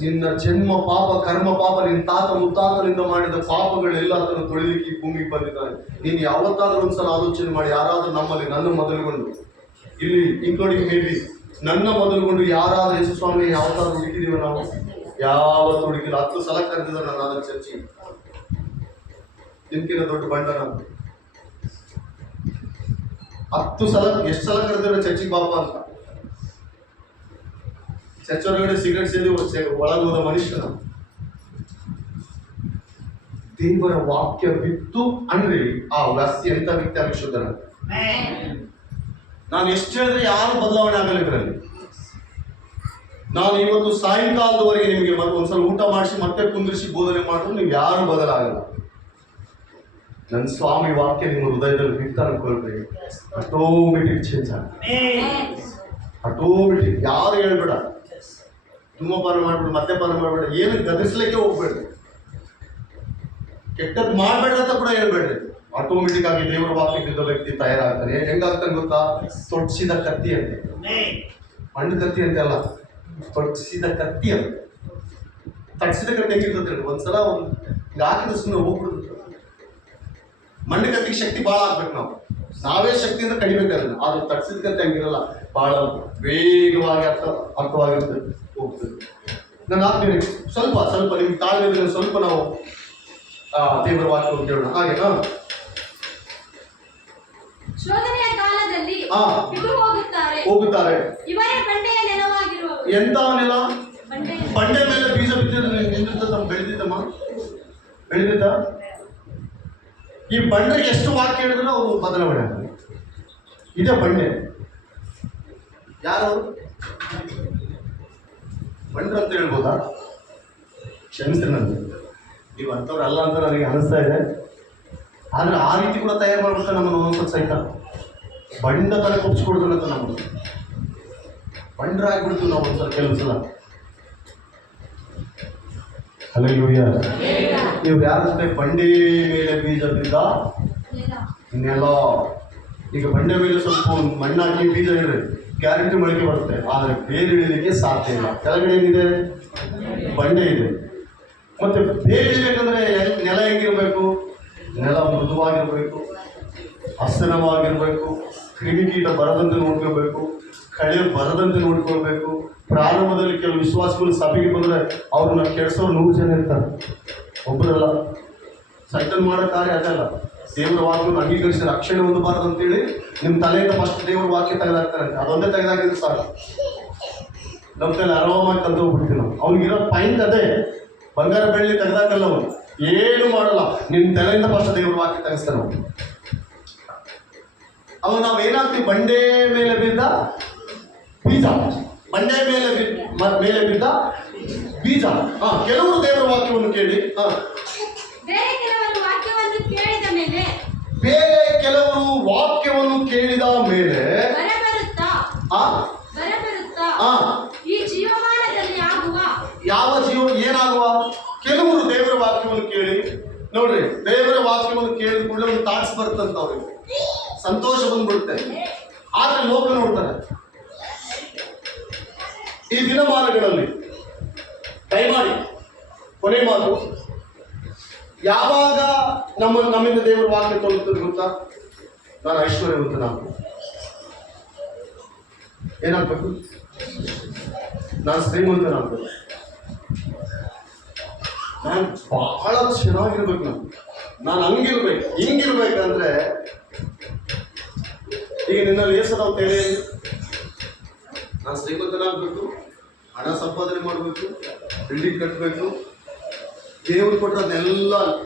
ನಿನ್ನ ಜನ್ಮ ಪಾಪ, ಕರ್ಮ ಪಾಪ, ನಿನ್ನ ತಾತ ಮುತ್ತಾತನಿಂದ ಮಾಡಿದ ಪಾಪಗಳೆಲ್ಲ ಅದನ್ನು ತೊಳಿಲಿಕ್ಕೆ ಈ ಭೂಮಿಗೆ ಬಂದಿದ್ದಾನೆ. ನೀನು ಯಾವತ್ತಾದ್ರೂ ಒಂದ್ಸಲ ಆಲೋಚನೆ ಮಾಡಿ, ಯಾರಾದ್ರೂ ನಮ್ಮಲ್ಲಿ ನನ್ನ ಮೊದಲುಗೊಂಡು ಇಲ್ಲಿ ಇನ್ಕ್ಲೂಡಿಂಗ್ ಮೇಬಿ ನನ್ನ ಮೊದಲುಗೊಂಡು ಯಾರಾದ್ರೂ ಯೇಸು ಸ್ವಾಮಿ ಯಾವತ್ತಾದ್ರೂ ಹುಡುಕಿದೀವ ನಾವು? ಯಾವತ್ತು ಹುಡುಕಿಲ್ಲ. 10 ಸಲ ಕರೆದಿದ್ದ ನಾನು ಅದರ ಚರ್ಚಿ. ನಿಮ್ಗಿನ ದೊಡ್ಡ ಬಂಡ ನಾನು 10 ಸಲ, ಎಷ್ಟು ಸಲ ಕರೆದಿರೋ ಚರ್ಚಿಗೆ ಬಾಪ ಅಂತ. ಚರ್ಚ್ ಹೊರಗಡೆ ಸಿಗರೇಟ್ ಸೇದಿ ಒಳಗೋದ ಮನುಷ್ಯನ. ದೇವರ ವಾಕ್ಯ ಬಿತ್ತು ಅಂದ್ರೆ ಆ ವ್ಯಕ್ತಿ ಎಂತ ವ್ಯಕ್ತಿ ಆಗಿ ಶುದ್ಧನ. ನಾನು ಎಷ್ಟು ಹೇಳಿದ್ರೆ ಯಾರು ಬದಲಾವಣೆ ಆಗಲ್ಲ ಇದರಲ್ಲಿ. ನಾನು ಇವತ್ತು ಸಾಯಂಕಾಲದವರೆಗೆ ನಿಮಗೆ ಒಂದ್ಸಲ ಊಟ ಮಾಡಿಸಿ ಮತ್ತೆ ಕುಂದಿರಿಸಿ ಬೋಧನೆ ಮಾಡಿದ್ರು ನೀವು ಯಾರು ಬದಲಾಗಲ್ಲ. ನನ್ನ ಸ್ವಾಮಿ ವಾಕ್ಯ ನಿಮ್ಮ ಹೃದಯದಲ್ಲಿ ಬಿತ್ತ ಅನ್ಕೊಳ್ರಿ, ಆಟೋಮೆಟಿಕ್ ಚೇಂಜ್ ಆಗ. ಆಟೋಮೆಟಿಕ್. ಯಾರು ಹೇಳ್ಬೇಡ, ಧೂಮಪಾನ ಮಾಡ್ಬೇಡ, ಮದ್ಯಪಾನ ಮಾಡ್ಬೇಡ, ಏನು ಗದರಿಸ್ಲಿಕ್ಕೆ ಹೋಗ್ಬೇಡ್ರಿ, ಕೆಟ್ಟದ್ದು ಮಾಡ್ಬೇಡ ಅಂತ ಕೂಡ ಹೇಳ್ಬೇಡ್ರಿ. ಆಟೋಮೆಟಿಕ್ ಆಗಿ ದೇವರ ವಾಕ್ಯ ಬಿದ್ದ ವ್ಯಕ್ತಿ ತಯಾರಾಗ್ತಾನೆ. ಹೆಂಗಾಗ್ತಾನೆ ಗೊತ್ತಾ? ತೊಡ್ಸಿದ ಕತ್ತಿ ಅಂತೆ. ಮಣ್ಣು ಕತ್ತಿ ಅಂತೆ ಅಲ್ಲ, ತೊಡ್ಸಿದ ಕತ್ತಿ ಅಂತ. ತಡ್ಸಿದ ಕತ್ತಿ ಹೆಂಗಿರ್ತದೆ? ಒಂದ್ಸಲ ಹಾಕಿದ ಸುಮ್ಮನೆ ಹೋಗ್ಬಿಡುತ್ತೆ. ಮಣ್ಣು ಕತ್ತಿಗೆ ಶಕ್ತಿ ಭಾಳ ಆಗ್ಬೇಕು. ನಾವೇ ಶಕ್ತಿಯಿಂದ ಕಡಿಬೇಕಾದ್ರೆ, ಆದ್ರೆ ತಡ್ಸಿದ ಕತ್ತಿ ಹಂಗಿರಲ್ಲ, ಭಾಳ ವೇಗವಾಗಿ ಅರ್ಥವಾಗಿರ್ತದೆ, ಹೋಗ್ತದೆ. ನಾನು ಆಗ್ತೀನಿ ಸ್ವಲ್ಪ ನಿಮ್ಗೆ ತಾಳ್ಮೆ ಸ್ವಲ್ಪ ನಾವು ದೇವರ ವಾಕ್ಯ ಕೇಳೋಣ. ಹಾಗೆ ಶೋಧನೆಯ ಕಾಲದಲ್ಲಿ ಬಿಟ್ಟು ಹೋಗುತ್ತಾರೆ. ಇವರೇ ಬಂಡೆಯ ನೆಲವಾಗಿರುವವರು. ಎಂತ ನೆಲ? ಬಂಡೆ ಮೇಲೆ ಬೀಜ ಬಿದ್ದಿದ್ದು ನಿಂತಿರ್ತಮ್ಮ, ಬೆಳೆದಿದ್ದ. ಈ ಬಂಡೆಗೆ ಎಷ್ಟು ವಾಕ್ಯ ಹೇಳಿದ್ರು ಅವರು ಬದಲಾವಣೆ ಆಗ್ತದೆ. ಇದೇ ಬಂಡೆ. ಯಾರು ಬಂಡ್ರ ಅಂತ ಹೇಳ್ಬೋದಾ? ಕ್ಷಮಿಸ್ತೀನಿ, ನನಗೆ ನೀವು ಅಂಥವ್ರು ಅಲ್ಲ ಅಂತ ನನಗೆ ಅನಿಸ್ತಾ ಇದೆ. ಆದ್ರೆ ಆ ರೀತಿ ಕೂಡ ತಯಾರು ಮಾಡ್ಬಿಡ್ತಾರೆ ನಮ್ಮನ್ನು ಒಂದೊಂದು ಸಹಿತ. ಬಂಡ ತನಕ ಒಪ್ಪಿಸ್ಕೊಡ್ತಾನಂತ ನಮ್ಮನ್ನು ಬಂಡ್ರ ಆಗ್ಬಿಡ್ತೀವಿ ನಾವು ಒಂದ್ಸಲ, ಕೆಲವು ಸಲ. ಹಲ್ಲೆಲೂಯಾ. ನೀವು ಯಾರಂದ್ರೆ ಬಂಡೆ ಮೇಲೆ ಬೀಜ ಬಿದ್ದ ನೆಲ. ಈಗ ಬಂಡೆ ಮೇಲೆ ಸ್ವಲ್ಪ ಮಣ್ಣಾಕಿ ಬೀಜ ಇದ್ರೆ ಗ್ಯಾರಂಟಿ ಮೊಳಕೆ ಬರುತ್ತೆ, ಆದರೆ ಬೇರೆ ಇಳಿಲಿಕ್ಕೆ ಸಾಧ್ಯ ಇಲ್ಲ. ಕೆಳಗಡೆ ಏನಿದೆ? ಬಂಡೆ ಇದೆ. ಮತ್ತೆ ಬೇರೆ ಇಳಿಬೇಕಂದ್ರೆ ನೆಲ ಹೆಂಗಿರ್ಬೇಕು? ನೆಲ ಮೃದುವಾಗಿರ್ಬೇಕು, ಹಸನವಾಗಿರ್ಬೇಕು, ಕ್ರಿಮಿಕೀಟ ಬರದಂತೆ ನೋಡ್ಕೋಬೇಕು, ಕಳೆ ಬರದಂತೆ ನೋಡ್ಕೊಳ್ಬೇಕು. ಪ್ರಾರಂಭದಲ್ಲಿ ಕೆಲವು ವಿಶ್ವಾಸಗಳು ಸಭೆಗೆ ಬಂದರೆ ಅವ್ರನ್ನ ಕೆಡಿಸೋರು 100 ಜನ ಇರ್ತಾರೆ, ಒಬ್ಬರಲ್ಲ. ಸೈಟನ್ ಮಾಡೋ ಕಾರ್ಯ ಅದಲ್ಲ. ದೇವರ ವಾಕ್ಯವನ್ನು ಅಂಗೀಕರಿಸಿ ರಕ್ಷಣೆ ಹೊಂದಬಾರದು ಅಂತೇಳಿ ನಿಮ್ಮ ತಲೆಯಿಂದ ಫಸ್ಟ್ ದೇವರ ವಾಕ್ಯ ತೆಗೆದಾಕ್ತಾರಂತೆ. ಅದೊಂದೇ ತೆಗೆದಾಕಿದ್ರೆ ಸಾಕು. ನಮ್ಮ ತಲೆ ಆರಾಮಾಗಿ ಕಲ್ತು ಹೋಗ್ಬಿಡ್ತೀವಿ ನಾವು. ಅವ್ನಿಗಿರೋ ಪಾಯಿಂಟ್ ಅದೇ. ಬಂಗಾರ ಬೆಳ್ಳಿ ತೆಗೆದಾಕಲ್ಲ ಅವನು, ಏನು ಮಾಡಲ್ಲ. ನಿಮ್ಮ ತಲೆಯಿಂದ ಫಸ್ಟ್ ದೇವರ ವಾಕ್ಯ ತೆಗೆಸ್ತಾನೆ ಅವನು. ಅವಾಗ ನಾವು ಏನಾಗ್ತೀವಿ? ಬಂಡೆ ಮೇಲೆ ಬಿದ್ದ ಬೀಜ. ಬಂಡೆ ಮೇಲೆ ಬಿದ್ದ ಬೀಜ. ಕೆಲವರು ದೇವರ ವಾಕ್ಯವನ್ನು ಕೇಳಿ, ಬೇರೆ ಕೆಲವರು ವಾಕ್ಯವನ್ನು ಕೇಳಿದ ಮೇಲೆ ಬರಬರುತ್ತಾ ಈ ಜೀವಮಾನದಲ್ಲಿ ಆಗುವ ಯಾವ ಜೀವ ಏನಾಗುವ? ಕೆಲವರು ದೇವರ ವಾಕ್ಯವನ್ನು ಕೇಳಿ, ನೋಡ್ರಿ, ದೇವರ ವಾಕ್ಯವನ್ನು ಕೇಳಿದ ಕೂಡಲೇ ಒಂದು ಥಾಟ್ಸ್ ಬರುತ್ತಂತ, ಅವ್ರಿಗೆ ಸಂತೋಷ ಬಂದ್ಬಿಡುತ್ತೆ. ಆದ್ರೆ ಲೋಕ ನೋಡ್ತಾರೆ. ಈ ದಿನಮಾನಗಳಲ್ಲಿ ದಯಮಾಡಿ ಕೊನೆ ಮಾತು, ಯಾವಾಗ ನಮ್ಮಿಂದ ದೇವರ ವಾಕ್ಯ ತೊಗೊಳ್ತದೆ ಗೊತ್ತಾ? ನಾನು ಐಶ್ವರ್ಯವಂತನಾಗಬೇಕು. ಏನಾಗಬೇಕು? ನಾನು ಶ್ರೀಮಂತನಾಗಬೇಕು. ನಾನು ಬಹಳ ಚೆನ್ನಾಗಿರ್ಬೇಕು. ನಾನು ಹಂಗಿರ್ಬೇಕು, ಹಿಂಗಿರ್ಬೇಕಂದ್ರೆ ಈಗ ನಿನ್ನಲ್ಲಿ ಏಸದಾವ್ ತೇಳಿ, ನಾನು ಶ್ರೀಮಂತನಾಗಬೇಕು, ಹಣ ಸಂಪಾದನೆ ಮಾಡಬೇಕು, ಬಿಲ್ಡಿಂಗ್ ಕಟ್ಟಬೇಕು, ದೇವರು ಕೊಟ್ಟರೆ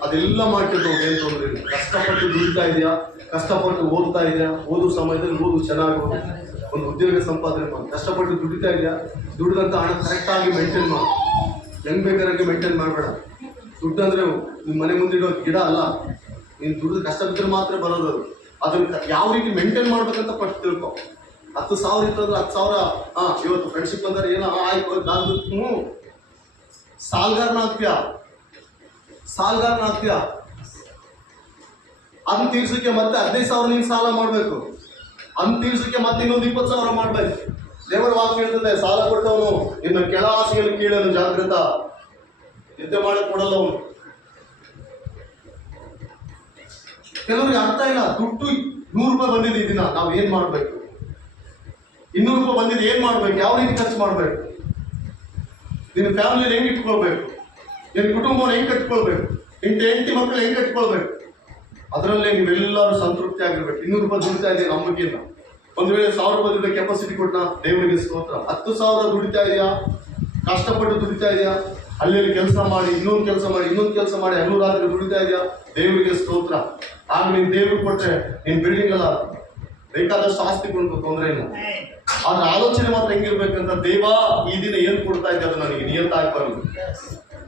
ಅದೆಲ್ಲ ಮಾಡ್ಕೊಂಡು ಹೋಗಿ ಏನು ತೊಂದರೆ ಇಲ್ಲ. ಕಷ್ಟಪಟ್ಟು ದುಡಿತಾ ಇದೆಯಾ, ಕಷ್ಟಪಟ್ಟು ಓದ್ತಾ ಇದೆಯಾ, ಓದೋ ಸಮಯದಲ್ಲಿ ಓದು, ಚೆನ್ನಾಗಿ ಒಂದು ಉದ್ಯೋಗ ಸಂಪಾದನೆ ಮಾಡಿ. ಕಷ್ಟಪಟ್ಟು ದುಡಿತಾ ಇದೆಯಾ, ದುಡ್ದಂಥ ಹಣ ಕರೆಕ್ಟಾಗಿ ಮೇಂಟೈನ್ ಮಾಡಿ. ಹೆಂಗೆ ಬೇಕಾದ್ರೆ ಮೇಂಟೈನ್ ಮಾಡಬೇಡ. ದುಡ್ಡು ಅಂದರೆ ನಿಮ್ಮ ಮನೆ ಮುಂದಿಡೋ ಗಿಡ ಅಲ್ಲ. ನೀನು ದುಡ್ಡು ಕಷ್ಟ ಬಿದ್ದರೆ ಮಾತ್ರ ಬರೋದು. ಅದನ್ನು ಯಾವ ರೀತಿ ಮೇಂಟೈನ್ ಮಾಡ್ಬೇಕಂತ ಫಸ್ಟ್ ತಿಳ್ಕೊ. 10,000 ಇತ್ತಂದ್ರೆ 10,000. ಇವತ್ತು ಫ್ರೆಂಡ್ಶಿಪ್ ಅಂದ್ರೆ ಏನೋ ಆಯ್ತು, ನಾನು ಸಾಲ್ಗಾರನ ಆಗ್ತೀಯ. ಅದನ್ನ ತೀರ್ಸಕ್ಕೆ ಮತ್ತೆ 15,000 ನೀನು ಸಾಲ ಮಾಡಬೇಕು. ಅದನ್ನ ತೀರ್ಸಕ್ಕೆ ಮತ್ತೆ ಇನ್ನೊಂದು 20,000 ಮಾಡಬೇಕು. ದೇವರ ವಾಕ್ಯ ಹೇಳ್ತದೆ, ಸಾಲ ಕೊಟ್ಟವನು ನಿನ್ನ ಕೆಳ ಹಾಸಿಗೆಯಲ್ಲಿ ಕೀಳಲು ಜಾಗೃತ, ನಿದ್ದೆ ಮಾಡಕ್ ಕೊಡಲ್ಲ ಅವನು. ಕೆಲವರಿಗೆ ಅರ್ಥ ಇಲ್ಲ, ದುಡ್ಡು 100 ರೂಪಾಯಿ ಬಂದಿದೆ ಈ ದಿನ, ನಾವು ಏನ್ ಮಾಡ್ಬೇಕು? 200 ರೂಪಾಯಿ ಬಂದಿದೆ, ಏನ್ ಮಾಡ್ಬೇಕು? ಯಾವ ರೀತಿ ಖರ್ಚು ಮಾಡ್ಬೇಕು? ನಿನ್ನ ಫ್ಯಾಮಿಲಿ ಹೆಂಗ್ ಇಟ್ಕೊಳ್ಬೇಕು? ನಿನ್ನ ಕುಟುಂಬವನ್ನು ಹೆಂಗ್ ಕಟ್ಕೊಳ್ಬೇಕು? ನಿನ್ನ ಹೆಂಡತಿ ಮಕ್ಕಳು ಹೆಂಗ್ ಕಟ್ಕೊಳ್ಬೇಕು? ಅದರಲ್ಲೇ ನೀವೆಲ್ಲರೂ ಸಂತೃಪ್ತಿ ಆಗಿರ್ಬೇಕು. 200 ರೂಪಾಯಿ ದುಡಿತಾ ಇದೆಯಾ ನಂಬಿಕೆಯಿಂದ? ಒಂದು ವೇಳೆ 1000 ರೂಪಾಯಿ ದುಡ್ಡು ಕೆಪಾಸಿಟಿ ಕೊಟ್ಟ ದೇವರಿಗೆ ಸ್ತೋತ್ರ. 10,000 ದುಡಿತಾ ಇದೆಯಾ? ಕಷ್ಟಪಟ್ಟು ದುಡಿತಾ ಇದೆಯಾ? ಅಲ್ಲಿ ಕೆಲಸ ಮಾಡಿ, ಇನ್ನೊಂದು ಕೆಲಸ ಮಾಡಿ, ಇನ್ನೊಂದು ಕೆಲಸ ಮಾಡಿ, ಹಗಲು ರಾತ್ರಿ ದುಡಿತಾ ಇದೆಯಾ? ದೇವರಿಗೆ ಸ್ತೋತ್ರ. ಆಗ ನೀನ್ ದೇವ್ರಿಗೆ ಕೊಟ್ಟರೆ ನಿನ್ ಬಿಲ್ಡಿಂಗ್ ಎಲ್ಲ ಬೇಕಾದಷ್ಟು ಆಸ್ತಿ ಕೊಂಡು ತೊಂದರೆ ಇಲ್ಲ. ಆದ್ರೆ ಆಲೋಚನೆ ಮಾತ್ರ ಹೆಂಗಿರ್ಬೇಕಂತ, ದೇವ ಈ ದಿನ ಏನ್ ಕೊಡ್ತಾ ಇದ್ದೆ ಅದು ನನಗೆ ನಿಯತ್ತಾಗಿ ಬರಲಿ,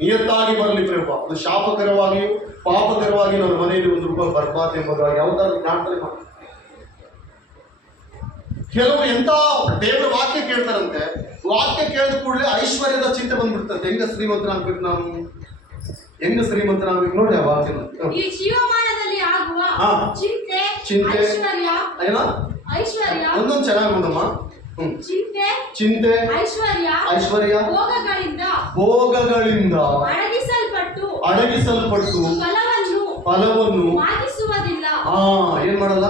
ನಿಯತ್ತಾಗಿ ಬರಲಿ ಪ್ರೇಮ. ಅದು ಶಾಪಕರವಾಗಿಯೂ ಪಾಪಕರವಾಗಿ ನನ್ನ ಮನೆಯಲ್ಲಿ 1 ರೂಪಾಯಿ ಬರ್ಬಾರ್ದು ಎಂಬುದಾಗಿ ಯಾವ್ದಾದ್ರು ಪ್ರಾರ್ಥನೆ ಮಾಡಿ. ಕೆಲವರು ಎಂತ ದೇವರ ವಾಕ್ಯ ಕೇಳ್ತಾರಂತೆ, ವಾಕ್ಯ ಕೇಳಿದ ಕೂಡಲೇ ಐಶ್ವರ್ಯದ ಚಿಂತೆ ಬಂದ್ಬಿಡ್ತಂತೆ. ಹೆಂಗ ಶ್ರೀಮಂತನಾಗ್ಬೇಕು ನಾನು, ಹೆಂಗ ಶ್ರೀಮಂತನಾಗ್ಬೇಕು ನೋಡಿ ಆ ವಾಕ್ಯನ. ಈ ಜೀವಮಾನದಲ್ಲಿ ಆಗುವ ಚಿಂತೆ, ಐಶ್ವರ್ಯ ಒಂದೊಂದು ಚೆನ್ನಾಗಿ ನೋಡಮ್ಮ. ಚಿಂತೆ, ಐಶ್ವರ್ಯ, ಭೋಗಗಳಿಂದ ಅಡಗಿಸಲ್ಪಟ್ಟು ಫಲವನ್ನು ಏನ್ ಮಾಡಲ್ಲ?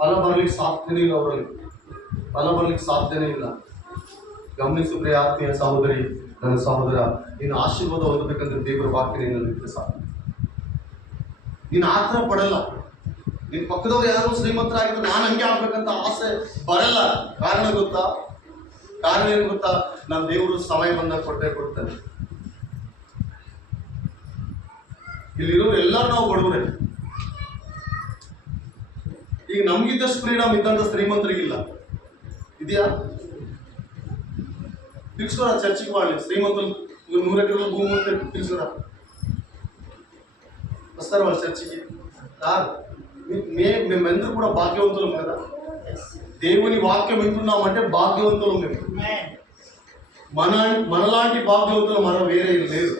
ಫಲ ಬರ್ಲಿಕ್ಕೆ ಸಾಧ್ಯನೇ ಇಲ್ಲ ಅವರಲ್ಲಿ, ಫಲ ಬರ್ಲಿಕ್ಕೆ ಸಾಧ್ಯನೇ ಇಲ್ಲ. ಗಮನಿಸು ಪ್ರಿಯ ಆತ್ಮೀಯ ಸಹೋದರಿ, ನನ್ನ ಸಹೋದರ, ನೀನು ಆಶೀರ್ವಾದ ಹೊಂದಬೇಕಂದ್ರೆ ದೇವರ ವಾಕ್ಯ ನಿನ್ನಲ್ಲಿ ಸಾಧ್ಯ. ನೀನು ಆತರ ಪಡಲ್ಲ. ನಿನ್ ಪಕ್ಕದವ್ರು ಯಾರು ಶ್ರೀಮಂತರಾಗಿದ್ದು ನಾನು ಹಂಗೆ ಆಗ್ಬೇಕಂತ ಆಸೆ ಬರಲ್ಲ. ಕಾರಣ ಗೊತ್ತಾ? ಕಾರಣ ಏನು ಗೊತ್ತಾ? ನಾನು ದೇವರು ಸಮಯ ಬಂದಾಗ ಕೊಡ್ತೇನೆ. ಇಲ್ಲಿರೋರು ಎಲ್ಲರೂ ನಾವು ಬಡವರೇ. ಈಗ ನಮ್ಗಿದ್ದಷ್ಟು ಫ್ರೀಡಮ್ ಇದ್ದಂತ ಶ್ರೀಮಂತರಿಗಿಲ್ಲ. ಇದೆಯಾ? ತಿಳ್ಸ್ಕೊರ, ಚರ್ಚಿಗೆ ಮಾಡಲಿ. ಶ್ರೀಮಂತರು 100 ಎಕರೆ ಭೂಮಿ ಅಂತ ತಿಳ್ಸ್ಕೊರ వస్తారు వాళ్ళ చర్చికి. మేమెందరూ కూడా భాగ్యవంతులం కదా. దేవుని వాక్యం వింటున్నామంటే భాగ్యవంతులం మేము. మనలాంటి భాగ్యవంతులు మరో వేరే లేదు.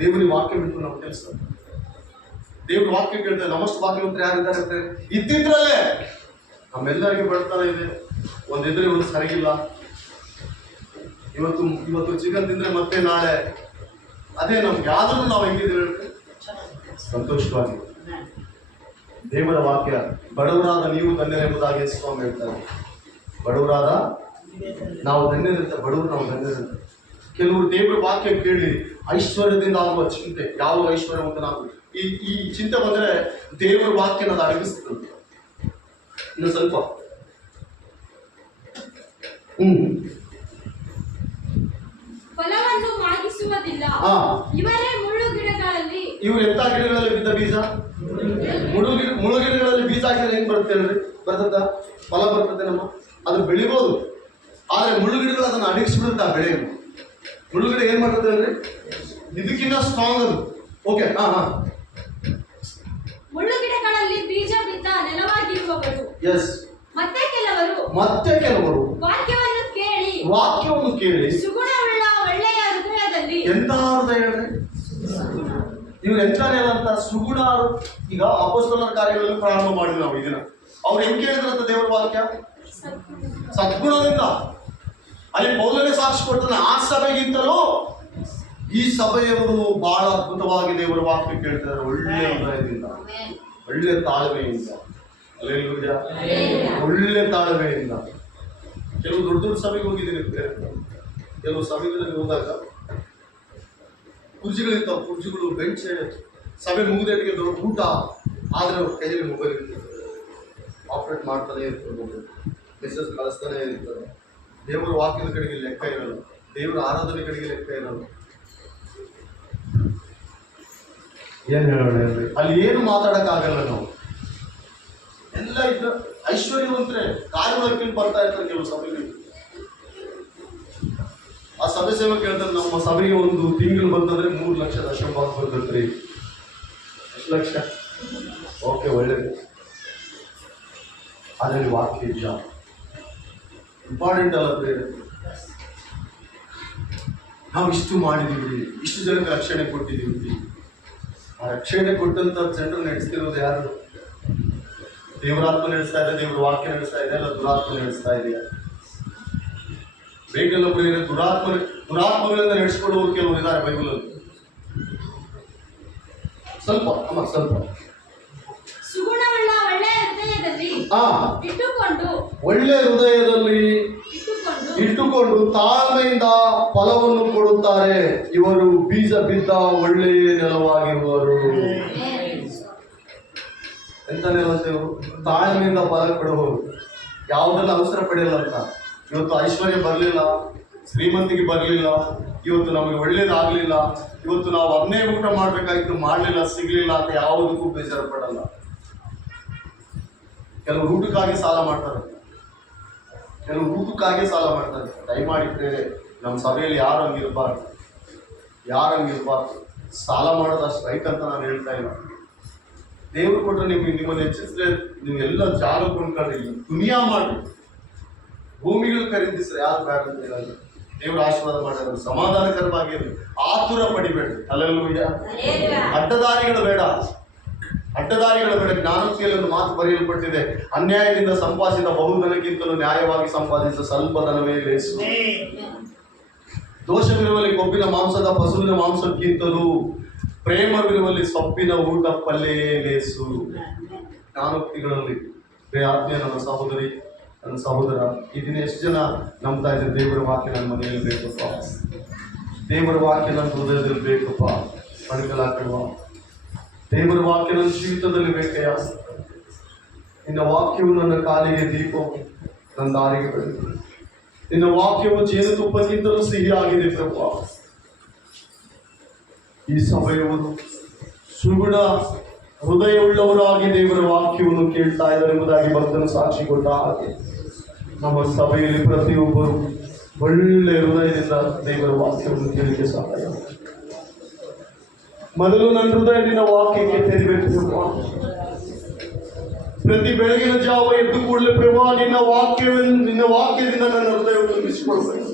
దేవుని వాక్యం వింటున్నాం తెలుసు. దేవుని ವಾಕ್ಯ ಕೇಳ್ತಾರೆ. ನಮ್ಮಷ್ಟು ಭಾಗ್ಯವಂತರು ಯಾರಿದ್ದಾರೆ ಅಂತ ಇದ್ದಿದ್ರಲ್ಲೇ ನಮ್ಮೆಲ್ಲರಿಗೆ ಬರ್ತಾನೆ ಇದೆ. ಒಂದಿದ್ರೆ ಒಂದು ಸರಿಗಿಲ್ಲ. ಇವತ್ತು ಚಿಕನ್ ತಿಂದ್ರೆ ಮತ್ತೆ ನಾಳೆ ಅದೇ ನಮ್ಗೆ. ಆದ್ರೂ ನಾವು ಹೆಂಗಿದ್ದೀವಿ ಸಂತೋಷವಾಗಿ. ದೇವರ ವಾಕ್ಯ, ಬಡವರಾದ ನೀವು ಧನ್ಯರೆಂಬುದಾಗಿ ಸ್ವಾಮಿ ಹೇಳ್ತಾರೆ. ಬಡವರಾದ ನಾವು ಧನ್ಯರಿರ್ತಾರೆ, ಬಡವರು ನಾವು ಧನ್ಯರಿರ್ತಾರೆ. ಕೆಲವರು ದೇವರ ವಾಕ್ಯ ಕೇಳಿ ಐಶ್ವರ್ಯದಿಂದ ಆಗುವ ಚಿಂತೆ, ಯಾವ ಐಶ್ವರ್ಯ ಅಂತ ನಾವು ಈ ಚಿಂತೆ ಬಂದ್ರೆ ದೇವರ ವಾಕ್ಯನ ಅದು ಅಡಗಿಸ್ತದೆ. ಇನ್ನು ಸ್ವಲ್ಪ ಫಲವನ್ನು ಮಾಗಿಸುವುದಿಲ್ಲ. ಇವರೇ ಮುಳ್ಳು ಗಿಡಗಳಲ್ಲಿ. ಇವ್ರು ಎಂತ ಗಿಡಗಳಲ್ಲಿ ಬಿದ್ದ ಬೀಜ? ಮುಳ್ಳು ಗಿಡಗಳಲ್ಲಿ ಬೀಜ ಹಾಕಿದ್ರೆ ಹೆಂಗ್ ಬರುತ್ತೆ ಹೇಳ್ರಿ? ಬರ್ತದ? ಫಲ ಬರ್ತದೆ ನಮ್ಮ, ಅದು ಬೆಳಿಬೋದು. ಆದ್ರೆ ಮುಳ್ಳು ಗಿಡಗಳು ಅದನ್ನ ಅಡಗಿಸ್ಬಿಡುತ್ತೆ ಆ ಬೆಳೆಯನ್ನು. ಮುಳ್ಳು ಗಿಡ ಏನ್ ಮಾಡ್ತದೆ ಹೇಳ್ರಿ? ಇದಕ್ಕಿಂತ ಸ್ಟ್ರಾಂಗ್ ಅದು. ಓಕೆ, ಮುಳ್ಳು ಗಿಡಗಳಲ್ಲಿ ಬೀಜ ಬಿದ್ದ ನೆಲವಾಗಿರುವವರು. ಎಸ್. ಮತ್ತೆ ಕೆಲವರು ವಾಕ್ಯವನ್ನು ಕೇಳಿ ಸುಗುಣವುಳ್ಳ ಒಳ್ಳೆಯ ಹೃದಯದಲ್ಲಿ. ಎಂತ ಹೃದಯ ಹೇಳ್ರಿ? ಇವ್ರು ಎಂತ ಅಂತ ಸುಗುಣ. ಈಗ ಅಪೊಸ್ತಲರ ಕಾರ್ಯಗಳಲ್ಲಿ ಪ್ರಾರಂಭ ಮಾಡಿದ್ವಿ ನಾವು ಇದನ್ನ. ಅವ್ರು ಹೆಂಗ್ ಕೇಳಿದ್ರಂತ ದೇವರ ವಾಕ್ಯ? ಸದ್ಗುಣದಿಂದ. ಅಲ್ಲಿ ಪೌಲನೇ ಸಾಕ್ಷಿ ಕೊಡ್ತಾನೆ, ಆ ಸಭೆಗಿಂತಲೂ ಈ ಸಭೆಯವರು ಬಹಳ ಅದ್ಭುತವಾಗಿ ದೇವರ ವಾಕ್ಯ ಕೇಳ್ತಾರೆ. ಒಳ್ಳೆಯ ಹೃದಯದಿಂದ, ಒಳ್ಳೆ ತಾಳ್ಮೆಯಿಂದ. ಒಳ್ಳೆ ತಾಳ್ಮೆಯಿಂದ. ಕೆಲವು ದೊಡ್ಡ ದೊಡ್ಡ ಸಭೆಗೆ ಹೋಗಿದ್ದೀನಿ. ಕೆಲವು ಸಭೆಗಳಲ್ಲಿ ಹೋದಾಗ ಕುರ್ಚಿಗಳಿರ್ತಾವೆ, ಕುರ್ಚಿಗಳು, ಬೆಂಚ್, ಸಭೆ ಮುಗಿದೇಟಿಗೆ ದೊಡ್ಡ ಊಟ, ಆದ್ರೆ ಅವ್ರ ಕೈಯಲ್ಲಿ ಮೊಬೈಲ್ ಇರ್ತದೆ. ಆಪರೇಟ್ ಮಾಡ್ತಾನೆ ಇರ್ತಾರೆ, ಮೆಸೇಜ್ ಕಳಿಸ್ತಾನೆ ಇರ್ತಾರೆ. ದೇವರ ವಾಕ್ಯದ ಕಡೆಗೆ ಲೆಕ್ಕ ಇರಲ್ಲ, ದೇವರ ಆರಾಧನೆ ಕಡೆಗೆ ಲೆಕ್ಕ ಇರಲ್ಲ. ಏನ್ ಹೇಳೋಣ? ಅಲ್ಲಿ ಏನು ಮಾತಾಡಕ್ಕಾಗಲ್ಲ ನಾವು. ಎಲ್ಲ ಇದ್ದ ಐಶ್ವರ್ಯವಂತರೆ ಕಾರ್ಯಕ್ಕೆ ಬರ್ತಾ ಇರ್ತಾರೆ ಕೆಲವು ಸಭೆಗಳಿಗೆ. ಆ ಸಭೆ ಸೇವೆ ಕೇಳ್ತಾರೆ, ನಮ್ಮ ಸಭೆಗೆ ಒಂದು ತಿಂಗಳು ಬಂತಂದ್ರೆ 3 ಲಕ್ಷ ದಶಂಭಾಗ ಬರ್ತೈತ್ರಿ. ಎಷ್ಟು ಲಕ್ಷ? ಓಕೆ, ಒಳ್ಳೇದು. ಅದರಲ್ಲಿ ವಾಕ್ಯ ಇಲ್ಲ, ಇಂಪಾರ್ಟೆಂಟ್ ಅಲ್ಲ ಬೇರೆ. ನಾವು ಇಷ್ಟು ಮಾಡಿದೀವಿ, ಇಷ್ಟು ಜನಕ್ಕೆ ರಕ್ಷಣೆ ಕೊಟ್ಟಿದ್ದೀವಿ. ಆ ರಕ್ಷಣೆ ಕೊಟ್ಟಂತ ಜನರು ನಡೆಸ್ತಿರೋದು ಯಾರು? ದೇವರಾತ್ಮ ನಡೆಸ್ತಾ ಇದೆ, ದೇವರ ವಾಕ್ಯ ನಡೆಸ್ತಾ ಇದೆ, ಅಲ್ಲ ದುರಾತ್ಮ ನಡೆಸ್ತಾ ಇದೆಯಾ? ಬೇಕೆಲ್ಲ ಪ್ರಿಯರೇ, ದುರಾತ್ಮಗಳಿಂದ ನಡೆಸಿಕೊಳ್ಳುವ ಕೆಲವರು ಇದ್ದಾರೆ ಬೈಬಲಲ್ಲಿ. ಸ್ವಲ್ಪ ಸುಗುಣವುಳ್ಳ ಒಳ್ಳೆಯ ಹೃದಯದಲ್ಲಿ ಒಳ್ಳೆ ಹೃದಯದಲ್ಲಿ ಇಟ್ಟುಕೊಂಡು ತಾಳ್ಮೆಯಿಂದ ಫಲವನ್ನು ಕೊಡುತ್ತಾರೆ. ಇವರು ಬೀಜ ಬಿದ್ದ ಒಳ್ಳೆ ನೆಲವಾಗಿರುವರು. ಎಂತ ನೆಲ ಇವರು? ತಾಳ್ಮೆಯಿಂದ ಫಲ ಕೊಡುವವರು. ಯಾವುದೆಲ್ಲ ಅವಸರ ಪಡೆಯಲ್ಲ ಅಂತ. ಇವತ್ತು ಐಶ್ವರ್ಯ ಬರಲಿಲ್ಲ, ಶ್ರೀಮಂತಿಗೆ ಬರಲಿಲ್ಲ, ಇವತ್ತು ನಮಗೆ ಒಳ್ಳೇದಾಗಲಿಲ್ಲ, ಇವತ್ತು ನಾವು ಅದನ್ನೇ ಊಟ ಮಾಡಬೇಕಾಗಿತ್ತು, ಮಾಡಲಿಲ್ಲ, ಸಿಗಲಿಲ್ಲ ಅಂತ ಯಾವುದಕ್ಕೂ ಬೇಜಾರು ಪಡಲ್ಲ. ಕೆಲವರು ಊಟಕ್ಕಾಗಿ ಸಾಲ ಮಾಡ್ತಾರೆ, ದಯಮಾಡಿ ಪ್ರೇರೆ, ನಮ್ಮ ಸಭೆಯಲ್ಲಿ ಯಾರು ಹಂಗಿರ್ಬಾರ್ದು. ಸಾಲ ಮಾಡೋದಷ್ಟು ರೈಟ್ ಅಂತ ನಾನು ಹೇಳ್ತಾ ಇಲ್ಲ. ದೇವರು ಕೊಟ್ಟರೆ ನಿಮ್ಮನ್ನು ಹೆಚ್ಚಿಸಿದ್ರೆ ನೀವೆಲ್ಲ ಜಾಗ ಕೊಂಡ್ಕೊಂಡ್ರಿ, ದುನಿಯಾ ಮಾಡಿ ಭೂಮಿಗಳು ಖರೀದಿಸ್ರೆ ಯಾರು ಬೇಡ ಅಂತ ಹೇಳಲ್ಲ. ದೇವರು ಆಶೀರ್ವಾದ ಮಾಡೋದು ಸಮಾಧಾನಕರವಾಗಿರಲಿ, ಆತುರ ಪಡಿಬೇಡ್ರಿ. ಅಲ್ಲೆಲ್ಲೂಯ್ಯ. ಅಡ್ಡದಾರಿಗಳು ಬೇಡ. ಜ್ಞಾನೋಕ್ತಿಯಲ್ಲಿ ಒಂದು ಮಾತು ಬರೆಯಲ್ಪಟ್ಟಿದೆ, ಅನ್ಯಾಯದಿಂದ ಸಂಪಾದಿಸಿದ ಬಹುಧನಕ್ಕಿಂತಲೂ ನ್ಯಾಯವಾಗಿ ಸಂಪಾದಿಸಿದ ಸ್ವಲ್ಪ ಧನವೇ ಲೇಸು. ದೋಷವಿರುವಲ್ಲಿ ಕೊಬ್ಬಿನ ಮಾಂಸದ ಪಶುವಿನ ಮಾಂಸಕ್ಕಿಂತಲೂ ಪ್ರೇಮವಿರುವಲ್ಲಿ ಸೊಪ್ಪಿನ ಊಟ ಪಲ್ಲೆಯೇ ಲೇಸು. ಜ್ಞಾನೋಕ್ತಿಗಳಲ್ಲಿ ಆತ್ಮೀಯ ನನ್ನ ಸಹೋದರಿ, ನನ್ನ ಸಹೋದರ, ಇದನ್ನ ಎಷ್ಟು ಜನ ನಂಬ್ತಾ ಇದ್ದಾರೆ? ದೇವರ ವಾಕ್ಯ ನನ್ನ ಮನೆಯಲ್ಲಿ ಬೇಕಪ್ಪ, ದೇವರ ವಾಕ್ಯ ನನ್ನ ಹೃದಯದಲ್ಲಿ ಬೇಕಪ್ಪ, ಮಡಿಕಲಾಕುವ ದೇವರ ವಾಕ್ಯ ನನ್ನ ಜೀವಿತದಲ್ಲಿ ಬೇಕಯ್ಯ. ನಿನ್ನ ವಾಕ್ಯವು ನನ್ನ ಕಾಲಿಗೆ ದೀಪವು, ನನ್ನ ದಾರಿಗೆ ಬೆಳಕು. ನಿನ್ನ ವಾಕ್ಯವು ಜೇನುತುಪ್ಪಕ್ಕಿಂತಲೂ ಸಿಹಿಯಾಗಿದೆ ಪ್ರಭು. ಈ ಸಭೆಯವರು ಸುಗುಣ ಹೃದಯವುಳ್ಳವರಾಗಿ ದೇವರ ವಾಕ್ಯವನ್ನು ಕೇಳ್ತಾ ಇದ್ದಾರೆ ಎಂಬುದಾಗಿ ಭಕ್ತನು ಸಾಕ್ಷಿ ಕೊಟ್ಟ ಹಾಗೆ ನಮ್ಮ ಸಭೆಯಲ್ಲಿ ಪ್ರತಿಯೊಬ್ಬರು ಒಳ್ಳೆ ಹೃದಯದಿಂದ ದೇವರ ವಾಕ್ಯವನ್ನು ಕೇಳಲಿಕ್ಕೆ ಸಹಾಯ. ಮೊದಲು ನನ್ನ ಹೃದಯ ನಿನ್ನ ವಾಕ್ಯಕ್ಕೆ ತೆರಿಬೇಕು. ಪ್ರತಿ ಬೆಳಗಿನ ಜಾವ ಎದ್ದು ಕೂಡಲೇ ಪ್ರಭಾ ನಿನ್ನ ವಾಕ್ಯದಿಂದ ನನ್ನ ಹೃದಯವನ್ನು ತುಂಬಿಸಿಕೊಳ್ಬೇಕು.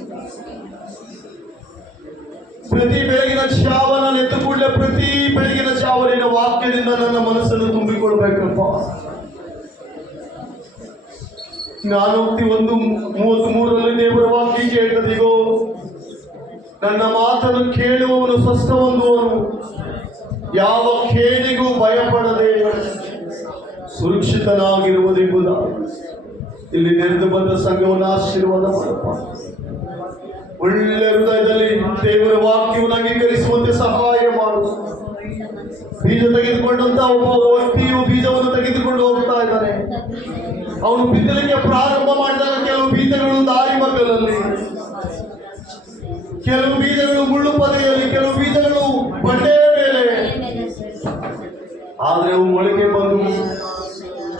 ಪ್ರತಿ ಬೆಳಗಿನ ಜಾವ ನಾನು ಎದ್ದು ಕೂಡಲೇ ಪ್ರತಿ ಬೆಳಗಿನ ಜಾವ ನಿನ್ನ ವಾಕ್ಯದಿಂದ ನನ್ನ ಮನಸ್ಸನ್ನು ತುಂಬಿಕೊಳ್ಬೇಕಪ್ಪ. ನಾನು 1:33 ದೇವರ ವಾಕ್ಯ ಹೇಳ್ತದೀಗೋ, ನನ್ನ ಮಾತನ್ನು ಕೇಳುವವನು ಸ್ವಸ್ಥ ಹೊಂದುವನು, ಯಾವ ಕೇಡಿಗೂ ಭಯಪಡದೆ ಸುರಕ್ಷಿತನಾಗಿರುವುದೆಂಬುದಾಗಿ. ಇಲ್ಲಿ ನೆರೆದು ಬಂದ ಸಂಘವನ್ನು ಆಶೀರ್ವಾದ ಮಾಡಪ್ಪ. ಒಳ್ಳೆ ಹೃದಯದಲ್ಲಿ ದೇವರ ವಾಕ್ಯವನ್ನು ಅಂಗೀಕರಿಸುವಂತೆ ಸಹಾಯ ಮಾಡು. ಬೀಜ ತೆಗೆದುಕೊಂಡಂತ ಒಬ್ಬ ವ್ಯಕ್ತಿಯು ಬೀಜವನ್ನು ತೆಗೆದುಕೊಂಡು ಹೋಗ್ತಾ ಇದ್ದಾನೆ. ಅವನು ಬಿತ್ತಲಿಕ್ಕೆ ಪ್ರಾರಂಭ ಮಾಡಿದಾಗ ಕೆಲವು ಬೀಜಗಳು ದಾರಿ ಮಗ್ಗಲಲ್ಲಿ, ಕೆಲವು ಬೀಜಗಳು ಮುಳ್ಳು ಪೊದೆಯಲ್ಲಿ, ಕೆಲವು ಬೀಜಗಳು ಬಂಡೆಯ ಮೇಲೆ. ಆದ್ರೆ ಅವು ಮೊಳಕೆ ಬಂದು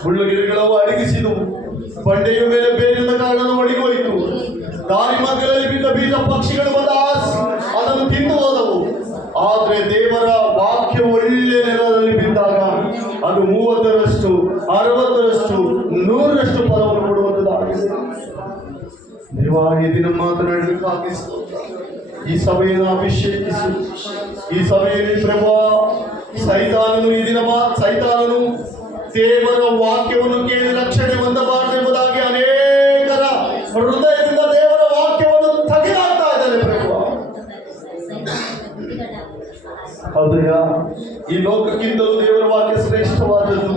ಮುಳ್ಳು ಗಿಡಗಳವು ಅಡಗಿಸಿದವು. ಬಂಡೆಯ ಮೇಲೆ ಬೇರಿನ ಕಾರಣ ಒಣಗೋಯಿತು. ದಾರಿ ಮಗ್ಗಲಲ್ಲಿ ಬಿದ್ದ ಬೀಜ ಪಕ್ಷಿಗಳು ಬಂದ ಅದನ್ನು ತಿಂದು ಹೋದವು. ಆದ್ರೆ ದೇವರ ವಾಕ್ಯ ಒಳ್ಳೆ ನೆಲದಲ್ಲಿ ಬಿದ್ದಾಗ ಅದು 30ರಷ್ಟು, 60ರಷ್ಟು, 100ರಷ್ಟು ಫಲವನ್ನು ಕೊಡುವಂಥದ್ದಾಗಿದೆ. ದೇವಾಲಯ ದಿನ ಮಾತನಾಡಲಿಕ್ಕೆ ಈ ಸಭೆಯನ್ನು ಅಭಿಷೇಕಿಸು. ಈ ಸಭೆಯಲ್ಲಿ ಪ್ರಭಾ ಸೈತಾನನು ಈ ದಿನ ಸೈತಾನನು ದೇವರ ವಾಕ್ಯವನ್ನು ಕೇಳಿ ರಕ್ಷಣೆ ಹೊಂದಬಾರದೆಂಬುದಾಗಿ ಅನೇಕರ ಹೃದಯದಿಂದ ದೇವರ ವಾಕ್ಯವನ್ನು ತೆಗೆದಾಕ್ತಾ ಇದ್ದಾರೆ ಪ್ರಭು. ಹೌದಯ್ಯ, ಈ ಲೋಕಕ್ಕಿಂತಲೂ ದೇವರ ವಾಕ್ಯ ಶ್ರೇಷ್ಠವಾದದ್ದು.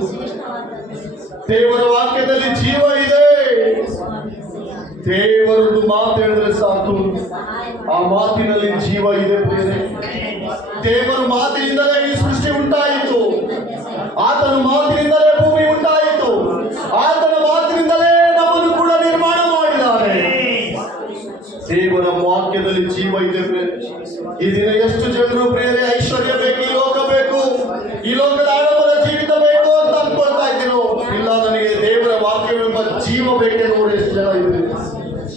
ದೇವರ ವಾಕ್ಯದಲ್ಲಿ ಜೀವ ಇದೆ. ದೇವರದ್ದು ಮಾತು ಹೇಳಿದ್ರೆ ಸಾಕು, ಆ ಮಾತಿನಲ್ಲಿ ಜೀವ ಇದೆ. ದೇವರ ಮಾತಿನಿಂದಲೇ ಈ ಸೃಷ್ಟಿ ಉಂಟಾಯಿತು. ಆತನ ಮಾತಿನಿಂದಲೇ ಭೂಮಿ ಉಂಟಾಯಿತು. ಆತನ ಮಾತಿನಿಂದಲೇ ನಮ್ಮನ್ನು ಕೂಡ ನಿರ್ಮಾಣ ಮಾಡಿದ್ದಾರೆ. ದೇವರ ವಾಕ್ಯದಲ್ಲಿ ಜೀವ ಇದೆ. ಈ ದಿನ ಎಷ್ಟು ಜನರು ಪ್ರಿಯರೇ ಐಶ್ವರ್ಯ ಬೇಕು, ಈ ಲೋಕ ಬೇಕು, ಈ ಲೋಕದ ಆಡಂಬರ ಜೀವಿತ ಬೇಕು ಅಂತ ಅನ್ಕೊಳ್ತಾ ಇದ್ದೀರೋ? ಇಲ್ಲ, ನನಗೆ ದೇವರ ವಾಕ್ಯವೆಂಬ ಜೀವ ಬೇಕೆನ್ನುವರು ಎಷ್ಟು ಜನ ಇದ್ದಾರೆ?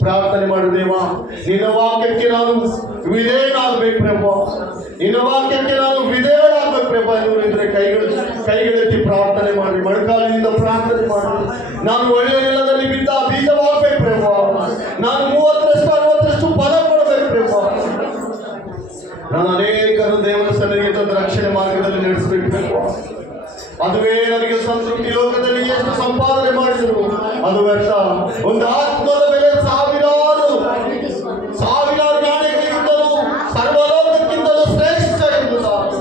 ಪ್ರಾರ್ಥನೆ ಮಾಡು, ದೇವ ನಿನ್ನ ವಾಕ್ಯಕ್ಕೆ ನಾನು ವಿಧೇಯನಾಗಬೇಕು ಪ್ರಭ, ನಿನ್ನ ವಾಕ್ಯಕ್ಕೆ ನಾನು ವಿಧೇಯನಾಗಬೇಕು ಪ್ರಭ ಎನ್ನುವರಿದ್ರೆ ಕೈಗಳೆತ್ತಿ ಪ್ರಾರ್ಥನೆ ಮಾಡಿ, ಮೊಣಕಾಲಿನಿಂದ ಪ್ರಾರ್ಥನೆ ಮಾಡಿ. ನಾನು ಒಳ್ಳೆಯ ನೆಲದಲ್ಲಿ ಬಿದ್ದ ಬೀಜವಾಗಬೇಕು ಪ್ರಭ. ನಾನು 30ರಷ್ಟು 60ರಷ್ಟು ಫಲ ಕೊಡಬೇಕು ಪ್ರಭ. ನಾನು ಅನೇಕರು ದೇವರ ಸನ್ನಿಧಿಗೆ ತಂದು ರಕ್ಷಣೆ ಮಾರ್ಗದಲ್ಲಿ ನಡೆಸಬೇಕು ಪ್ರಭ. ಅದುವೇ ನನಗೆ ಸಂತೃಪ್ತಿ. ಲೋಕದಲ್ಲಿ ಎಷ್ಟು ಸಂಪಾದನೆ ಮಾಡಿದರು ಅದು ವ್ಯರ್ಥ. ಒಂದು ಆತ್ಮದ ಬೆಲೆ ಸಾವಿರಾರು ನಾಣ್ಯಗಳಿಗಿಂತಲೂ ಸರ್ವಲೋಕಕ್ಕಿಂತಲೂ ಶ್ರೇಷ್ಠ ಎಂಬುದಾಗಿ.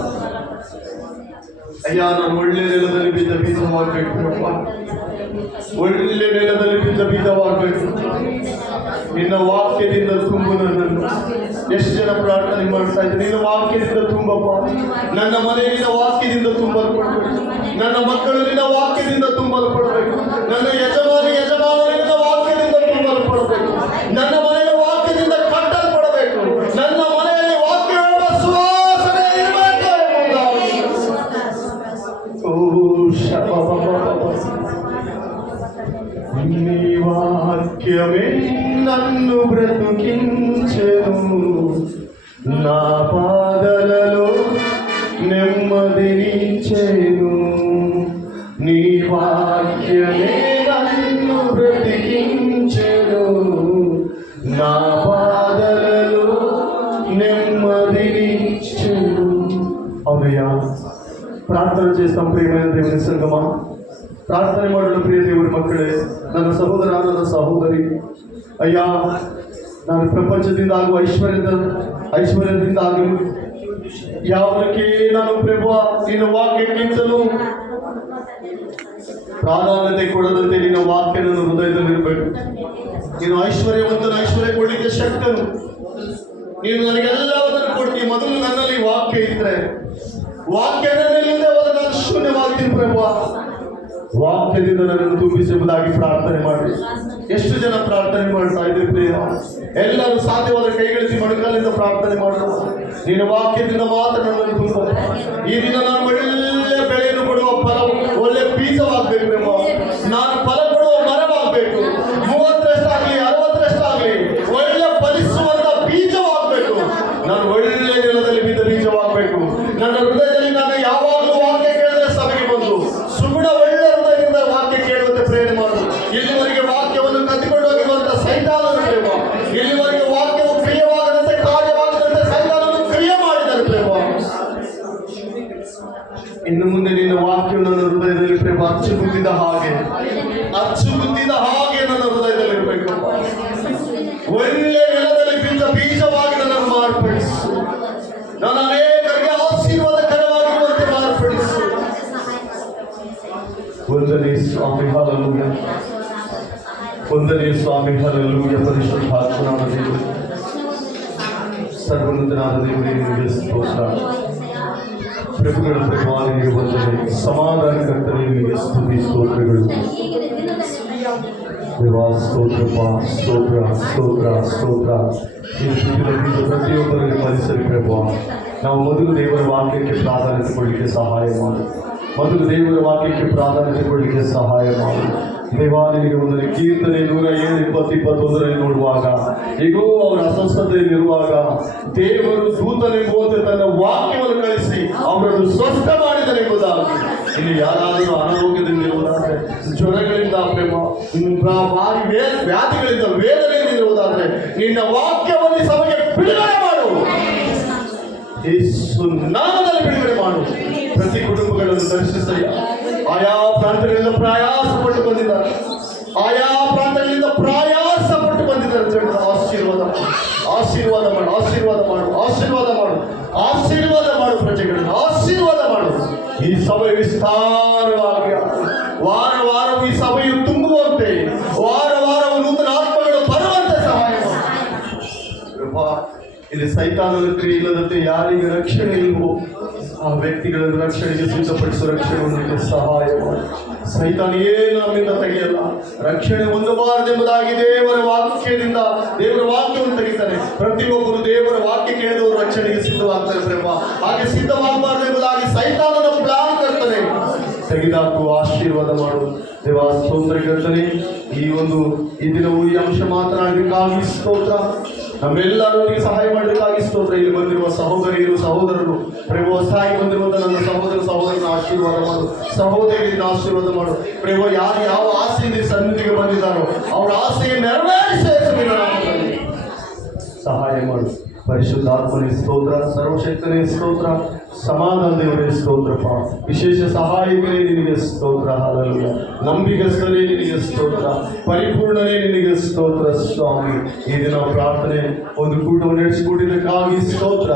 ಅಯ್ಯ, ನಾನು ಒಳ್ಳೆ ನೆಲದಲ್ಲಿ ಬಿದ್ದ ಬೀಜವಾಗಬೇಕು. ಒಳ್ಳೆ ನೆಲದಲ್ಲಿ ಬಿದ್ದ ಬೀಜವಾಗಬೇಕು. ನಿನ್ನ ವಾಕ್ಯದಿಂದ ತುಂಬು ನನ್ನನ್ನು. ಎಷ್ಟು ಜನ ಪ್ರಾರ್ಥನೆ ಮಾಡ್ತಾ ಇದ್ದಾರೆ, ನಿನ್ನ ವಾಕ್ಯದಿಂದ ತುಂಬಪ್ಪ. ನನ್ನ ಮನೆ ನಿನ್ನ ವಾಕ್ಯದಿಂದ ತುಂಬಲ್ಪಡಬೇಕು. ನನ್ನ ಮಕ್ಕಳು ನಿನ್ನ ವಾಕ್ಯದಿಂದ ತುಂಬಲ್ಪಡಬೇಕು. ನನ್ನ ಯಜಮಾನರು ನಿನ್ನ ವಾಕ್ಯದಿಂದ ತುಂಬಲ್ಪಡಬೇಕು. ನನ್ನ ಮನೆಯ ವಾಕ್ಯದಿಂದ ಕಟ್ಟಲ್ಪಡಬೇಕು. ನನ್ನ ಮನೆಯಲ್ಲಿ ವಾಕ್ಯ ಸುವಾಸನೆ ಇರಬೇಕು ಎಂಬುದಾಗಿ. ಓ నీ వాక్యమే నన్ను బ్రతికించెను, నా పాదలలో నెమ్మదినిచ్చెను. నీ వాక్యమే నన్ను బ్రతికించెను, నా పాదలలో నెమ్మదినిచ్చెను. అవునయ్యా, ప్రార్థన చేస్తాం. ప్రియమైన దేవుని సంగమా, ಪ್ರಾರ್ಥನೆ ಮಾಡಲು ಪ್ರಿಯ ದೇವರ ಮಕ್ಕಳೇ, ನನ್ನ ಸಹೋದರ, ನನ್ನ ಸಹೋದರಿ, ಅಯ್ಯ, ನಾನು ಪ್ರಪಂಚದಿಂದ ಆಗುವ ಐಶ್ವರ್ಯದಿಂದ ಆಗಲು ಯಾವುದಕ್ಕೆ ನಾನು ಪ್ರಭು ನಿನ್ನ ವಾಕ್ಯಕ್ಕಿಂತಲೂ ಪ್ರಾಧಾನ್ಯತೆ ಕೊಡದಂತೆ ನಿನ್ನ ವಾಕ್ಯ ನನ್ನ ಹೃದಯದಲ್ಲಿರಬೇಕು. ನೀನು ಐಶ್ವರ್ಯ ಕೊಡಲಿಕ್ಕೆ ಶಕ್ತನು. ನೀನು ನನಗೆಲ್ಲವನ್ನೂ ಕೊಡ್ತೀವಿ. ಮೊದಲು ನನ್ನಲ್ಲಿ ವಾಕ್ಯ ಇದ್ರೆ, ವಾಕ್ಯ ನನ್ನಲ್ಲಿಲ್ಲದೆ ಹೋದ ನಾನು ಶೂನ್ಯವಾಗ್ತೀನಿ ಪ್ರಭು. ವಾಕ್ಯದಿಂದ ನನ್ನನ್ನು ತುಂಬಿಸುವುದಾಗಿ ಪ್ರಾರ್ಥನೆ ಮಾಡಿ. ಎಷ್ಟು ಜನ ಪ್ರಾರ್ಥನೆ ಮಾಡ್ತಾ ಇದ್ದೀವಿ ಪ್ರಿಯ? ಎಲ್ಲರೂ ಸಾಧ್ಯವಾದ ಕೈಗಳಿಸಿ ಮೊಣಕಾಲಿಂದ ಪ್ರಾರ್ಥನೆ ಮಾಡೋಣ. ನೀನು ವಾಕ್ಯದಿಂದ ಮಾತ್ರ ನನ್ನನ್ನು ತುಂಬ. ಈ ದಿನ ನಾನು ಒಳ್ಳೆ ಬೆಳೆಯನ್ನು ಕೊಡುವ ಫಲ, ಒಳ್ಳೆ ಬೀಜವಾಗಬೇಕು ಎಂಬ, ನಾನು ಫಲ ಕೊಡುವ ಮರವಾಗಬೇಕು. 30ರಷ್ಟಾಗಲಿ 60ರಷ್ಟಾಗಲಿ ಒಳ್ಳೆ ಫಲಿಸುವಂತ ಬೀಜವಾಗಬೇಕು. ನಾನು ಒಳ್ಳೆ ನೆಲದಲ್ಲಿ ಬಿದ್ದ ಬೀಜವಾಗಬೇಕು. ನನ್ನ ಹೃದಯದಲ್ಲಿ ನಾನು ಯಾವಾಗಲೂ ವಾಕ್ಯ ಕೇಳಿದ್ರೆ ಸಭೆಗೆ ಬಂದು ಸುಗುಣ ಒಳ್ಳೆ ಹೃದಯದಿಂದ ವಾಕ್ಯ ಕೇಳುವಂತೆ ಪ್ರೇರಣೆ ಮಾಡು. ಇಲ್ಲಿವರೆಗೆ ವಾಕ್ಯವನ್ನು ಕದ್ದುಕೊಂಡು ಹೋಗಿರುವಂತ ಸೈತಾನನು ಪ್ರೇಮ, ಇಲ್ಲಿವರೆಗೆ ವಾಕ್ಯವು ಕ್ರಿಯವಾಗದಂತೆ ಕಾರ್ಯವಾಗದಂತೆ ಸೈತಾನನು ಕ್ರಿಯೆ ಮಾಡಿದರೆ ಪ್ರೇಮ. ಇನ್ನು ಮುಂದೆ ನಿನ್ನ ವಾಕ್ಯವು ನನ್ನ ಹೃದಯದಲ್ಲಿ ಪ್ರೇಮ ಅಚ್ಚು ಗುದ್ದಿದ ಹಾಗೆ ನನ್ನ ಹೃದಯದಲ್ಲಿ ಇರಬೇಕು. ಒಳ್ಳೆ ನೆಲದಲ್ಲಿ ಬಿದ್ದ ಬೀಜವಾಗಿ ನನ್ನನ್ನು ಮಾರ್ಪಡಿಸು. ನಾನು ಅನೇಕರಿಗೆ ಆಶೀರ್ವಾದಕರವಾಗಿರುವಂತೆ ಮಾರ್ಪಡಿಸು. ವಂದನೆ ಸ್ವಾಮಿ, ಹಲ್ಲೆಲೂಯಾ. ವಂದನೆ ಸ್ವಾಮಿ, ಹಲ್ಲೆಲೂಯಾ. ಪರಿಶುದ್ಧಾತ್ಮನಾದ ದೇವರು, ಸರ್ವೋನ್ನತನಾದ ದೇವರೇ, ನಿಮಗೆ ಸ್ತೋತ್ರ. ಪ್ರಭುಗಳ ಪ್ರಭಾವನಿಗೆ ವಂದನೆ. ಸಮಾಧಾನಕರ್ತನೇ, ನಿಮಗೆ ಸ್ತುತಿ ಸ್ತೋತ್ರಗಳು. ದೇವಾ, ಸ್ತೋತ್ರಪ್ಪ, ಸ್ತೋತ್ರ ಸ್ತೋತ್ರ ಸ್ತೋತ್ರ. ಈ ಸ್ಥಿತಿಯಲ್ಲಿ ಪ್ರತಿಯೊಬ್ಬರಿಗೆ ಪರಿಸರಿ ಪ್ರಭಾವ. ನಾವು ಮೊದಲು ದೇವರ ವಾಕ್ಯಕ್ಕೆ ಪ್ರಾಧಾನ್ಯತೆ ಕೊಡಲಿಕ್ಕೆ ಸಹಾಯ ಮಾಡಿ. ಮೊದಲು ದೇವರ ವಾಕ್ಯಕ್ಕೆ ಪ್ರಾಧಾನ್ಯತೆ ಕೊಡಲಿಕ್ಕೆ ಸಹಾಯ ಮಾಡಿ. ದೇವಾ, ನಿನಗೆ ಒಂದನೇ ಕೀರ್ತನೆ 107:20-21 ನೋಡುವಾಗ, ಈಗೋ ಅವರ ಅಸ್ವಸ್ಥತೆಯಲ್ಲಿರುವಾಗ ದೇವರು ದೂತನೆಂಬುವಂತೆ ತನ್ನ ವಾಕ್ಯವನ್ನು ಕಳಿಸಿ ಅವರನ್ನು ಸ್ವಸ್ಥ ಮಾಡಿದನೆಂಬುದಾಗಿ. ಇಲ್ಲಿ ಯಾರಾದರೂ ಅನಾರೋಗ್ಯದಿಂದಿರುವುದಾದರೆ, ಜ್ವರಗಳಿಂದ ಪ್ರೇಮ, ಭಾರಿ ವ್ಯಾಧಿಗಳಿಂದ ವೇದನೆಯಿಂದಿರುವುದಾದರೆ, ನಿನ್ನ ವಾಕ್ಯವನ್ನು ಸಭೆಗೆ ಬಿಡುಗಡೆ ಮಾಡು. ಯೇಸು ನಾಮದಲ್ಲಿ ಬಿಡುಗಡೆ ಮಾಡು. ಪ್ರತಿ ಕುಟುಂಬಗಳನ್ನು ದರ್ಶಿಸಯ್ಯ. ಆಯಾ ಪ್ರಾಂತಗಳಿಂದ ಪ್ರಯಾಸ ಪಟ್ಟು ಬಂದಿದ್ದಾರೆ, ಆಶೀರ್ವಾದ ಮಾಡು ಪ್ರಜೆಗಳನ್ನು ಆಶೀರ್ವಾದ ಮಾಡು. ಈ ಸಭೆ ವಿಸ್ತಾರವಾಗಿ ವಾರವು ಈ ಸಭೆಯು ತುಂಬುವಂತೆ, ವಾರವು ನೂತನ ಆತ್ಮಗಳು ಬರುವಂತೆ ಸಹಾಯ ಮಾಡು. ಇಲ್ಲಿ ಸೈತಾನದ ಕ್ರಿಯೆ ಇಲ್ಲದಂತೆ ಯಾರಿಗೆ ರಕ್ಷಣೆ ಇಲ್ವೋ ಆ ವ್ಯಕ್ತಿಗಳನ್ನು ರಕ್ಷಣೆಗೆ ಸಿದ್ಧಪಡಿಸುವ ರಕ್ಷಣೆಯನ್ನು ಸಹಾಯ ಮಾಡಿ. ಸೈತಾನ ಏನು ನಮ್ಮಿಂದ ತೆಗೆಯಲ್ಲ. ರಕ್ಷಣೆ ಹೊಂದಬಾರದೆಂಬುದಾಗಿ ದೇವರ ವಾಕ್ಯವನ್ನು ತೆಗಿತಾನೆ. ಪ್ರತಿಯೊಬ್ಬರು ದೇವರ ವಾಕ್ಯ ಕೇಳಿದವರು ರಕ್ಷಣೆಗೆ ಸಿದ್ಧವಾಗ್ತಾರೆ ಪ್ರೇಮ. ಹಾಗೆ ಸಿದ್ಧವಾಗಬಾರದೆಂಬುದಾಗಿ ಸೈತಾನನ ಪ್ಲಾನ್ ಕರ್ತಾನೆ. ತೆಗೆದಾಕು, ಆಶೀರ್ವಾದ ಮಾಡು. ದೇವ ಸ್ತೋತ್ರಕರ್ತನೆ, ಈ ದಿನವೂ ಈ ಅಂಶ ಮಾತನಾಡಬೇಕಾಗಿ ಸ್ತೋತ್ರ. ನಮ್ಮೆಲ್ಲರಿಗೆ ಸಹಾಯ ಮಾಡಬೇಕಾಗಿ ಸ್ತೋತ್ರ. ಇಲ್ಲಿ ಬಂದಿರುವ ಸಹೋದರಿಯರು ಸಹೋದರರು ಪ್ರೇಮ, ಹೊಸದಾಗಿ ಬಂದಿರುವಂತಹ ನನ್ನ ಸಹೋದರನ ಆಶೀರ್ವಾದ ಮಾಡು. ಸಹೋದರಿಯಿಂದ ಆಶೀರ್ವಾದ ಮಾಡು ಪ್ರೇಮ. ಯಾರು ಯಾವ ಆಸೆಯಿಂದ ಸನ್ನಿಧಿಗೆ ಬಂದಿದ್ದಾರೋ ಅವರ ಆಸೆಗೆ ನೆರವೇರಿಸಿ ಸಹಾಯ ಮಾಡು. ಪರಿಶುದ್ಧಾತ್ಮನೇ ಸ್ತೋತ್ರ, ಸರ್ವಶಕ್ತನೇ ಸ್ತೋತ್ರ, ಸಮಾಧಾನ ದೇವರೇ ಸ್ತೋತ್ರಪ್ಪ, ವಿಶೇಷ ಸಹಾಯಕರೇ ನಿನಗೆ ಸ್ತೋತ್ರ. ಹಲ್ಲೆಲೂಯಾ. ನಂಬಿಗಸ್ತರೇ ನಿನಗೆ ಸ್ತೋತ್ರ, ಪರಿಪೂರ್ಣನೇ ನಿನಗೆ ಸ್ತೋತ್ರ ಸ್ವಾಮಿ. ಈ ದಿನ ಪ್ರಾರ್ಥನೆ ಒಂದು ಕೂಟವನ್ನು ನಡೆಸಿಕೊಟ್ಟಿದ್ದಕ್ಕಾಗಿ ಸ್ತೋತ್ರ.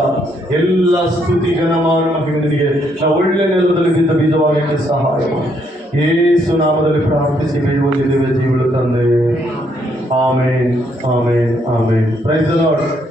ಎಲ್ಲ ಸ್ತುತಿ ಘನಮಾನ ಮಹಿಮೆ ನಿನಗೆ. ನಾವು ಒಳ್ಳೆ ನೆಲದಲ್ಲಿ ಬಿದ್ದ ಬೀಜವಾಗಿ ಸಹಾಯ ಮಾಡಿ ಯೇಸು ನಾಮದಲ್ಲಿ ಪ್ರಾರ್ಥಿಸಿ ಬೇಡುವಂತಿದ್ದೇವೆ ಜೀವನ ತಂದೆ. ಆಮೇನ್, ಆಮೇನ್, ಆಮೇನ್. Praise the lord.